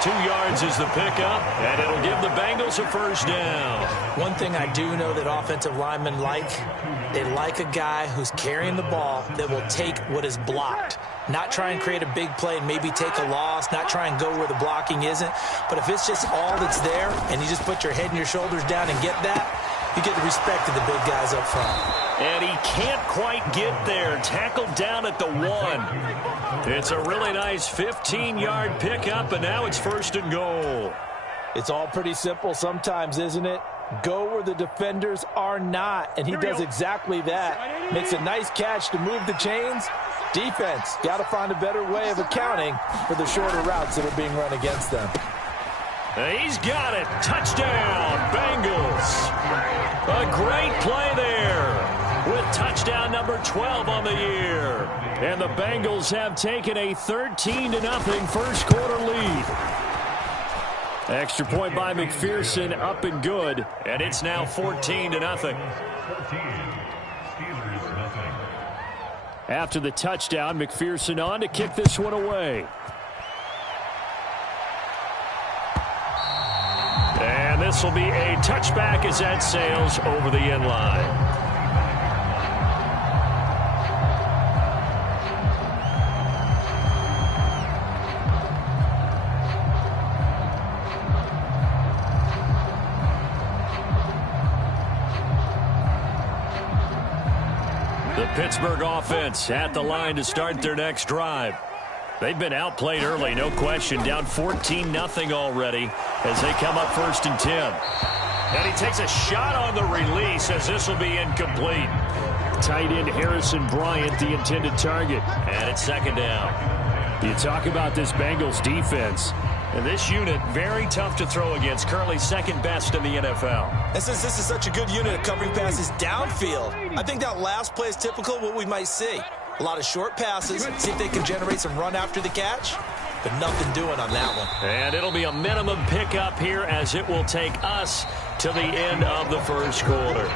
2 yards is the pickup, and it'll give the Bengals a 1st down. One thing I do know that offensive linemen like, they like a guy who's carrying the ball that will take what is blocked. Not try and create a big play and maybe take a loss, not try and go where the blocking isn't. But if it's just all that's there and you just put your head and your shoulders down and get that, you get the respect of the big guys up front. And he can't quite get there. Tackled down at the 1. It's a really nice 15-yard pickup, and now it's 1st and goal. It's all pretty simple sometimes, isn't it? Go where the defenders are not, and he does exactly that. Makes a nice catch to move the chains. Defense, got to find a better way of accounting for the shorter routes that are being run against them. He's got it. Touchdown, Bengals. A great play there with touchdown number 12 on the year. And the Bengals have taken a 13-0 first quarter lead. Extra point by McPherson, up and good. And it's now 14-0. After the touchdown, McPherson on to kick this one away. And this will be a touchback as that sails over the end line. The Pittsburgh offense at the line to start their next drive. They've been outplayed early, no question. Down 14-0 already as they come up 1st and 10. And he takes a shot on the release as this will be incomplete. Tight end Harrison Bryant, the intended target. And it's 2nd down. You talk about this Bengals defense. And this unit, very tough to throw against, currently 2nd best in the NFL. And since this is such a good unit of covering passes downfield, I think that last play is typical of what we might see. A lot of short passes, see if they can generate some run after the catch, but nothing doing on that one. And it'll be a minimum pickup here as it will take us to the end of the first quarter.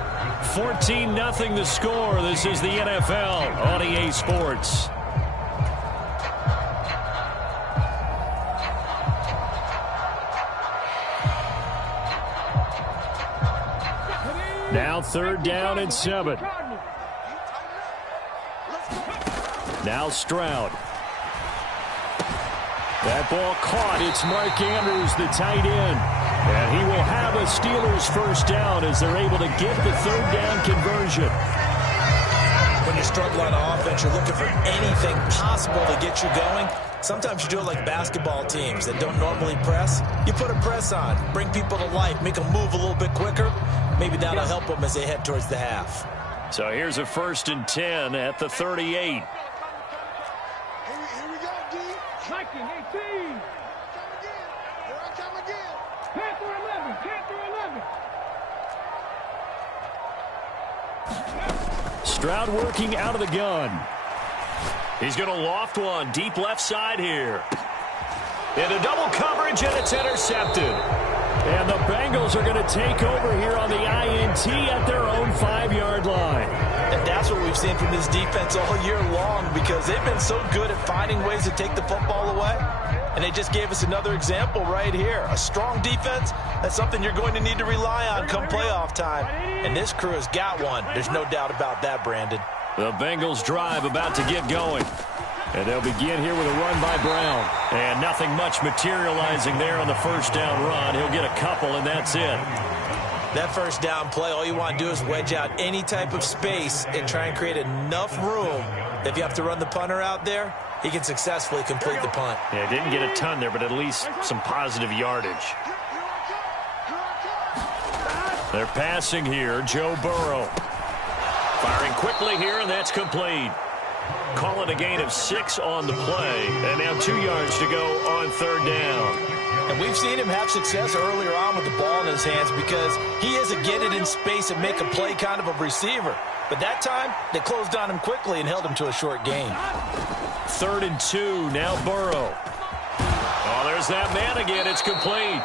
14-0 the score. This is the NFL on EA Sports. Now 3rd down and 7. Now Stroud. That ball caught. It's Mark Andrews, the tight end. And he will have a Steelers 1st down as they're able to get the 3rd down conversion. When you struggle on offense, you're looking for anything possible to get you going. Sometimes you do it like basketball teams that don't normally press. You put a press on, bring people to life, make them move a little bit quicker. Maybe that'll help them as they head towards the half. So here's a 1st and 10 at the 38. Here we go, D. Striking 18. Come again. Here I come again. Panther 11. Panther 11. Stroud working out of the gun. He's going to loft one deep left side here. Into double coverage, and it's intercepted. And the Bengals are going to take over here on the INT at their own 5-yard line. And that's what we've seen from this defense all year long, because they've been so good at finding ways to take the football away. And they just gave us another example right here. A strong defense, that's something you're going to need to rely on come playoff time. And this crew has got one. There's no doubt about that, Brandon. The Bengals drive about to get going. And they'll begin here with a run by Brown. And nothing much materializing there on the 1st down run. He'll get a couple, and that's it. That 1st down play, all you want to do is wedge out any type of space and try and create enough room. If you have to run the punter out there, he can successfully complete the punt. Yeah, didn't get a ton there, but at least some positive yardage. They're passing here. Joe Burrow. Firing quickly here, and that's complete. Call it a gain of 6 on the play. And now 2 yards to go on 3rd down. And we've seen him have success earlier on with the ball in his hands because he is a get it in space and make a play kind of a receiver. But that time, they closed on him quickly and held him to a short gain. 3rd and 2, now Burrow. Oh, there's that man again. It's complete.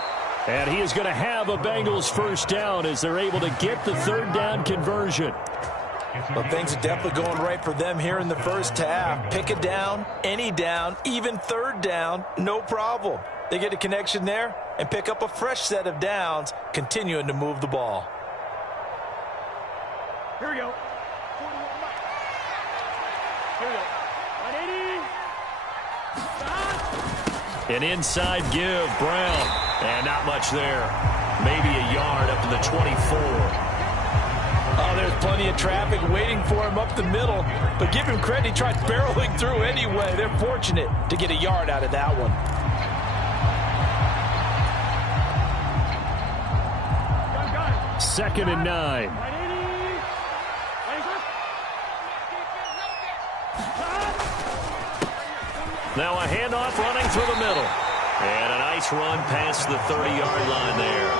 And he is going to have a Bengals 1st down as they're able to get the 3rd down conversion. Well, things are definitely going right for them here in the first half. Pick a down, any down, even 3rd down, no problem. They get a connection there and pick up a fresh set of downs, continuing to move the ball. Here we go. Here we go. 180. An inside give, Brown. And not much there. Maybe a yard up to the 24. Oh, there's plenty of traffic waiting for him up the middle. But give him credit, he tried barreling through anyway. They're fortunate to get a yard out of that one. Got it. 2nd and 9. 180. Now a handoff running through the middle. And a nice run past the 30-yard line there.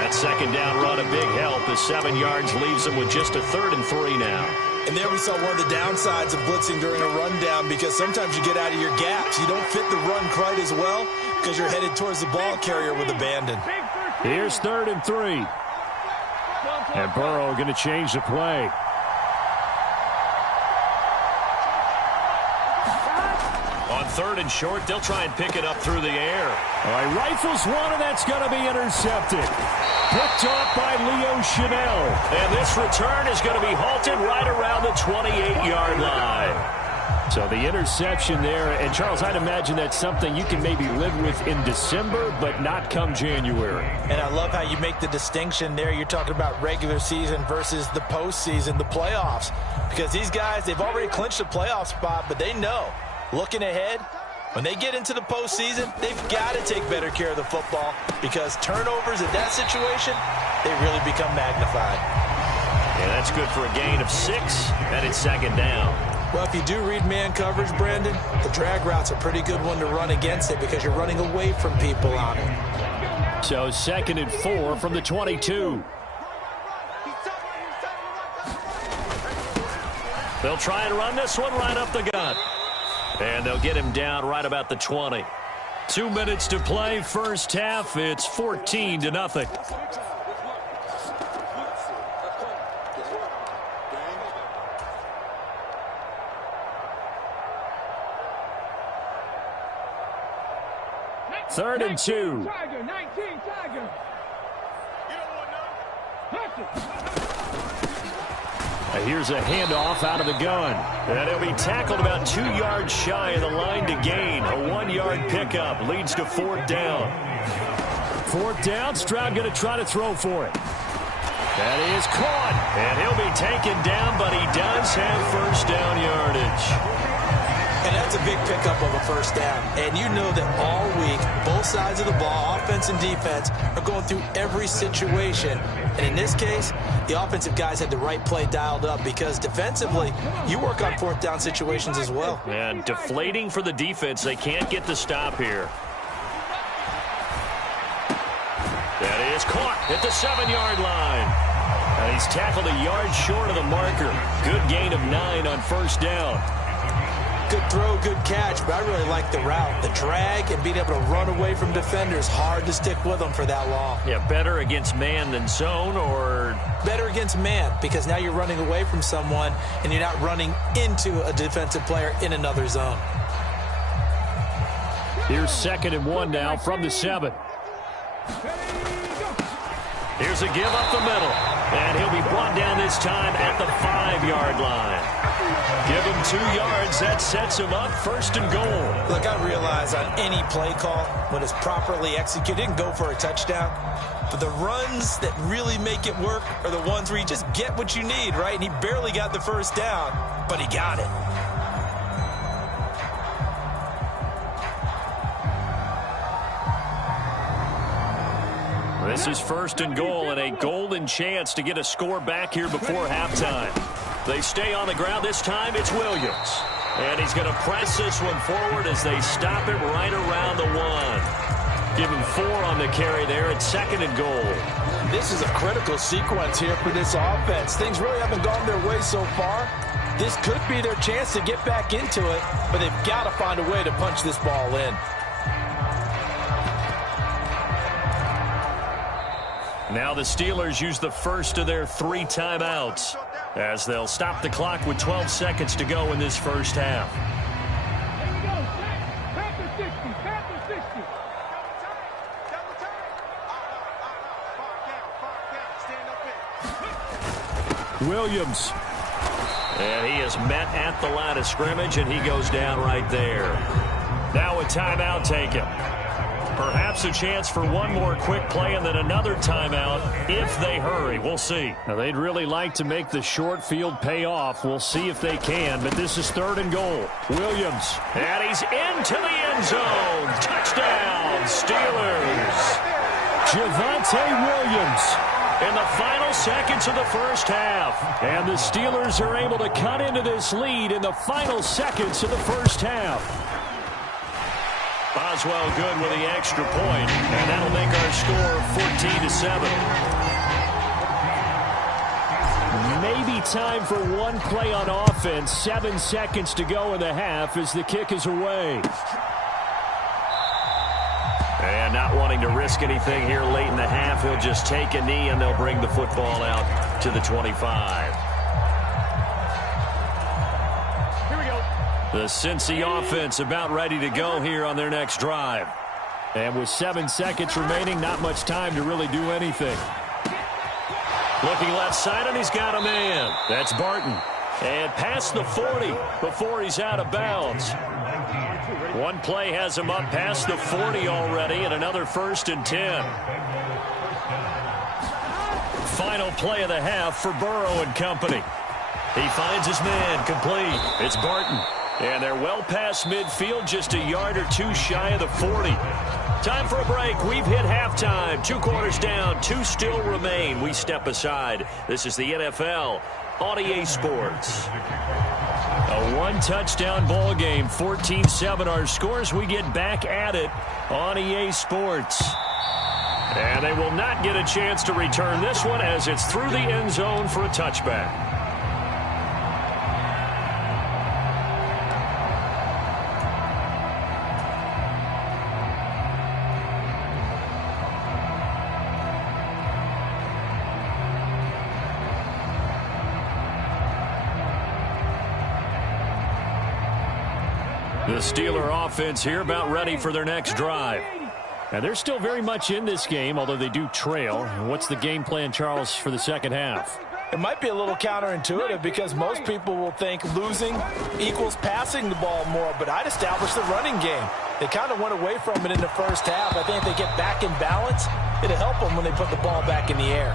That second down run, a big help. The 7 yards leaves them with just a 3rd and 3 now. And there we saw one of the downsides of blitzing during a rundown, because sometimes you get out of your gaps. You don't fit the run quite as well because you're headed towards the ball carrier with abandon. Here's 3rd and 3. And Burrow going to change the play. On 3rd and short, they'll try and pick it up through the air. All right, rifles one, and that's going to be intercepted. Picked off by Leo Chanel. And this return is going to be halted right around the 28-yard line. So the interception there, and Charles, I'd imagine that's something you can maybe live with in December, but not come January. And I love how you make the distinction there. You're talking about regular season versus the postseason, the playoffs. Because these guys, they've already clinched a playoff spot, but they know, looking ahead, when they get into the postseason, they've got to take better care of the football, because turnovers in that situation, they really become magnified. Yeah, that's good for a gain of 6, and it's 2nd down. Well, if you do read man coverage, Brandon, the drag route's a pretty good one to run against it because you're running away from people on it. So 2nd and 4 from the 22. They'll try and run this one right up the gut. And they'll get him down right about the 20. 2 minutes to play, first half. It's 14-0. Third and 2. Tiger, 19, Tiger. Here's a handoff out of the gun. And he'll be tackled about 2 yards shy of the line to gain. A 1-yard pickup leads to 4th down. 4th down, Stroud going to try to throw for it. That is caught. And he'll be taken down, but he does have first down yardage. And that's a big pickup of a first down. And you know that all week, both sides of the ball, offense and defense, are going through every situation. And in this case, the offensive guys had the right play dialed up, because defensively, you work on 4th down situations as well. And deflating for the defense. They can't get the stop here. That is caught at the 7-yard line. And he's tackled a yard short of the marker. Good gain of 9 on first down. Good throw, good catch, but I really like the route. The drag and being able to run away from defenders, hard to stick with them for that long. Yeah, better against man than zone, or? Better against man, because now you're running away from someone and you're not running into a defensive player in another zone. Here's 2nd and 1 now from the 7. Here's a give up the middle. And he'll be brought down this time at the 5-yard line. Give him 2 yards. That sets him up 1st and goal. Look, I realize on any play call, when it's properly executed, it can go for a touchdown. But the runs that really make it work are the ones where you just get what you need, right? And he barely got the first down, but he got it. This is 1st and goal, and a golden chance to get a score back here before halftime. They stay on the ground. This time it's Williams. And he's going to press this one forward as they stop it right around the 1. Give him 4 on the carry there at 2nd and goal. This is a critical sequence here for this offense. Things really haven't gone their way so far. This could be their chance to get back into it, but they've got to find a way to punch this ball in. Now the Steelers use the first of their 3 timeouts, as they'll stop the clock with 12 seconds to go in this first half. Williams. And he is met at the line of scrimmage, and he goes down right there. Now a timeout taken. Perhaps a chance for one more quick play and then another timeout if they hurry. We'll see. Now, they'd really like to make the short field pay off. We'll see if they can, but this is 3rd and goal. Williams. And he's into the end zone. Touchdown, Steelers. Javonte Williams. In the final seconds of the first half. And the Steelers are able to cut into this lead in the final seconds of the first half. Boswell good with the extra point, and that'll make our score 14-7. Maybe time for one play on offense. 7 seconds to go in the half as the kick is away. And not wanting to risk anything here late in the half, he'll just take a knee, and they'll bring the football out to the 25. Here we go. The Cincy offense about ready to go here on their next drive. And with 7 seconds remaining, not much time to really do anything. Looking left side, and he's got a man. That's Barton. And past the 40 before he's out of bounds. One play has him up past the 40 already, and another 1st and 10. Final play of the half for Burrow and company. He finds his man, complete. It's Barton. And they're well past midfield, just a yard or two shy of the 40. Time for a break. We've hit halftime. 2 quarters down, 2 still remain. We step aside. This is the NFL on EA Sports. A 1-touchdown ball game, 14-7 our scores. We get back at it on EA Sports. And they will not get a chance to return this one as it's through the end zone for a touchback. The Steeler offense here about ready for their next drive. And they're still very much in this game, although they do trail. What's the game plan, Charles, for the second half? It might be a little counterintuitive because most people will think losing equals passing the ball more, but I'd establish the running game. They kind of went away from it in the first half. I think if they get back in balance, it'll help them when they put the ball back in the air.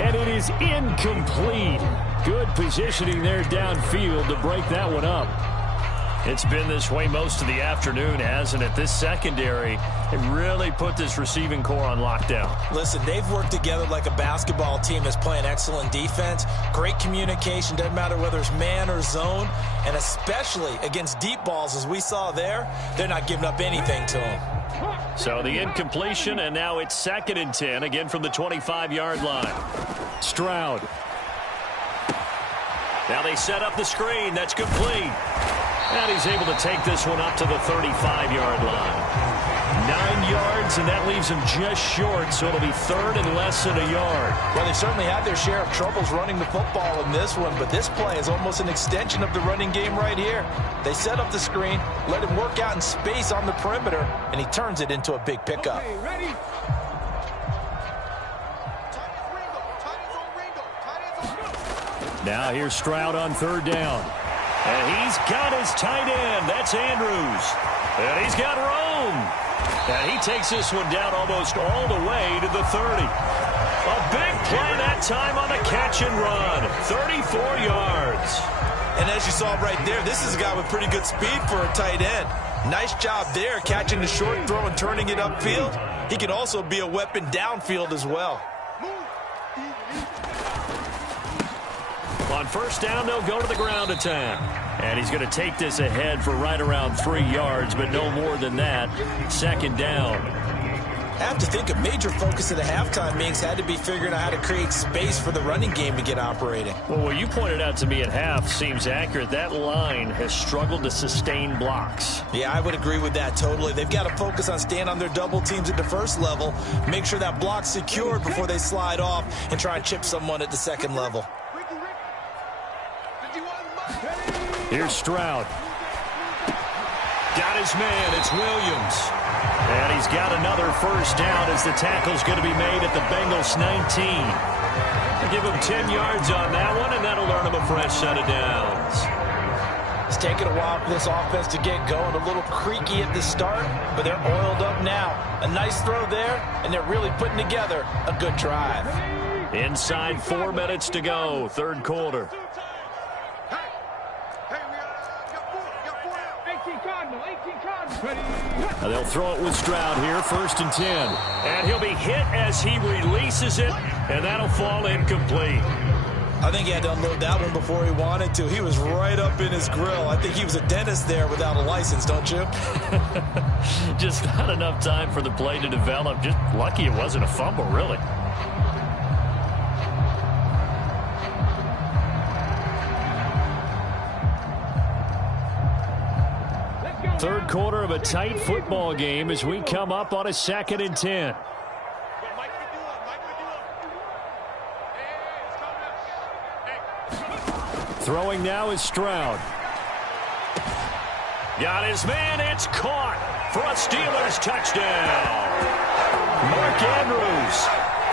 And it is incomplete. Good positioning there downfield to break that one up. It's been this way most of the afternoon, hasn't it? This secondary, it really put this receiving core on lockdown. Listen, they've worked together like a basketball team that's playing excellent defense. Great communication, doesn't matter whether it's man or zone. And especially against deep balls, as we saw there, they're not giving up anything to them. So the incompletion, and now it's 2nd and 10, again from the 25-yard line. Stroud. Now they set up the screen. That's complete. And he's able to take this one up to the 35-yard line. 9 yards, and that leaves him just short, so it'll be 3rd and less than a yard. Well, they certainly had their share of troubles running the football in this one, but this play is almost an extension of the running game right here. They set up the screen, let him work out in space on the perimeter, and he turns it into a big pickup. Okay, ready? Now here's Stroud on 3rd down. And he's got his tight end. That's Andrews. And he's got Rome. And he takes this one down almost all the way to the 30. A big play that time on the catch and run. 34 yards. And as you saw right there, this is a guy with pretty good speed for a tight end. Nice job there, catching the short throw and turning it upfield. He can also be a weapon downfield as well. On 1st down, they'll go to the ground attack. And he's going to take this ahead for right around 3 yards, but no more than that. 2nd down. I have to think a major focus of the halftime meetings had to be figuring out how to create space for the running game to get operating. Well, what you pointed out to me at half seems accurate. That line has struggled to sustain blocks. Yeah, I would agree with that totally. They've got to focus on staying on their double teams at the first level, make sure that block's secured before they slide off and try and chip someone at the 2nd level. Here's Stroud. Got his man. It's Williams. And he's got another 1st down as the tackle's going to be made at the Bengals 19. They'll give him 10 yards on that one, and that'll earn him a fresh set of downs. It's taken a while for this offense to get going. A little creaky at the start, but they're oiled up now. A nice throw there, and they're really putting together a good drive. Inside 4 minutes to go, 3rd quarter. Now they'll throw it with Stroud here, 1st and 10. And he'll be hit as he releases it, and that'll fall incomplete. I think he had to unload that one before he wanted to. He was right up in his grill. I think he was a dentist there without a license, don't you? Just not enough time for the play to develop. Just lucky it wasn't a fumble, really. Third quarter of a tight football game as we come up on a 2nd and 10. Throwing now is Stroud. Got his man. It's caught for a Steelers touchdown. Mark Andrews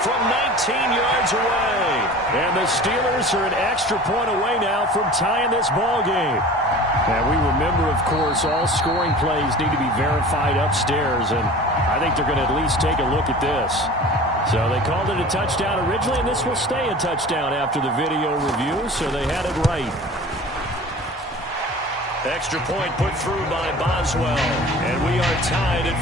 from 19 yards away. And the Steelers are an extra point away now from tying this ball game. And we remember, of course, all scoring plays need to be verified upstairs. And I think they're going to at least take a look at this. So they called it a touchdown originally, and this will stay a touchdown after the video review, so they had it right. Extra point put through by Boswell, and we are tied at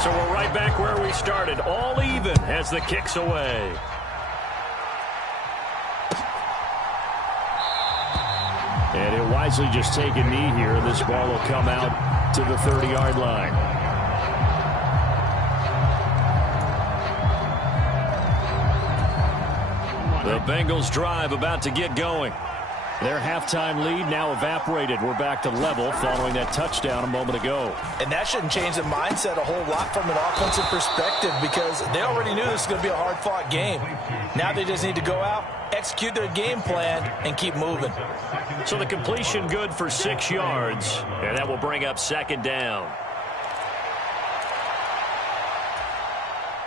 14. So we're right back where we started, all even as the kick's away. And he'll wisely just take a knee here. This ball will come out to the 30-yard line. The Bengals drive about to get going. Their halftime lead now evaporated. We're back to level following that touchdown a moment ago. And that shouldn't change the mindset a whole lot from an offensive perspective because they already knew this was going to be a hard-fought game. Now they just need to go out, execute their game plan, and keep moving. So the completion good for 6 yards, and that will bring up 2nd down.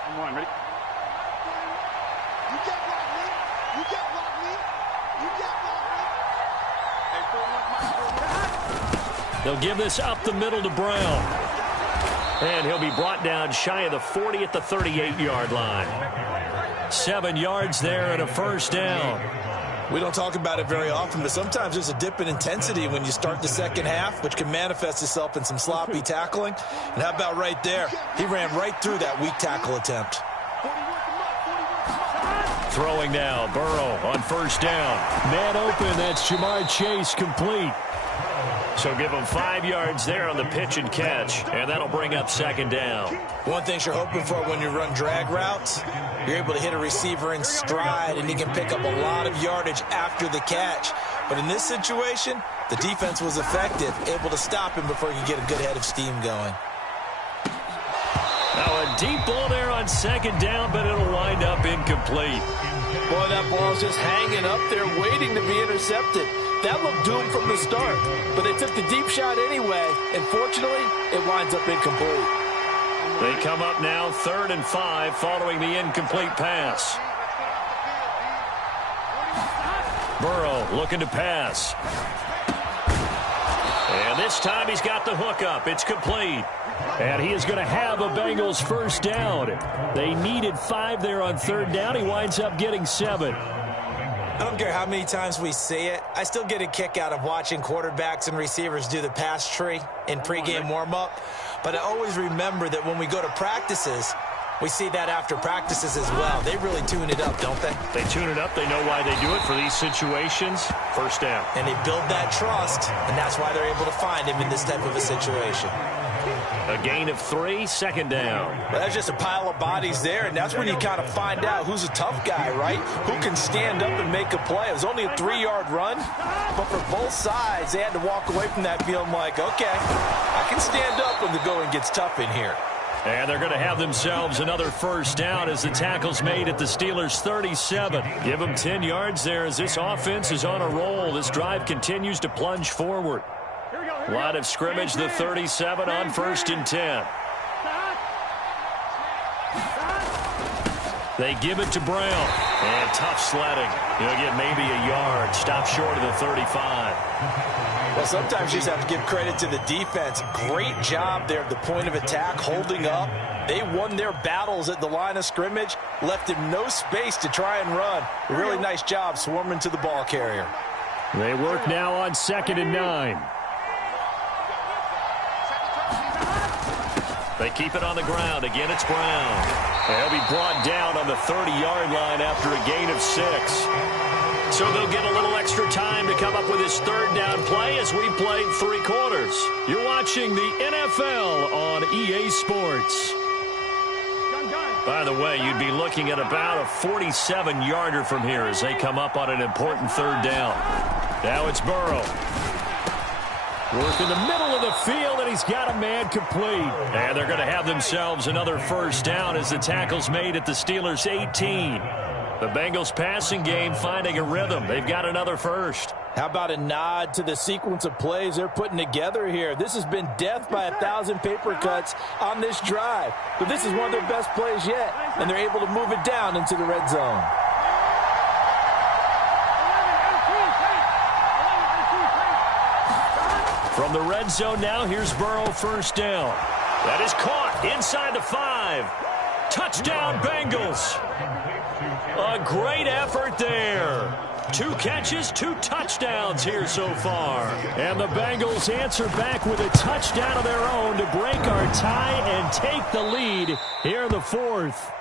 Come on, ready? You can't block me. You can't block me. You can't block me. Hey, They'll give this up the middle to Brown. And he'll be brought down shy of the 40 at the 38-yard line. 7 yards there and a 1st down. We don't talk about it very often, but sometimes there's a dip in intensity when you start the second half, which can manifest itself in some sloppy tackling. And how about right there? He ran right through that weak tackle attempt. Throwing now, Burrow on 1st down. Man open, that's Jamar Chase complete. So give him 5 yards there on the pitch and catch, and that'll bring up 2nd down. One thing you're hoping for when you run drag routes, you're able to hit a receiver in stride, and he can pick up a lot of yardage after the catch. But in this situation, the defense was effective, able to stop him before he could get a good head of steam going. Now a deep ball there on 2nd down, but it'll wind up incomplete. Boy, that ball's just hanging up there waiting to be intercepted. That looked doomed from the start, but they took the deep shot anyway, and fortunately, it winds up incomplete. They come up now 3rd and 5 following the incomplete pass. Burrow looking to pass. And this time he's got the hook up. It's complete. And he is going to have a Bengals 1st down. They needed 5 there on 3rd down. He winds up getting 7. I don't care how many times we see it. I still get a kick out of watching quarterbacks and receivers do the pass tree in pregame warm-up. But I always remember that when we go to practices, we see that after practices as well. They really tune it up, don't they? They tune it up. They know why they do it for these situations. 1st down. And they build that trust, and that's why they're able to find him in this type of a situation. A gain of 3, 2nd down. Well, that's just a pile of bodies there, and that's when you kind of find out who's a tough guy, right? Who can stand up and make a play. It was only a 3-yard run, but for both sides, they had to walk away from that feeling like, okay, I can stand up when the going gets tough in here. And they're going to have themselves another 1st down as the tackle's made at the Steelers' 37. Give them 10 yards there as this offense is on a roll. This drive continues to plunge forward. Line of scrimmage, the 37 on 1st and 10. They give it to Brown. And tough sledding. He'll get maybe a yard. Stop short of the 35. Well, sometimes you just have to give credit to the defense. Great job there at the point of attack, holding up. They won their battles at the line of scrimmage, left him no space to try and run. A really nice job swarming to the ball carrier. They work now on 2nd and 9. They keep it on the ground. Again, it's Brown. He'll be brought down on the 30-yard line after a gain of 6. So they'll get a little extra time to come up with his third down play as we played 3 quarters. You're watching the NFL on EA Sports. By the way, you'd be looking at about a 47-yarder from here as they come up on an important third down. Now it's Burrow. Work in the middle of the field, and he's got a man complete. And they're going to have themselves another first down as the tackle's made at the Steelers' 18. The Bengals passing game finding a rhythm. They've got another first. How about a nod to the sequence of plays they're putting together here? This has been death by 1,000 paper cuts on this drive. But this is one of their best plays yet, and they're able to move it down into the red zone. From the red zone now, here's Burrow, first down. That is caught inside the 5. Touchdown, Bengals. A great effort there. 2 catches, 2 touchdowns here so far. And the Bengals answer back with a touchdown of their own to break our tie and take the lead here in the 4th.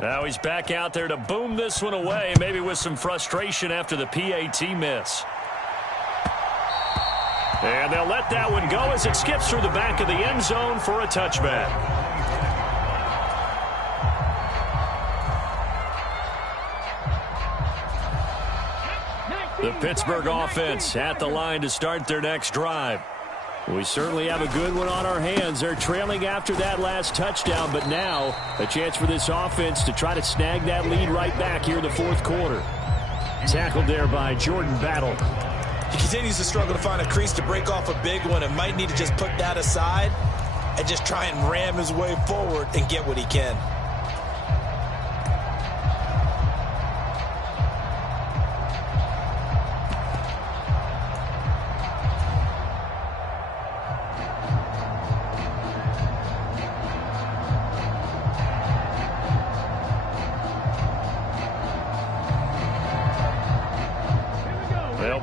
Now he's back out there to boom this one away, maybe with some frustration after the PAT miss. And they'll let that one go as it skips through the back of the end zone for a touchback. The Pittsburgh offense at the line to start their next drive. We certainly have a good one on our hands. They're trailing after that last touchdown, but now a chance for this offense to try to snag that lead right back here in the 4th quarter. Tackled there by Jordan Battle. He continues to struggle to find a crease to break off a big one and might need to just put that aside and just try and ram his way forward and get what he can.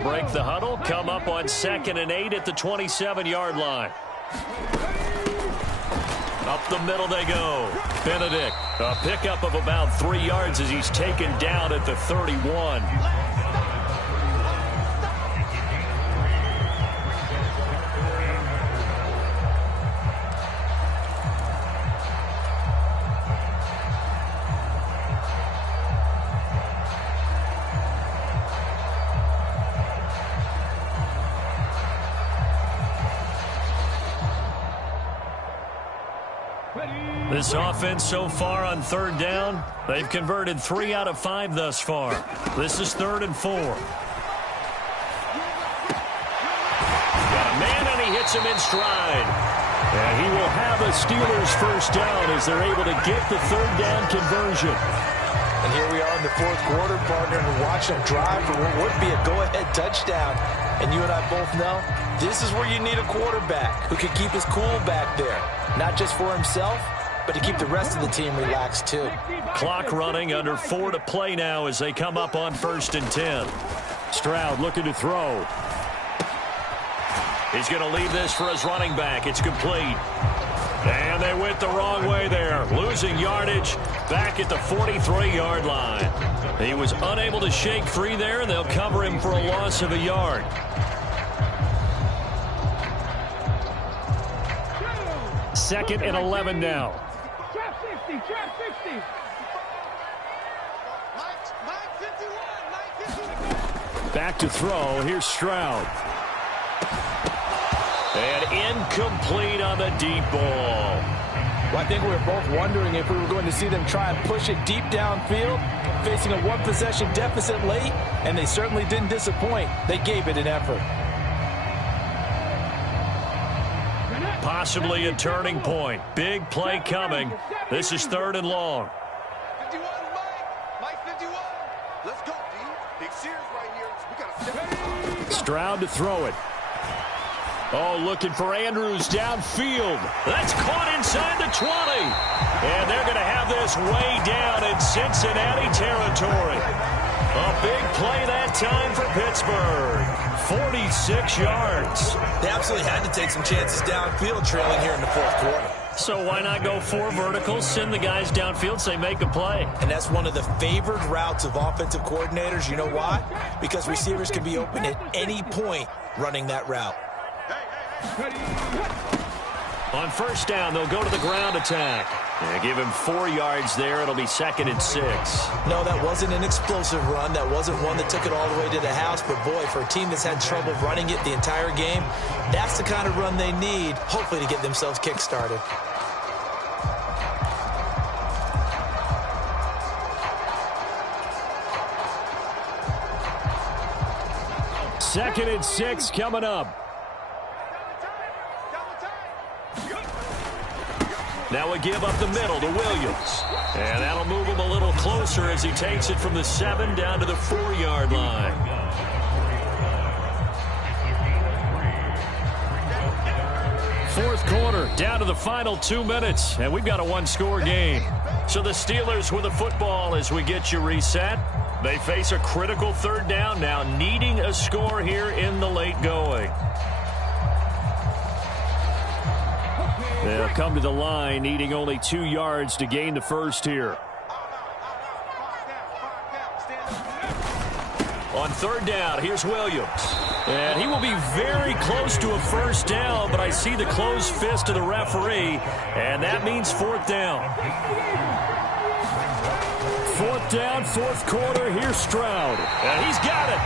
Break the huddle, come up on 2nd and 8 at the 27-yard line. Up the middle they go. Benedict, a pickup of about 3 yards as he's taken down at the 31. This offense so far on 3rd down, they've converted 3 out of 5 thus far. This is 3rd and 4. Got a man, and he hits him in stride. And he will have a Steelers first down as they're able to get the 3rd down conversion. And here we are in the 4th quarter, partner, and watch them drive for what would be a go-ahead touchdown. And you and I both know this is where you need a quarterback who can keep his cool back there, not just for himself, but to keep the rest of the team relaxed too. Clock running, under 4 to play now as they come up on 1st and 10. Stroud looking to throw. He's going to leave this for his running back. It's complete. And they went the wrong way there. Losing yardage back at the 43-yard line. He was unable to shake free there, and they'll cover him for a loss of a yard. Second and 11 now. Trap 60, trap 60. Back to throw. Here's Stroud. And incomplete on the deep ball. Well, I think we were both wondering if we were going to see them try and push it deep downfield, facing a 1-possession deficit late, and they certainly didn't disappoint. They gave it an effort. Possibly a turning point. Big play coming. This is 3rd and long. 51, Mike 51. Let's go, D. Big series right here. We got to step. Stroud to throw it. Oh, looking for Andrews downfield. That's caught inside the 20. And they're going to have this way down in Cincinnati territory. A big play that time for Pittsburgh. 46 yards. They absolutely had to take some chances downfield trailing here in the fourth quarter. So why not go 4 verticals, send the guys downfield, say make a play? And that's one of the favored routes of offensive coordinators. You know why? Because receivers can be open at any point running that route. On first down, they'll go to the ground attack. Yeah, give him 4 yards there. It'll be 2nd and 6. No, that wasn't an explosive run. That wasn't one that took it all the way to the house. But, boy, for a team that's had trouble running it the entire game, that's the kind of run they need, hopefully, to get themselves kick-started. Second and 6 coming up. Now we give up the middle to Williams. And that'll move him a little closer as he takes it from the 7 down to the 4-yard line. Fourth quarter, down to the final 2 minutes, and we've got a 1-score game. So the Steelers with the football as we get you reset. They face a critical 3rd down now, needing a score here in the late going. They'll come to the line, needing only 2 yards to gain the first here. On 3rd down, here's Williams. And he will be very close to a first down, but I see the closed fist of the referee, and that means 4th down. 4th down, 4th quarter, here's Stroud. And he's got it.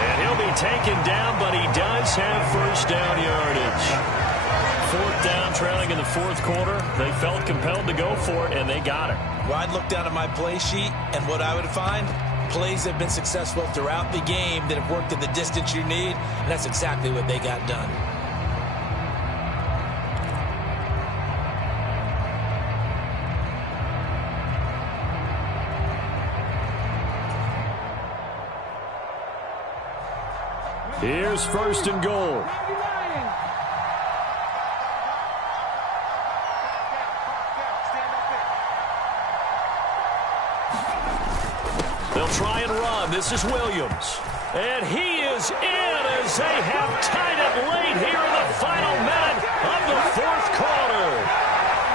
And he'll be taken down, but he does have first down yardage. 4th down, trailing in the 4th quarter. They felt compelled to go for it, and they got it. Well, I'd look down at my play sheet, and what I would find, plays have been successful throughout the game that have worked in the distance you need, and that's exactly what they got done. Here's 1st and goal. They'll try and run. This is Williams. And he is in as they have tied it late here in the final minute of the 4th quarter.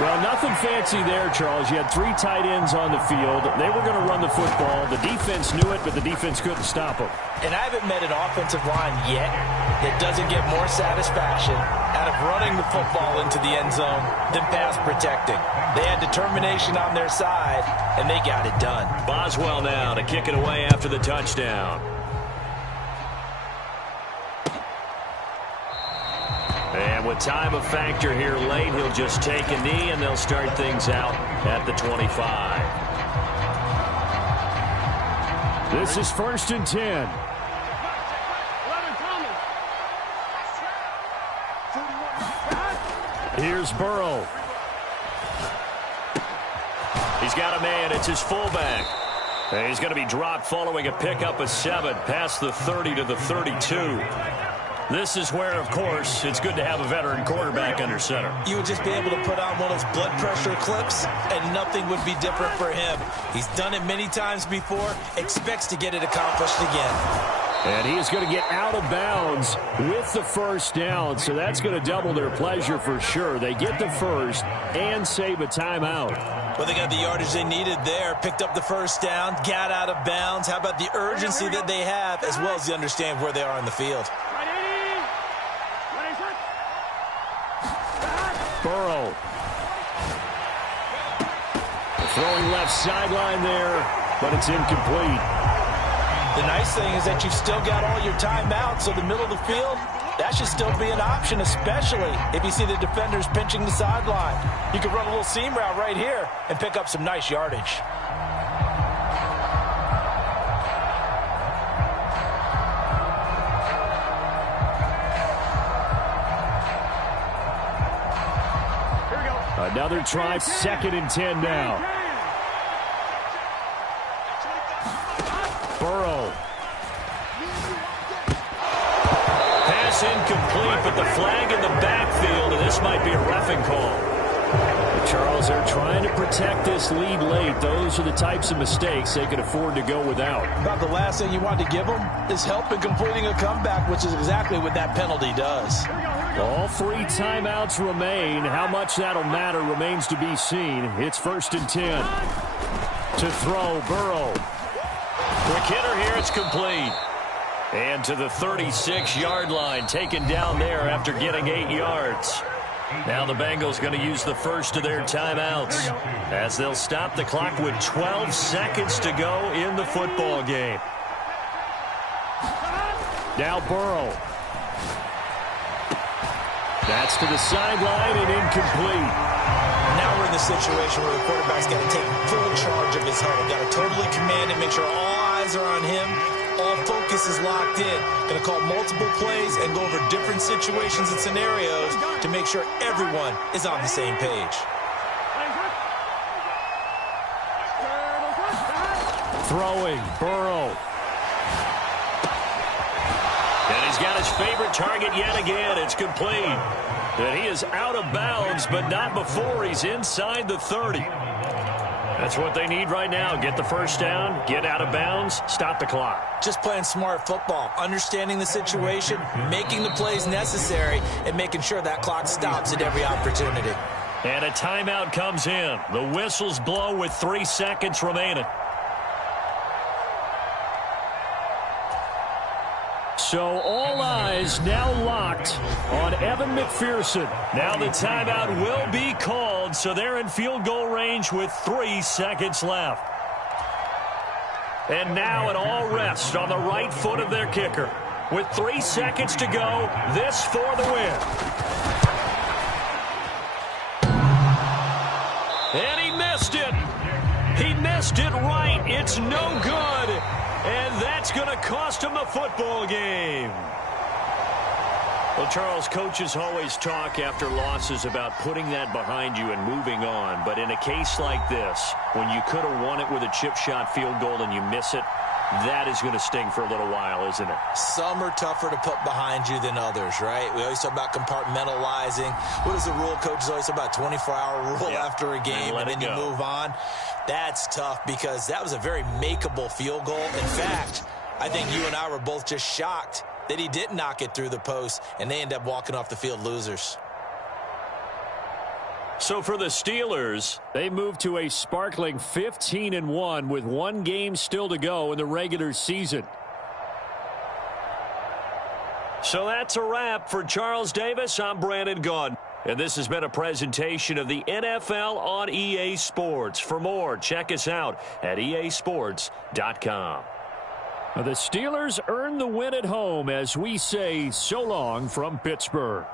Well, nothing fancy there, Charles. You had 3 tight ends on the field. They were going to run the football. The defense knew it, but the defense couldn't stop them. And I haven't met an offensive line yet that doesn't get more satisfaction out of running the football into the end zone than pass protecting. They had determination on their side, and they got it done. Boswell now to kick it away after the touchdown. And with time a factor here late, he'll just take a knee, and they'll start things out at the 25. This is 1st and 10. Here's Burrow. He's got a man. It's his fullback. And he's going to be dropped following a pickup of 7 past the 30 to the 32. This is where, of course, it's good to have a veteran quarterback under center. You would just be able to put on one of those blood pressure clips, and nothing would be different for him. He's done it many times before, expects to get it accomplished again. And he is going to get out of bounds with the first down, so that's going to double their pleasure for sure. They get the first and save a timeout. Well, they got the yardage they needed there, picked up the first down, got out of bounds. How about the urgency that they have, as well as the understand where they are in the field? Burrow. Throwing left sideline there, but it's incomplete. The nice thing is that you've still got all your timeouts, so the middle of the field, that should still be an option, especially if you see the defenders pinching the sideline. You can run a little seam route right here and pick up some nice yardage. Another try, 2nd and 10 now. Burrow. Pass incomplete, but with the flag in the backfield, and this might be a roughing call. Charles, they're trying to protect this lead late. Those are the types of mistakes they can afford to go without. About the last thing you want to give them is help in completing a comeback, which is exactly what that penalty does. All 3 timeouts remain. How much that'll matter remains to be seen. It's 1st and 10. To throw, Burrow. Quick hitter here, it's complete. And to the 36-yard line, taken down there after getting 8 yards. Now the Bengals going to use the first of their timeouts as they'll stop the clock with 12 seconds to go in the football game. Now Burrow. That's to the sideline and incomplete. Now we're in the situation where the quarterback's got to take full charge of his huddle. Got to totally command it, make sure all eyes are on him. All focus is locked in. Going to call multiple plays and go over different situations and scenarios to make sure everyone is on the same page. Throwing, Burrow. And he's got his favorite target yet again. It's complete. And he is out of bounds, but not before he's inside the 30. That's what they need right now. Get the first down, get out of bounds, stop the clock. Just playing smart football, understanding the situation, making the plays necessary, and making sure that clock stops at every opportunity. And a timeout comes in. The whistles blow with 3 seconds remaining. So all eyes now locked on Evan McPherson. Now the timeout will be called, so they're in field goal range with 3 seconds left. And now it all rests on the right foot of their kicker. With 3 seconds to go, this for the win. And he missed it. He missed it right. It's no good. And that's going to cost him the football game. Well, Charles, coaches always talk after losses about putting that behind you and moving on. But in a case like this, when you could have won it with a chip shot field goal and you miss it, that is going to sting for a little while, isn't it? Some are tougher to put behind you than others, right? We always talk about compartmentalizing. What is the rule? Coaches always talk about 24-hour rule after a game, and then you move on. That's tough because that was a very makeable field goal. In fact, I think you and I were both just shocked that he didn't knock it through the post, and they end up walking off the field losers. So for the Steelers, they move to a sparkling 15-1 with 1 game still to go in the regular season. So that's a wrap for Charles Davis. I'm Brandon Gaudin. And this has been a presentation of the NFL on EA Sports. For more, check us out at easports.com. The Steelers earn the win at home as we say so long from Pittsburgh.